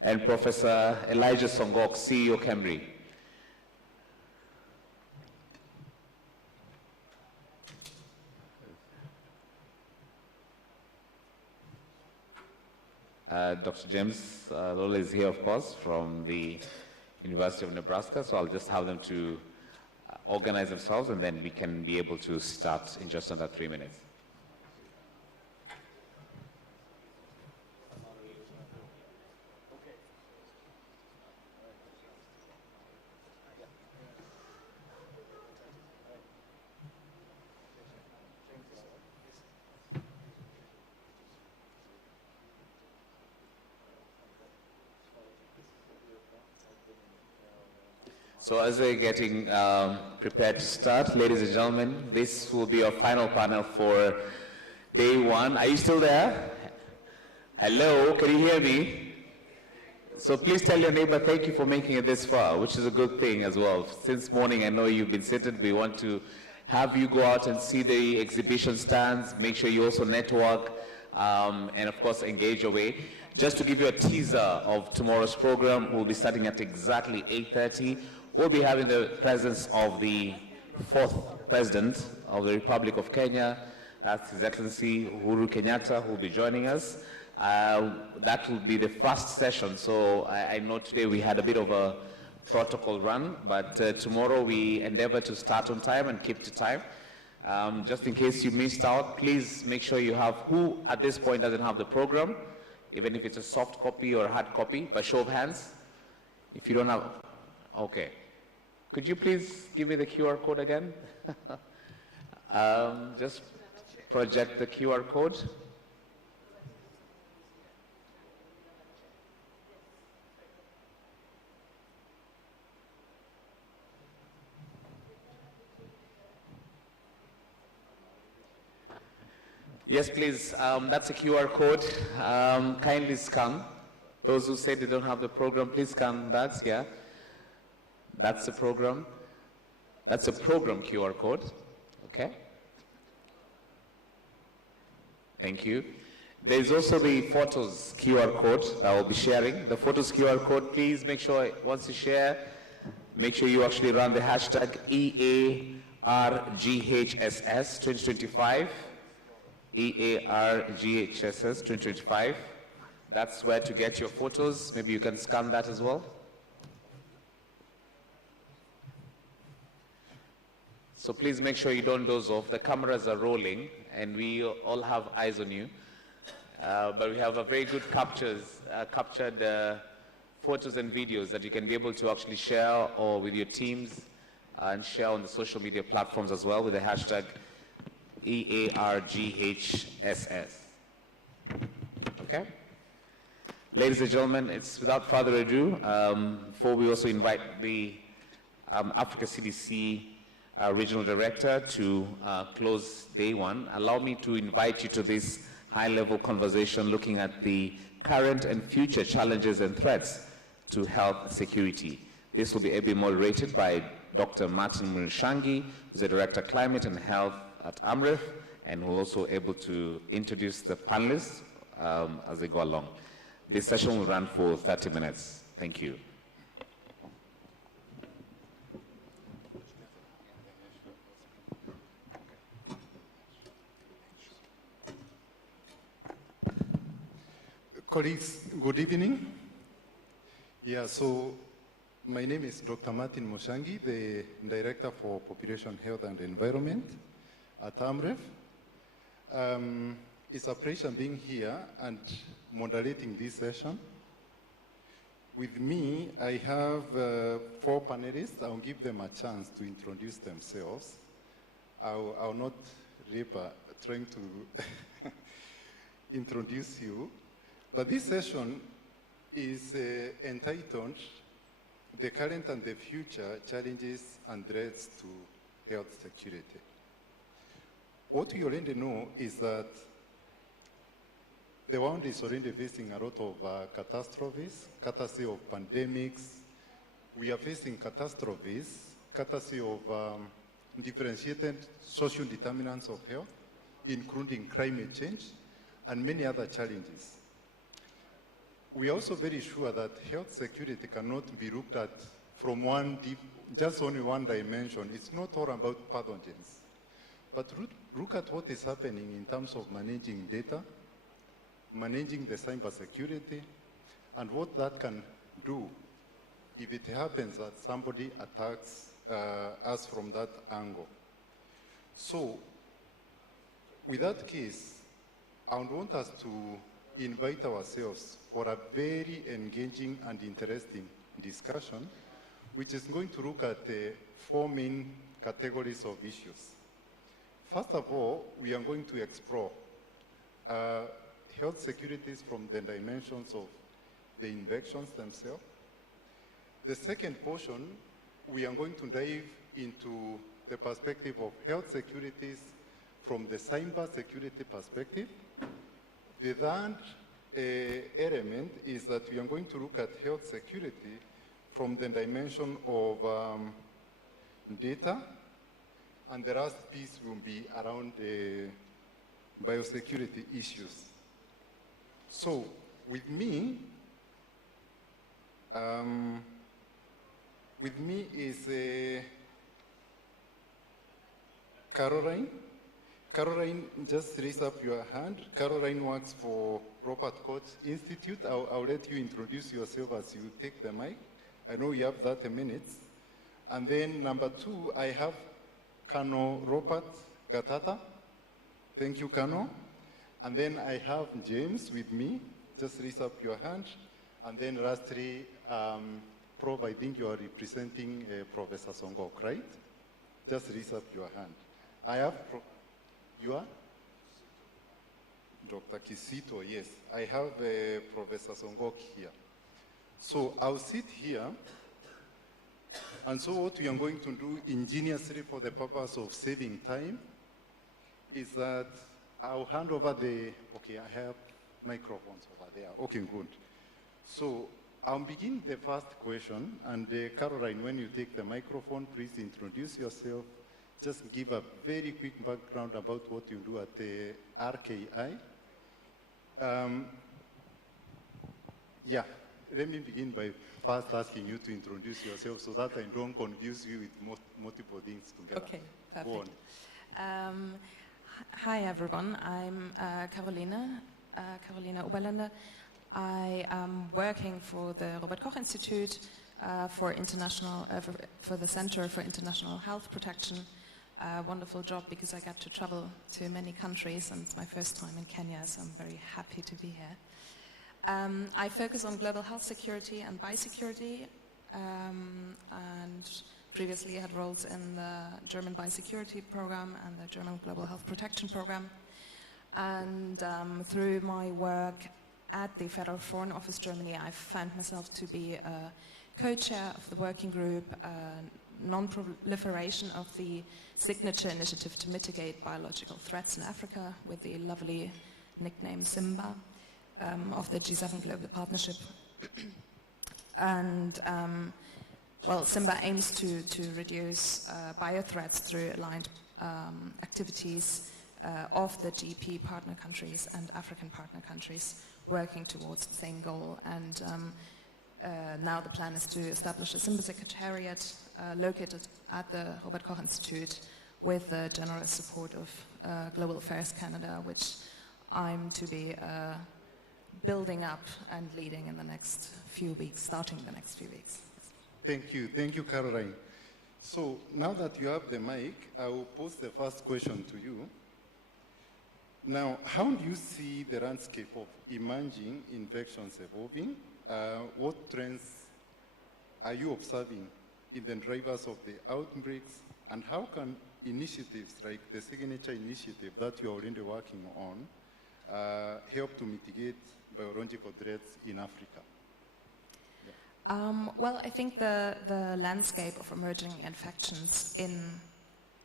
And Professor Elijah Songok, CEO Camry. Dr. James Lowell is here, of course, from the University of Nebraska, so I'll just have them to organize themselves and then we can be able to start in just under 3 minutes. So as we're getting prepared to start, ladies and gentlemen, this will be our final panel for day 1. Are you still there? Hello, can you hear me? So please tell your neighbor thank you for making it this far, which is a good thing as well. Since morning, I know you've been sitting. We want to have you go out and see the exhibition stands. Make sure you also network and of course engage away. Just to give you a teaser of tomorrow's program, we'll be starting at exactly 8:30. We'll be having the presence of the 4th President of the Republic of Kenya, that's His Excellency Uhuru Kenyatta, who will be joining us. That will be the first session, so I know today we had a bit of a protocol run, but tomorrow we endeavor to start on time and keep to time. Just in case you missed out, please make sure you have who at this point doesn't have the program, even if it's a soft copy or a hard copy, by show of hands. If you don't have, okay. Could you please give me the QR code again? Just project the QR code. Yes, please. That's a QR code. Kindly scan. Those who say they don't have the program, please scan that, yeah. That's the program. That's a program QR code. Okay. Thank you. There is also the photos QR code that I will be sharing. The photos QR code, please make sure once you share, make sure you actually run the hashtag EARGHSS 2025. EARGHSS 2025. That's where to get your photos. Maybe you can scan that as well. So please make sure you don't doze off. The cameras are rolling and we all have eyes on you. But we have a very good captured photos and videos that you can be able to actually share or with your teams and share on the social media platforms as well with the hashtag EARGHSS. Okay? Ladies and gentlemen, it's without further ado, before we also invite the Africa CDC Regional Director to close day one, allow me to invite you to this high-level conversation looking at the current and future challenges and threats to health security. This will be ably moderated by Dr. Martin Nshangi, who's the Director of Climate and Health at AMREF, and we're also able to introduce the panelists as they go along. This session will run for 30 minutes. Thank you. Colleagues, good evening. Yeah, so my name is Dr. Martin Nshangi, the Director for Population Health and Environment at AMREF. It's a pleasure being here and moderating this session. With me, I have 4 panelists. I'll give them a chance to introduce themselves. I'll not labor trying to introduce you. But this session is entitled The Current and the Future Challenges and Threats to Health Security. What you already know is that the world is already facing a lot of catastrophes, courtesy of pandemics. We are facing catastrophes, courtesy of differentiated social determinants of health, including climate change and many other challenges. We are also very sure that health security cannot be looked at from just only one dimension. It's not all about pathogens. But look at what is happening in terms of managing data, managing the cybersecurity, and what that can do if it happens that somebody attacks us from that angle. So, with that case, I want us to invite ourselves for a very engaging and interesting discussion, which is going to look at 4 main categories of issues. First of all, we are going to explore health securities from the dimensions of the infections themselves. The second portion, we are going to dive into the perspective of health securities from the cyber security perspective. The third element is that we are going to look at health security from the dimension of data, and the last piece will be around biosecurity issues. So, with me is Caroline. Caroline, just raise up your hand. Caroline works for Robert Koch Institute. I'll let you introduce yourself as you take the mic. I know you have 30 minutes. And then number 2, I have Colonel Robert Gatata. Thank you, Colonel. And then I have James with me. Just raise up your hand. And then lastly, Prof, I think you are representing Professor Songok, right? Just raise up your hand. I have you are? Dr. Kisito, yes. I have Professor Songok here. So I'll sit here. And so what we are going to do ingeniously for the purpose of saving time is that I'll hand over okay, I have microphones over there. Okay, good. So I'll begin the first question. And Caroline, when you take the microphone, please introduce yourself. Just give a very quick background about what you do at the RKI. Yeah, let me begin by first asking you to introduce yourself so that I don't confuse you with multiple things together. Okay, perfect. Hi everyone, I'm Carolina Oberländer. I am working for the Robert Koch Institute for the Center for International Health Protection. Wonderful job because I get to travel to many countries and it's my first time in Kenya, so I'm very happy to be here. I focus on global health security and biosecurity, and previously had roles in the German Biosecurity Program and the German Global Health Protection Program. And through my work at the Federal Foreign Office Germany, I found myself to be a co-chair of the working group, non-proliferation of the Signature Initiative to Mitigate Biological Threats in Africa, with the lovely nickname SIMBA, of the G7 Global Partnership. And well, SIMBA aims to reduce biothreats through aligned activities of the GP partner countries and African partner countries working towards the same goal. And now the plan is to establish a SIMBA secretariat located at the Robert Koch Institute with the generous support of Global Affairs Canada, which I'm to be building up and leading in the next few weeks, starting the next few weeks. Thank you, Caroline. So now that you have the mic, I will pose the first question to you. Now, how do you see the landscape of emerging infections evolving? What trends are you observing in the drivers of the outbreaks, and how can initiatives like the Signature Initiative that you're already working on help to mitigate biological threats in Africa? Well, I think the landscape of emerging infections in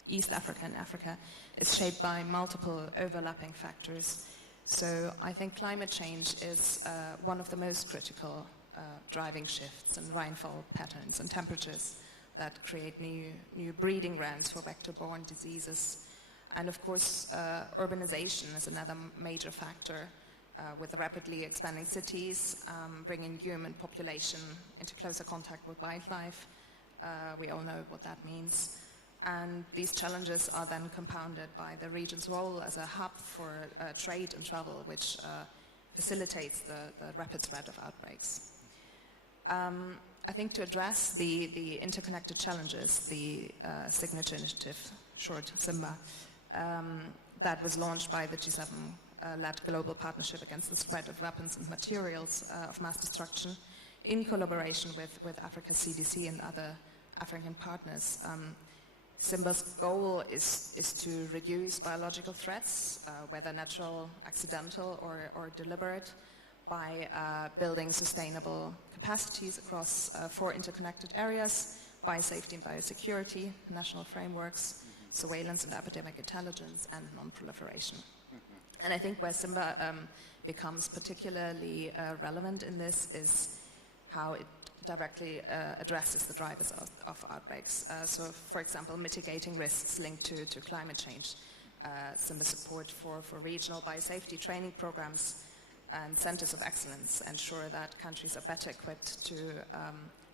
East Africa and Africa is shaped by multiple overlapping factors. So I think climate change is one of the most critical driving shifts in rainfall patterns and temperatures that create new breeding grounds for vector-borne diseases. And of course, urbanization is another major factor, with rapidly expanding cities, bringing human population into closer contact with wildlife. We all know what that means. And these challenges are then compounded by the region's role as a hub for trade and travel, which facilitates the rapid spread of outbreaks. I think to address the interconnected challenges, the Signature Initiative, short SIMBA, that was launched by the G7-led Global Partnership Against the Spread of Weapons and Materials of Mass Destruction, in collaboration with Africa CDC and other African partners. SIMBA's goal is to reduce biological threats, whether natural, accidental, or deliberate, by building sustainable capacities across 4 interconnected areas: biosafety and biosecurity, national frameworks, surveillance and epidemic intelligence, and non-proliferation. And I think where SIMBA becomes particularly relevant in this is how it directly addresses the drivers of outbreaks. So, for example, mitigating risks linked to climate change, SIMBA support for regional biosafety training programs and centers of excellence ensure that countries are better equipped to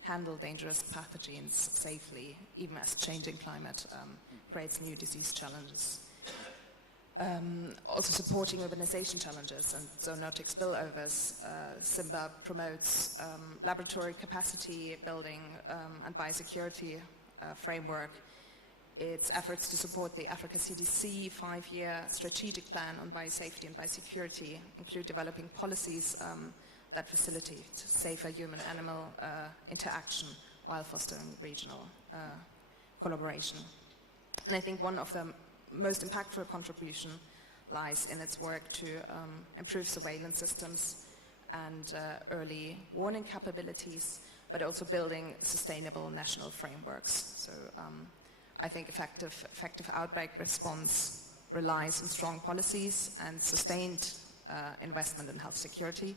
handle dangerous pathogens safely, even as changing climate creates new disease challenges. Also supporting urbanization challenges and zoonotic spillovers, SIMBA promotes laboratory capacity building and biosecurity framework. Its efforts to support the Africa CDC 5-year strategic plan on biosafety and biosecurity include developing policies that facilitate safer human-animal interaction while fostering regional collaboration. And I think one of the most impactful contribution lies in its work to improve surveillance systems and early warning capabilities, but also building sustainable national frameworks. So I think effective outbreak response relies on strong policies and sustained investment in health security.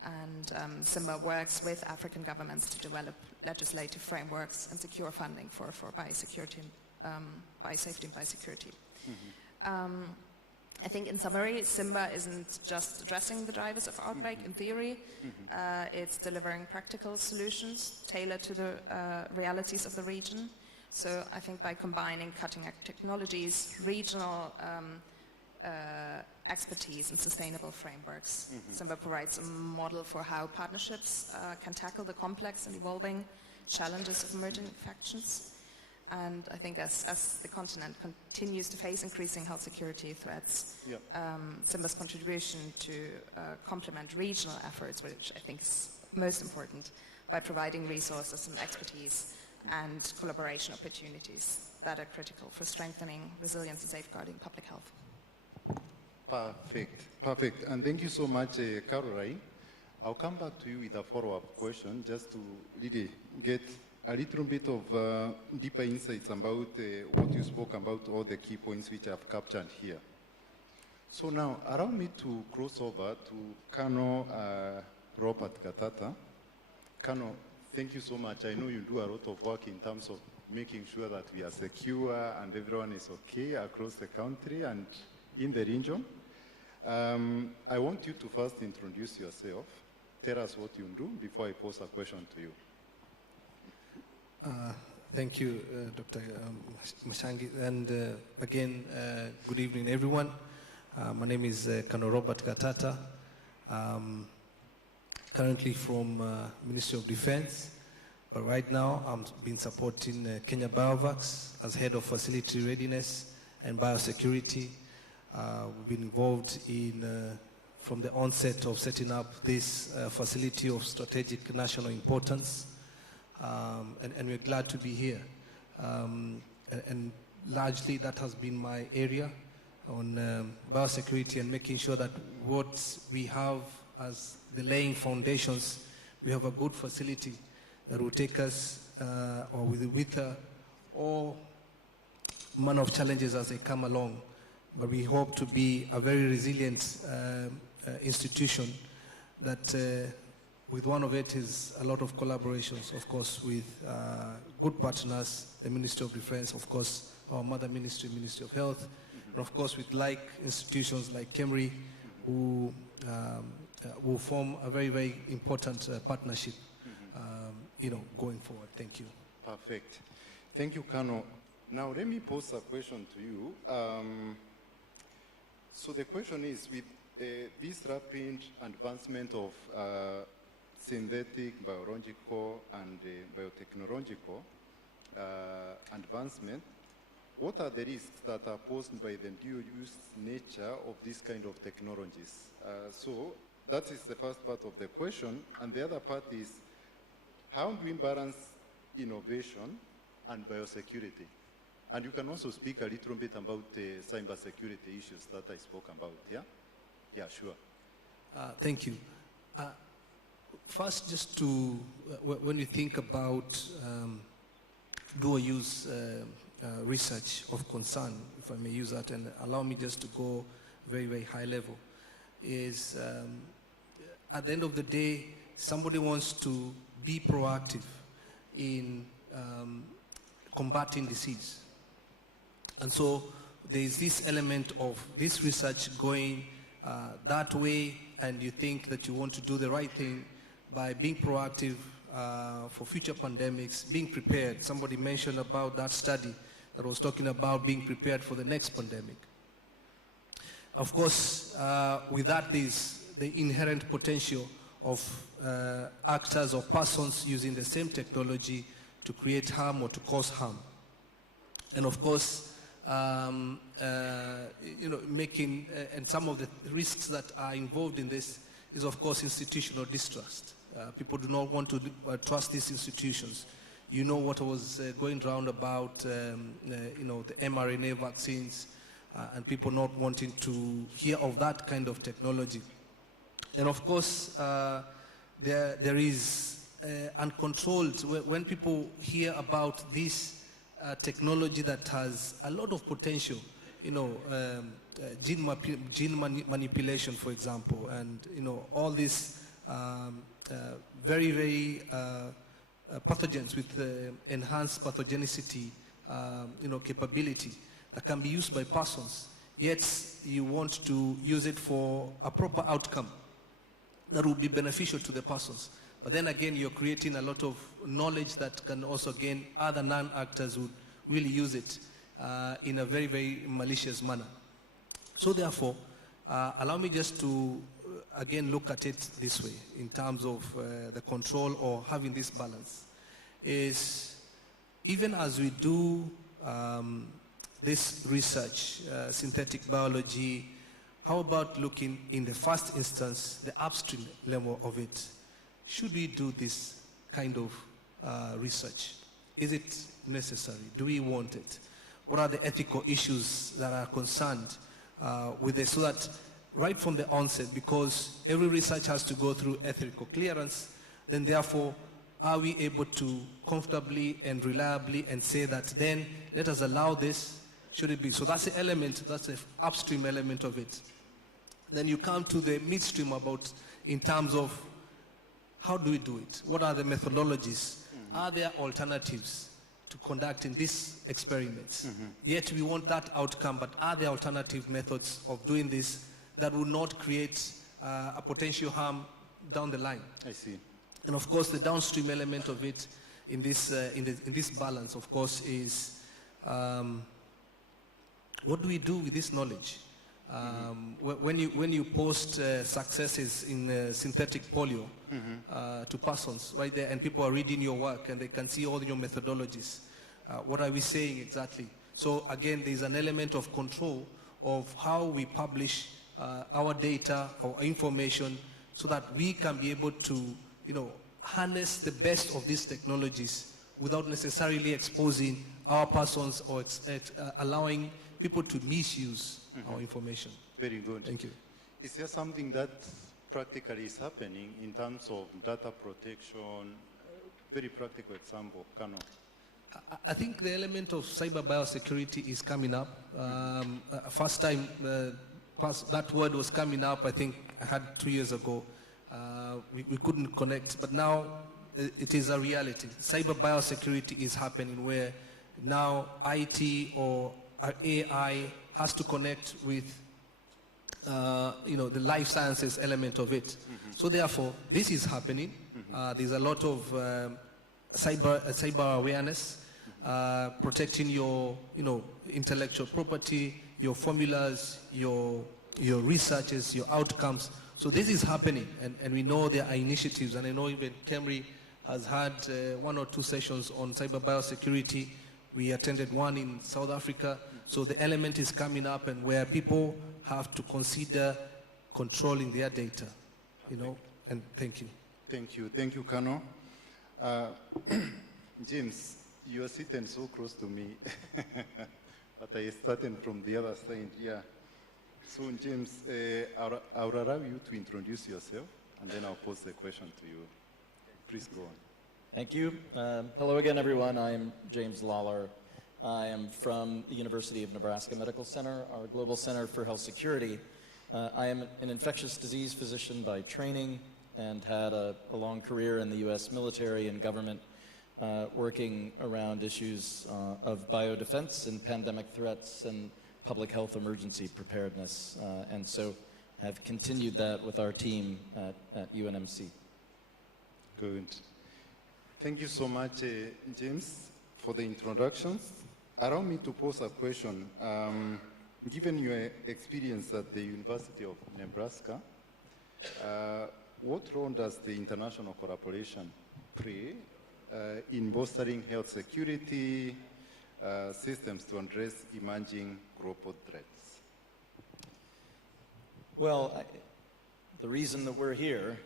And SIMBA works with African governments to develop legislative frameworks and secure funding for biosecurity, biosafety and biosecurity. I think in summary, SIMBA isn't just addressing the drivers of outbreak in theory, it's delivering practical solutions tailored to the realities of the region. So I think by combining cutting-edge technologies, regional expertise and sustainable frameworks, SIMBA provides a model for how partnerships can tackle the complex and evolving challenges of emerging infections. And I think as the continent continues to face increasing health security threats, SIMBA's contribution to complement regional efforts, which I think is most important, by providing resources and expertise and collaboration opportunities that are critical for strengthening resilience and safeguarding public health. Perfect. And thank you so much, Caroline. I'll come back to you with a follow-up question just to really get a little bit of deeper insights about what you spoke about, all the key points which I've captured here. So now, allow me to cross over to Colonel Robert Gatata. Colonel, thank you so much. I know you do a lot of work in terms of making sure that we are secure and everyone is okay across the country and in the region. I want you to first introduce yourself. Tell us what you do before I pose a question to you. Thank you, Dr. Msangi. And again, good evening, everyone. My name is Colonel Robert Gatata. Currently from Ministry of Defense, but right now I've been supporting Kenya Biovacs as head of facility readiness and biosecurity. We've been involved in from the onset of setting up this facility of strategic national importance, and we're glad to be here. And largely that has been my area on biosecurity and making sure that what we have as the laying foundations, we have a good facility that will take us or with all manner of challenges as they come along. But we hope to be a very resilient institution that with one of it is a lot of collaborations, of course, with good partners, the Ministry of Defense, of course, our mother ministry, Ministry of Health, and of course with like institutions like KEMRI, who form a very, very important partnership, going forward. Thank you. Perfect. Thank you, Colonel. Now let me pose a question to you. So the question is, with this rapid advancement of synthetic, biological, and biotechnological advancement, what are the risks that are posed by the dual-use nature of these kind of technologies? So that is the first part of the question, and the other part is, how do we balance innovation and biosecurity? And you can also speak a little bit about the cybersecurity issues that I spoke about, yeah? Yeah, sure. Thank you. First, just to, when you think about dual-use research of concern, if I may use that, and allow me just to go very, very high level, is at the end of the day, somebody wants to be proactive in combating disease. And so there is this element of this research going that way, and you think that you want to do the right thing by being proactive for future pandemics, being prepared. Somebody mentioned about that study that was talking about being prepared for the next pandemic. Of course, with that is the inherent potential of actors or persons using the same technology to create harm or to cause harm. And of course, making, and some of the risks that are involved in this is of course institutional distrust. People do not want to trust these institutions. You know what was going around about, the mRNA vaccines, and people not wanting to hear of that kind of technology. And of course, there is uncontrolled, when people hear about this technology that has a lot of potential, gene manipulation, for example, and all these very, very pathogens with enhanced pathogenicity, capability that can be used by persons. Yet you want to use it for a proper outcome that will be beneficial to the persons. But then again, you're creating a lot of knowledge that can also, again, other non-actors would really use it in a very, very malicious manner. So therefore, allow me just to, again, look at it this way, in terms of the control or having this balance, is even as we do this research, synthetic biology, how about looking in the first instance, the upstream level of it? Should we do this kind of research? Is it necessary? Do we want it? What are the ethical issues that are concerned with this, so that right from the onset, because every research has to go through ethical clearance, then therefore are we able to comfortably and reliably and say that then let us allow this, should it be? So that's the element, that's the upstream element of it. Then you come to the midstream about in terms of how do we do it? What are the methodologies? Are there alternatives to conducting these experiments? Yet we want that outcome, but are there alternative methods of doing this that will not create a potential harm down the line? I see. And of course, the downstream element of it in this balance, of course, is what do we do with this knowledge? When you post successes in synthetic polio to persons right there, and people are reading your work and they can see all your methodologies, what are we saying exactly? So again, there is an element of control of how we publish our data or information so that we can be able to harness the best of these technologies without necessarily exposing our persons or allowing people to misuse our information. Very good. Thank you. Is there something that practically is happening in terms of data protection? Very practical example, Kano. I think the element of cyber biosecurity is coming up. First time that word was coming up, I think I had 2 years ago. We couldn't connect, but now it is a reality. Cyber biosecurity is happening where now IT or AI has to connect with the life sciences element of it. So therefore, this is happening. There's a lot of cyber awareness, protecting your intellectual property, your formulas, your researches, your outcomes. So this is happening, and we know there are initiatives, and I know even KEMRI has had 1 or 2 sessions on cyber biosecurity. We attended one in South Africa. So the element is coming up, and where people have to consider controlling their data, and thank you. Thank you. Thank you, Kano. James, you are sitting so close to me, but I started from the other side, yeah. So, James, I'll allow you to introduce yourself, and then I'll pose the question to you. Please go on. Thank you. Hello again, everyone. I'm James Lawler. I am from the University of Nebraska Medical Center, our Global Center for Health Security. I am an infectious disease physician by training and had a long career in the U.S. military and government working around issues of biodefense and pandemic threats and public health emergency preparedness. And so have continued that with our team at UNMC. Good. Thank you so much, James, for the introductions. Allow me to pose a question. Given your experience at the University of Nebraska, what role does the international collaboration play in bolstering health security systems to address emerging global threats? Well, the reason that we're here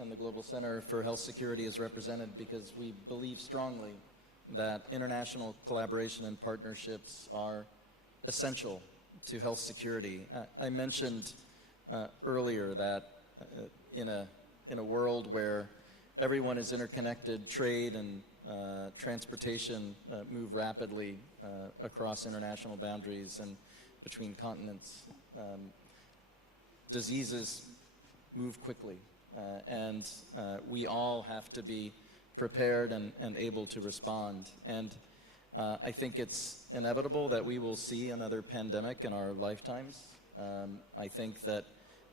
and the Global Center for Health Security is represented because we believe strongly that international collaboration and partnerships are essential to health security. I mentioned earlier that in a world where everyone is interconnected, trade and transportation move rapidly across international boundaries and between continents, diseases move quickly, and we all have to be prepared and able to respond. And I think it's inevitable that we will see another pandemic in our lifetimes. I think that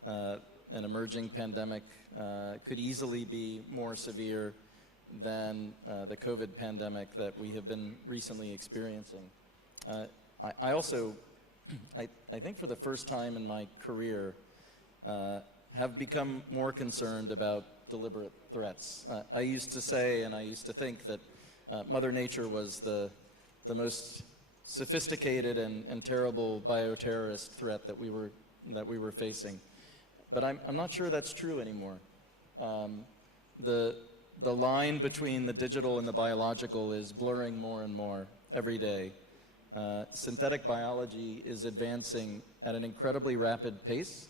an emerging pandemic could easily be more severe than the COVID pandemic that we have been recently experiencing. I also, I think for the first time in my career, have become more concerned about deliberate threats. I used to say and I used to think that Mother Nature was the most sophisticated and terrible bioterrorist threat that we were facing. But I'm not sure that's true anymore. The line between the digital and the biological is blurring more and more every day. synthetic biology is advancing at an incredibly rapid pace.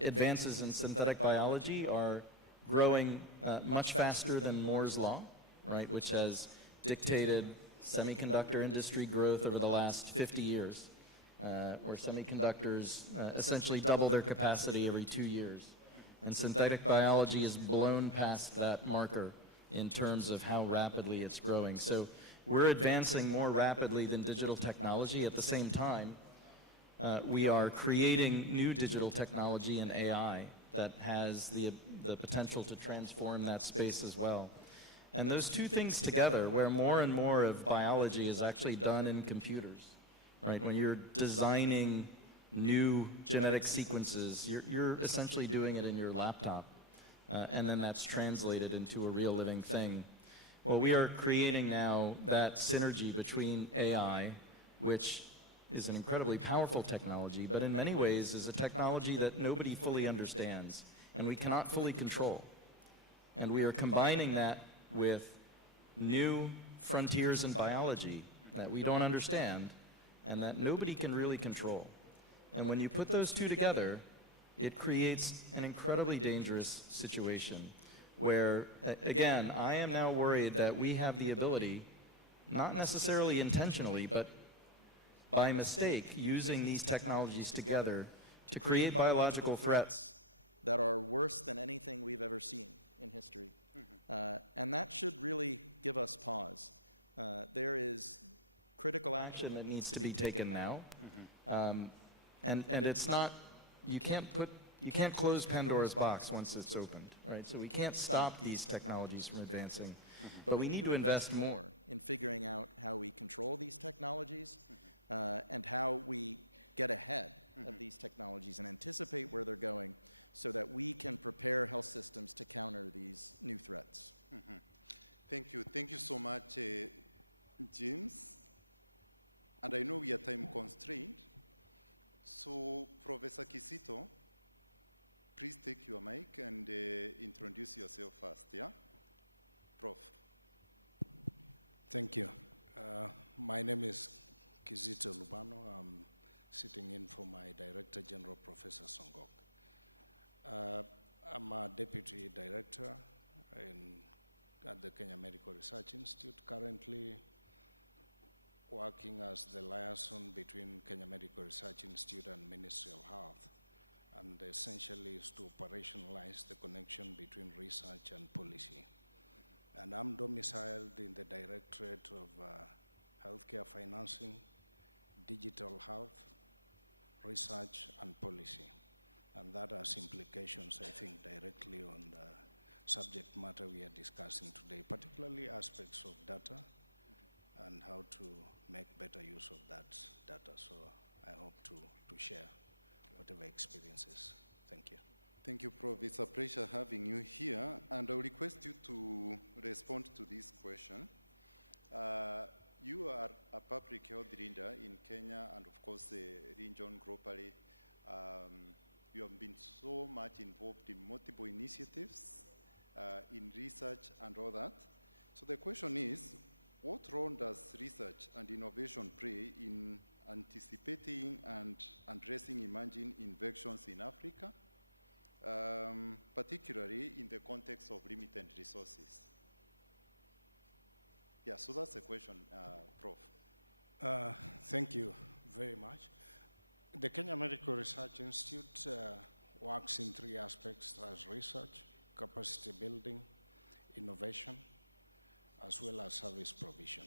Advances in synthetic biology are growing much faster than Moore's Law, right, which has dictated semiconductor industry growth over the last 50 years, where semiconductors essentially double their capacity every 2 years. And synthetic biology has blown past that marker in terms of how rapidly it's growing. So we're advancing more rapidly than digital technology. At the same time, we are creating new digital technology and AI that has the potential to transform that space as well. And those two things together, where more and more of biology is actually done in computers, right? When you're designing new genetic sequences, you're essentially doing it in your laptop. And then that's translated into a real living thing. Well, we are creating now that synergy between AI, which is an incredibly powerful technology, but in many ways is a technology that nobody fully understands and we cannot fully control. And we are combining that with new frontiers in biology that we don't understand and that nobody can really control. And when you put those two together, it creates an incredibly dangerous situation where, again, I am now worried that we have the ability, not necessarily intentionally, but by mistake, using these technologies together to create biological threats that are worse than anything we've ever seen in history. And that should really give us pause. There is critical action that needs to be taken now. And it's not, you can't close Pandora's box once it's opened, right? So we can't stop these technologies from advancing. But we need to invest more in figuring out how we control these technologies and how we get ahead of these technologies and anticipate where they're going so that we can prepare health systems to counter these new threats. Thank you. Thank you so much, James. And I know we are time constrained. So, Professor Kizito, please take your mic and introduce yourself first, yeah? Prof. Thank you. My name is Kizito Lubano. I'm sitting in for my Director General, Professor Songok. I'm a Deputy Director at the Kenya Medical Research Institute, currently working as the liaison between Kenya Medical Research Institute and Ministry of Health, and essentially is to operationalize the connection between research and policy. And I'm domiciled in the Directorate of Healthcare Financing, Digital Health, Research and Policy. And that has implications, I think, directly on the subject matter we are discussing today, particularly aspects of data and how to make better use of that data. So I hope to share whatever experiences. Thank you. Thank you, Prof. It's a pleasure having you here. And I will request you to respond to this question. You are a public health leader in Kenya and, of course, the region globally. You have been so much involved in multiple initiatives, in research and all that. So the question is, what role does research and innovation play in anticipating and addressing emerging infections in Africa, particularly in the context of limited resources? Yeah, so that's the question, Prof. Thank you very much. The Kenya Medical Research Institute works in three aspects: as research, capacity building, innovation, as well as service provision.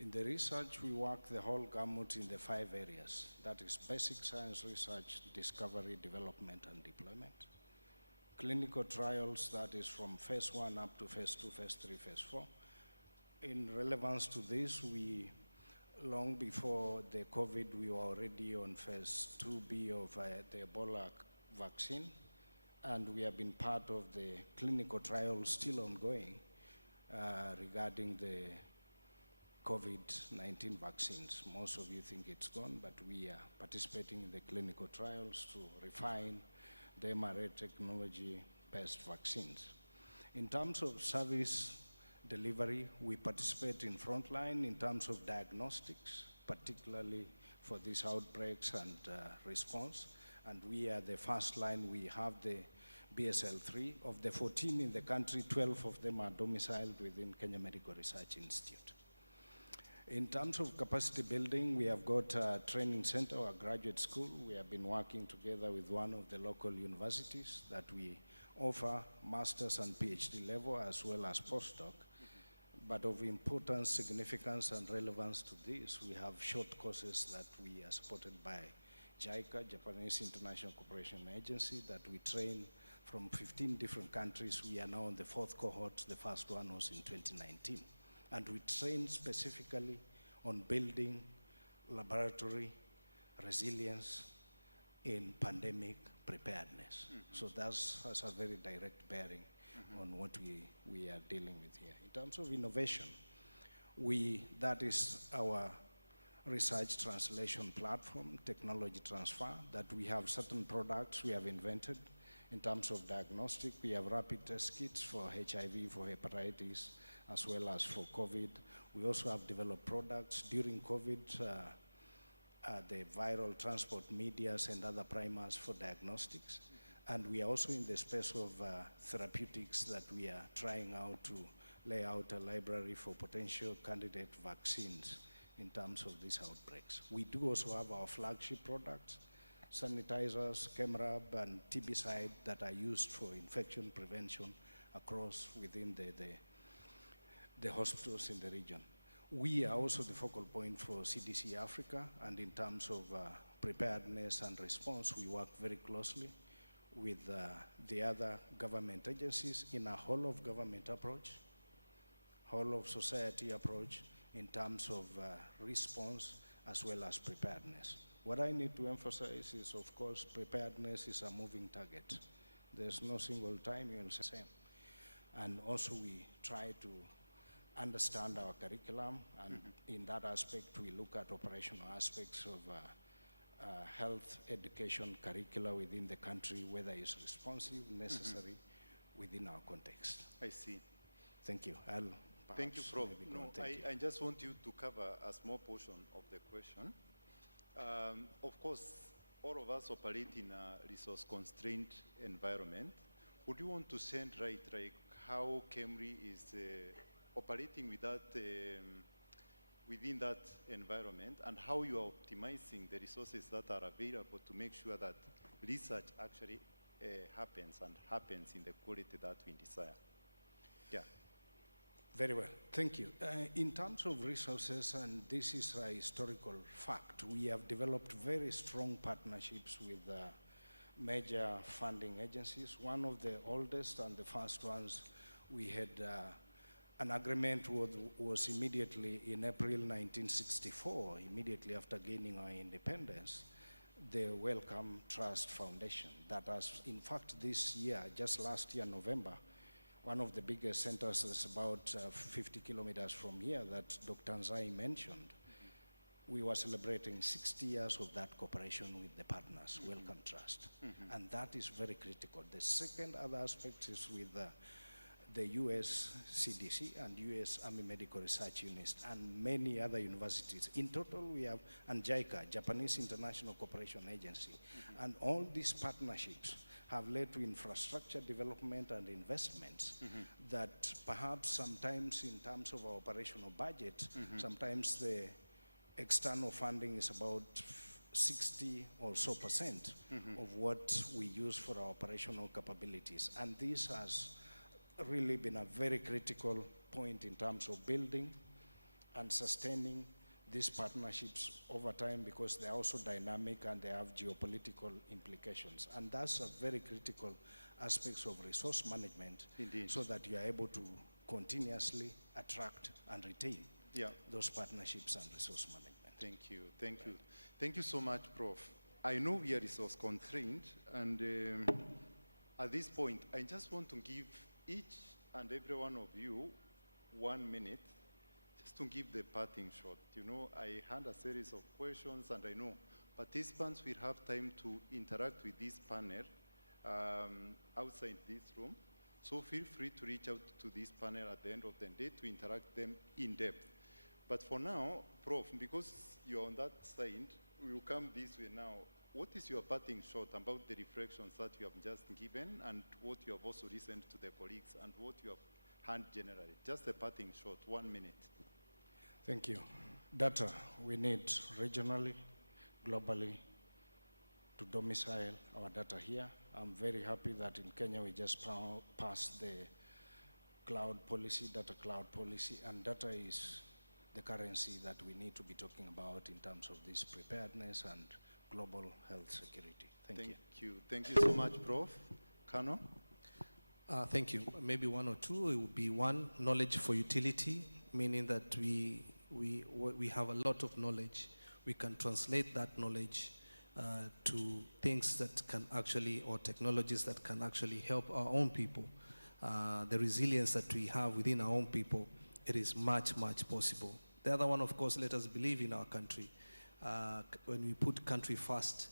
In the research, we work the whole gamut in the 5 areas. That is basic science research, discovery, development, and deployment. Clinical trials, that is from phase 1 up to phase 2, phase 3, phase 4. In relevance to this, long before the COVID, we were already on phase 2B of the Ebola vaccine, and we have been part of the clinical trials still ongoing regarding the COVID-19 vaccines. Most of you think it's gone, but we are participating in the clinical trials to refine the mRNA technology-based vaccines. In terms of service delivery, we participate in frontline in terms of diagnostics, particularly for these outbreaks and response. And we are the first line. We have the BSL-3. Of the 14 in the country, 12 of them are domiciled within Kenya Medical Research Institute. In terms of capacity building, we have got a training center, a graduate school. We have been working together with one of the local universities that we offer master's and PhD level as well as postdoc. But of importance, significance, and relevance to this, we have short courses that we are supported by JICA, Japanese International Cooperation Agency, that we train from 15 different countries. We are now on the 4th cohort. The first one was in 2019. And we train specifically on building laboratory resilience in pandemic preparedness. So that has a very direct bearing on what we are dealing with here. In terms of innovation, that is our research translation platform, technology transfer, that we have certain products we have invented. In terms of diagnostic, we have rapid test kits for HIV, for hepatitis, as well as for COVID. We also have developed products during COVID, the viral transport medias and other primers for diagnostics. And we are also in the space of therapeutics that we are trying out to lay out a library for potential candidate vaccines in terms of these outbreaks. We do also have our flagship products, sanitizers, ChemRab, and TBcide that are used for infection prevention across within the hospitals in the region. We are also the focal point for CDC Africa, and in terms of preparedness and response, we work very closely with the other government agencies in a whole of government approach, whole of society approach in terms of response as well as preparedness. What I need to emphasize is, of course, preparedness is a moving target. There's no single time you'll say the same. And also we try to understand our curriculum, and in that aspect we look at operational aspects of health education curricula within the country, whether it's responsive, necessary within our context. I see. Thank you. Thank you, Prof. No, I just want you to cover a small portion of the question. Of course, all of us operate in a resource-constrained environment. Would you want to shed light, like how KEMRI is operating with that, within that environment, and how you are optimizing the resources that are available to make sure that research actually happens in the quality that we desire? Yeah. Very well, thank you. In terms of resources, and this is a historical fact, we have developed very strong partnerships with major funding agencies. One of the oldest and the first ones, we had an agreement was immediately in April 1964, immediately after gaining our independence, the Wellcome Trust Foundation. That has, in fact, this year, just last year, November, one of the biggest centers that's about 50 kilometers from here that Dr. Nzai mentioned, we were celebrating 60 years of that cooperation with the partners, Wellcome Trust. And that is very critical. The second other aspect is with the US CDC and US Army Medical Research Unit and many other universities. In total, we have, and JICA, Japanese International Cooperation Agency. And all these partnerships have led to infrastructure development and investments that perhaps sometimes in terms of our operational budget, sometimes the external funding is about 60 or so % of what we use for our operational capabilities. And this has really been a very critical point in terms of building and sustaining these partnerships over time, because they're also dynamic and they have geopolitical implications. And that's a very critical aspect of resource management. Indeed. So that you are able to continuously attract and retain those partnerships and resource management. Thank you, thank you. Thank you so much, Prof. I know we are resource constrained, and at this point, I just want to give each and every one of you 1 minute just to give the parting shot. You know, I had a series of questions, and I know participants will have time to interact with this panel outside this room. So feel free to reach out to this panel at the end of the day to interact them in depth. But for now, Prof, because you're on that side, we will come this way now. What is your parting shot about the reflections that you have just given and what you have also listened to the colleagues and what you have heard generally? Just a parting shot, 1 minute. Thank you. Data we need regionally, globally, to domicile our data here. I'm very happy that in Kenya we just passed the cloud policy, data cloud policy, and data is the currency that we need to be talking about in terms of this preparedness and global health security. Thank you. Thank you so much, Prof. Kano? Thank you. Maybe one or two. It would be one, knowledge for utility, meaning that we have a lot of knowledge. We can translate that knowledge to things that can actually, or technologies that can actually help our own people. The resilience that we have within our own people, it is much, much possible. The other one, of course, let us believe in our country. When we put country first,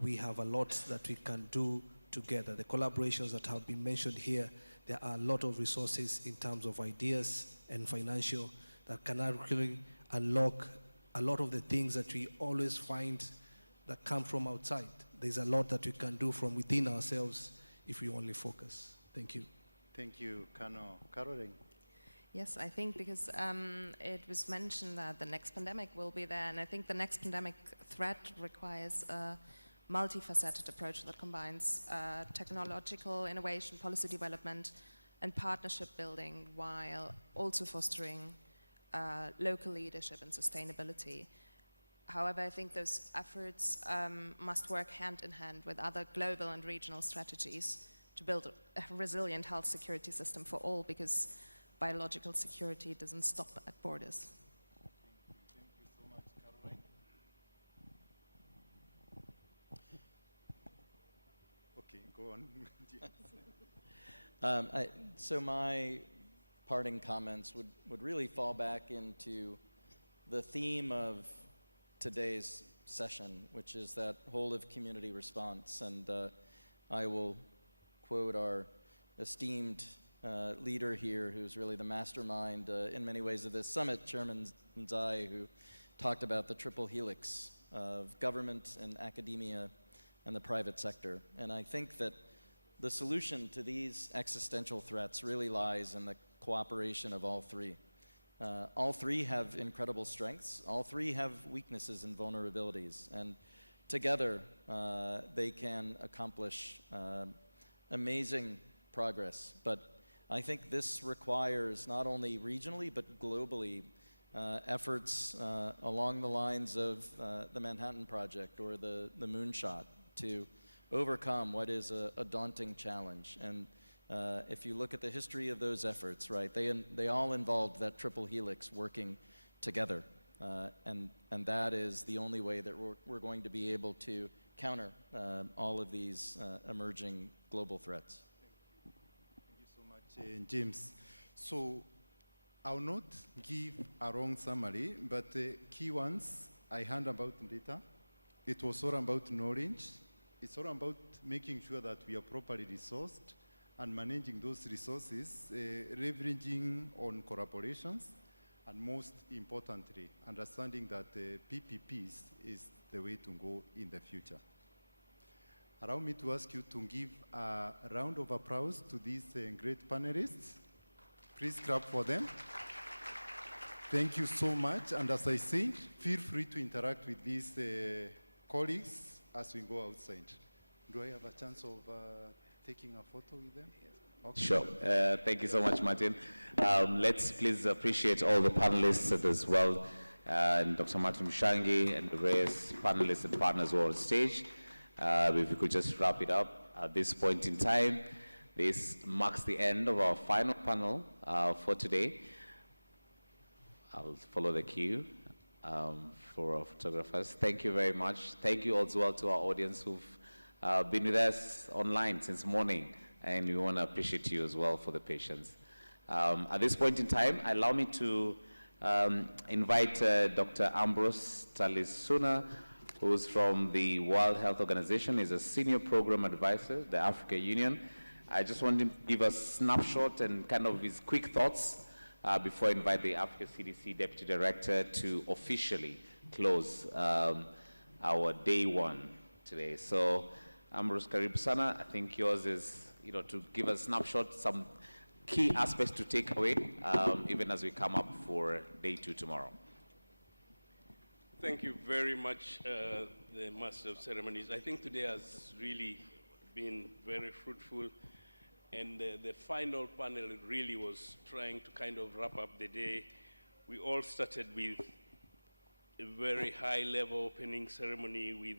we have a lot that we can do together. The collaborations that have been mentioned here, there are a lot of resources in terms of ideas and financial that can actually unlock a lot of the things that we always find that come from outside. There's a lot that we can do from within ourselves if we only focus. Thank you. Thank you, Kano. Caroline? Yes, I think because it was mentioned that the next pandemic will be there, and I think the next pandemic threat requires a multifaceted approach that combines technological innovation, policy development, and partnership building, while also fostering local leadership and sustainability. However, I think those efforts must work hand in hand with other global and regional strategies to build a resilient health security system for all, because biological security doesn't stop at borders. Thank you so much, Caroline. Okay, go on. So my parting comments would really fall back into the theme of today's session, which is that whole of community response. And I will quote our esteemed leader here, who's really the mastermind in many ways of this summit, Chairman Nzai, who talked about the triple helix of government and academia and the private sector. And I think that the solution to these existential threats really lies in the cooperation of all three. All three have incredible strengths. All three have weaknesses and vulnerabilities. And together, they can accomplish amazing progress. But I think this requires not only regionally, but globally, efforts along the lines of the Manhattan Project or the Moonshot to overcome what is a daunting challenge. And if you look at the history of those efforts, right, they all involved that triple helix working together. And that is the only way that we're going to be able to counter all of these emerging global threats. Thank you so much, James. So I'll not give a wrong summary, but key ones I heard about data. It was all about knowledge. It's all about making sure that we are properly resourced and managing those resources, leveraging on collaborations, and most importantly, understanding that PPPs is the way to go in the future. Allow me to ask you to give a round of applause to these great panelists. Please clap for them. Thank you so much. And as I said, feel free to interact with these colleagues as we go outside. Do I have a chance of taking a photo with them? Okay. Sure. Thank you so much, Martin. Let's please appreciate all the panelists as well, and Dr. Martin Mushangi and the various panelists and partners who are on stage. If we could just wrap it up at this point in time. This marks the end of our final panel for today. I'll follow the cue for our photographers. Thank you very much. Thank you as well to our audience who've been with us online since morning, and we want to appreciate you as well for the patience. At this point in time, allow me to invite Dr. Ambrose Talisuna, who's from the World Health Organization. He's a senior program advisor, the Africa Union. I just want him to give us a snapshot and kind of his quick thoughts before I invite the Africa CDC Deputy Director to officially close our day one today. So, Ambrose, karibu sana. I think yours is, to give a snapshot, some key aspects to take away, even as we come up for day two tomorrow. Thank you very much, the Master of Ceremonies. I think today has really been very fruitful, and the final panel really was trying to kind of wrap up the day. We all started with a very high-level opening ceremony with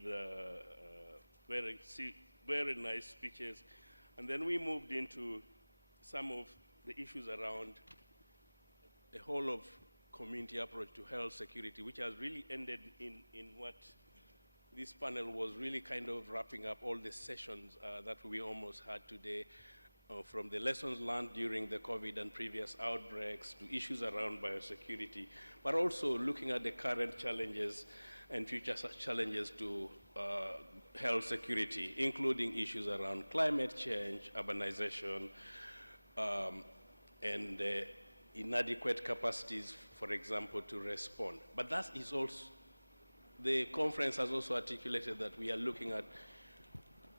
very nice speeches, and then we moved into some of the issues around the whole of community approach to health security, which has really ended in what this panel was really kind of wrapping up all the sessions that we almost had today, from the lessons learned during the COVID and previous outbreaks to issues around biosecurity, but also looking at the current challenges and future challenges to health security, including issues around climate change, urbanization, and inadequate capacities, for example, to respond. But that is also, the conference has also articulated that we are looking at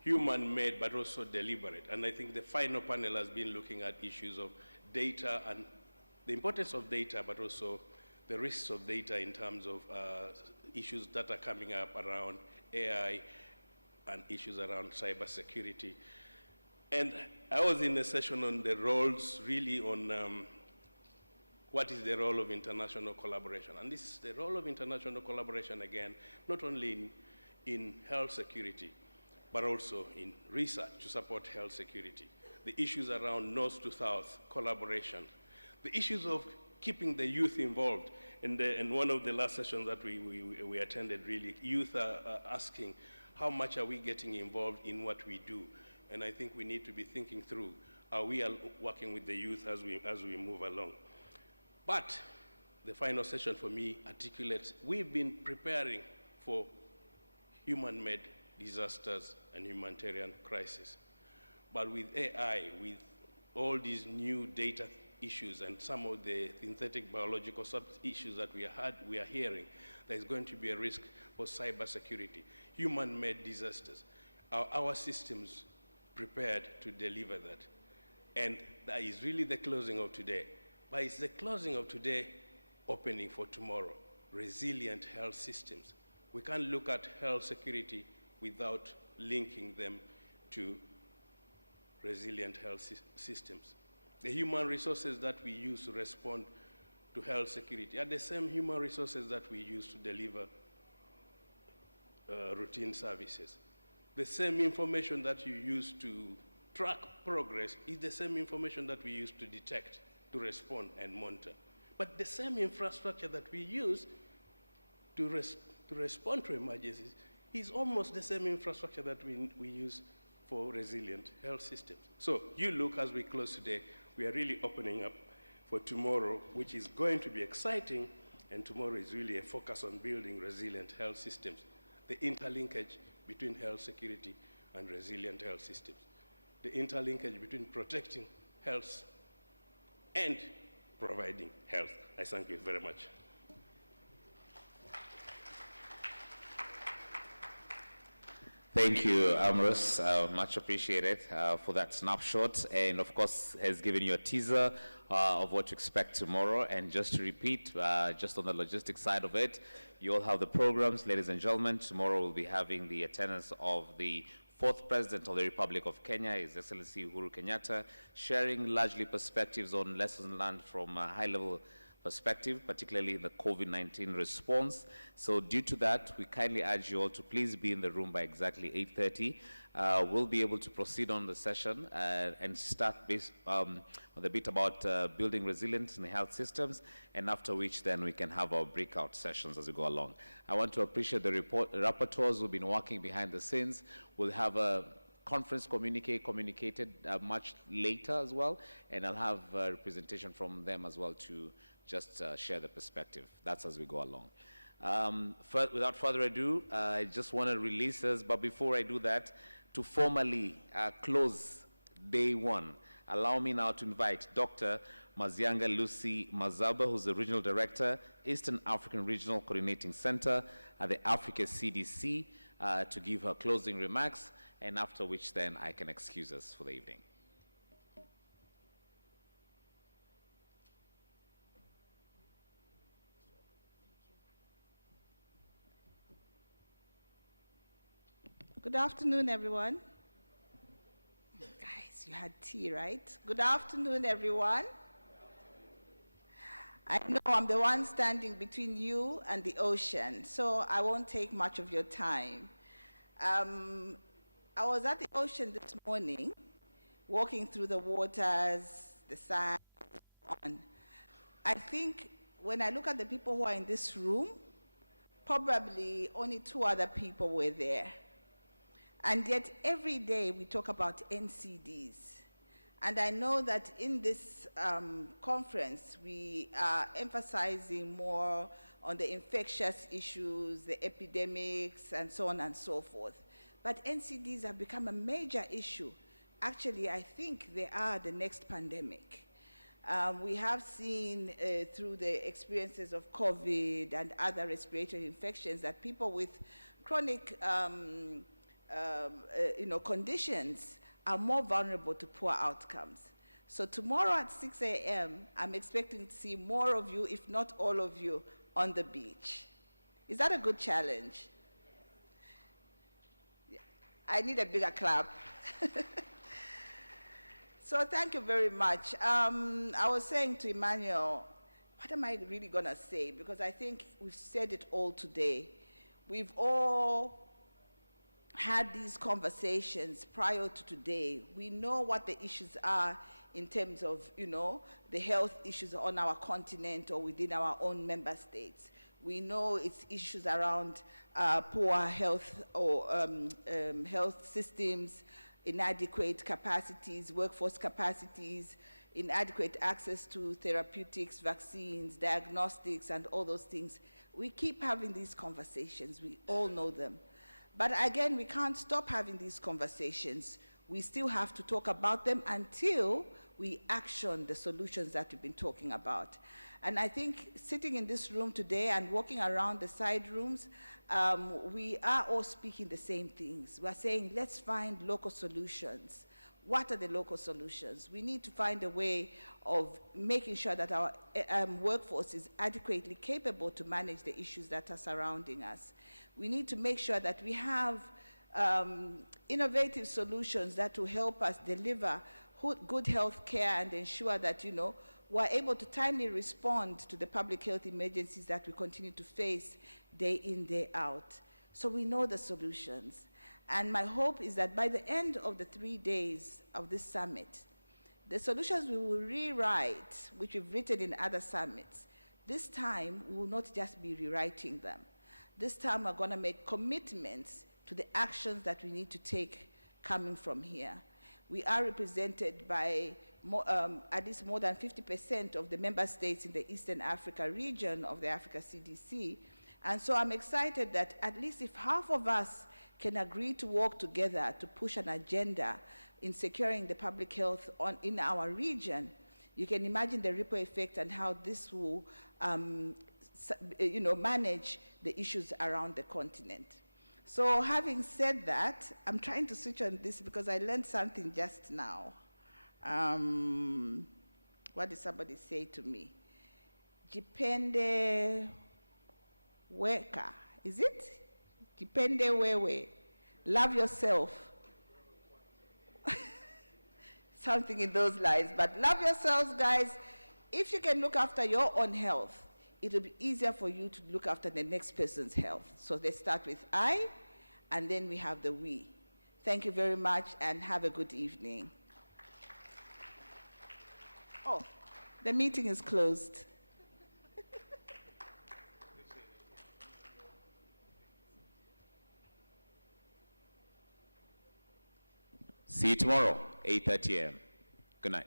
human-made but also deliberate. And I think the final panel has been looking at issues of data and the importance of data, but also the risks of data in terms of issues that are coming up around AI and issues around cybersecurity. And I was in a session on the roles, really on what is the role of international collaboration. And this is the role of international collaboration, again, not only in health security, but also in research to support health security. The issues around north to south collaboration. The issues of keeping the youth involved. In one of the last sessions that we attended, really, youth are asking, how much are we getting involved in what we do? And I think we need to be thinking through, are we working with the youth as we move along? But the final session for me articulates, we've been preparing for human-made disasters and humanitarian crisis. But with AI, with all these new data issues and some of the synthetic biological issues that we are hearing, there's going to be a risk for cybersecurity, human-made disasters. Are our systems prepared to deliver that? And that is really the closing of today. But it's the closing of today, opening for tomorrow, resilient health systems. We can't look at health security without linking them to resilient health systems. The human resources that we use to respond to health security are the same human resources that we use to deliver routine services. The same information that you use to track progress is the same information that we use to detect, to respond and monitor. But the same infrastructure that we use to respond to emergencies is almost the same infrastructure that we use for resilient health systems. So you look, as we close today, we are really opening up for tomorrow, which is going to be exciting, and tomorrow is really a focus on building resilient health systems, the interlinkage between health security and resilient health systems, the interlinkage between protecting health and providing health. I thank you very much. Thank you, Ambrose. Much appreciated for that snapshot, and of course has given you a teaser of what to expect tomorrow. And just to repeat, just on the logistics side of it, you all have the programs, ladies and gentlemen. Tomorrow we'll be having the attendance of the fourth President of the Republic of Kenya, His Excellency Uhuru Kenyatta, sharing largely perspectives on lessons learned from a high-level perspective, particularly in the COVID-19 response. So due to that, we kindly urge you all to please be in the room by exactly 8:30. We'll be able to proceed on the session and start with a bit about building resilience in the health systems, and after which then we can have our breakout sessions as we go along. I want to appreciate the rapporteurs who've been working behind the scenes. We'll have a conference communicated much later as well, and I'll have a representation from them as well to just share the perspective. That's as we go along. Without further ado, I just want to release us, but before I do that, to formally close day one, allow me now to invite Dr. Mazianga Lucy Mazaba, who's the Regional Director, Eastern African Regional Coordinating Center at the Africa CDC, to give her closing remarks, and after which then I can excuse us for the evening. Good afternoon, everyone. Guys, you had tea, right? Good afternoon, everyone. I know I'm the one standing between you and the ocean, so I won't take much of your time. I was at the ocean this morning, walking through the waters, the sand, on. I think when I look at the people who are in this room, probably only 2 other people were there. And yet every day we talk about NCDs. And I know that in this conference, we are emphasizing more on the infectious issues, the epidemics, and so on and so forth. But NCDs have become a major issue. Actually, I think they are the next pandemic. We have seen through the experiences of COVID and other respiratory infections that people with chronic conditions are more vulnerable to poor outcomes. So tomorrow at 6 a.m., I'm expecting to see more of you, if not all of you, on the beach. Is that a good challenge? I need a bigger clap. So thank you very much. I was saying to Emmanuel, what am I really going to say? Because I think we've said it all today. We've all had these conversations prior to today. We know what the issues are in terms of, the health issues on our continent or within our own member states. We know it's issues around poor health or health systems, inadequate capacities, workforce capacities, inadequate access to therapeutics, vaccines, diagnostics, and all those things. We keep having these conversations. We all know them. But again, we can't stop having these conversations. We still have to talk about them until we action the solutions that we've been talking about. And I think sitting in this room today and walking around the side rooms, we are all speaking the same things. We're saying, let's find local solutions. What are the local solutions? We need to find a way of making sure that our workforce is adequately capable to manage the issues that are surrounding us. We need to make sure that we have innovative solutions that will help us deliver good health care and ensure that, we're able to timely respond to the public health emergencies that we continue to face day in, day out. So we know the solutions. And my hope is that by the end of the 3 days of this summit, the solutions we will rewrite, which we've written in other summits, this time we will not just be rewriting them. This time we're going to make commitments to the actions that we need to take coming from here. We are represented by at least more than 50% of the member states in the Eastern Africa region of the Africa CDC. And so I'm excited that at least if half of us can agree to work together to push an agenda in securing the public health in our region, you can imagine the ripple effect and how this will manage the issues around the continent. So having said that, I'm trying to switch on this because I learned something just now. What did somebody say to me? Jipende weka, is it? Jipende wewe, love yourself. Something in those lines, but love yourselves, guys. If you can look after your own health, it'll be easier for you to look after the next person's health. So let's start with I, and then we have the we. Thank you very much, and have a good evening. Oh, the meeting is closed. See you tomorrow, 8:30 a.m. Good night.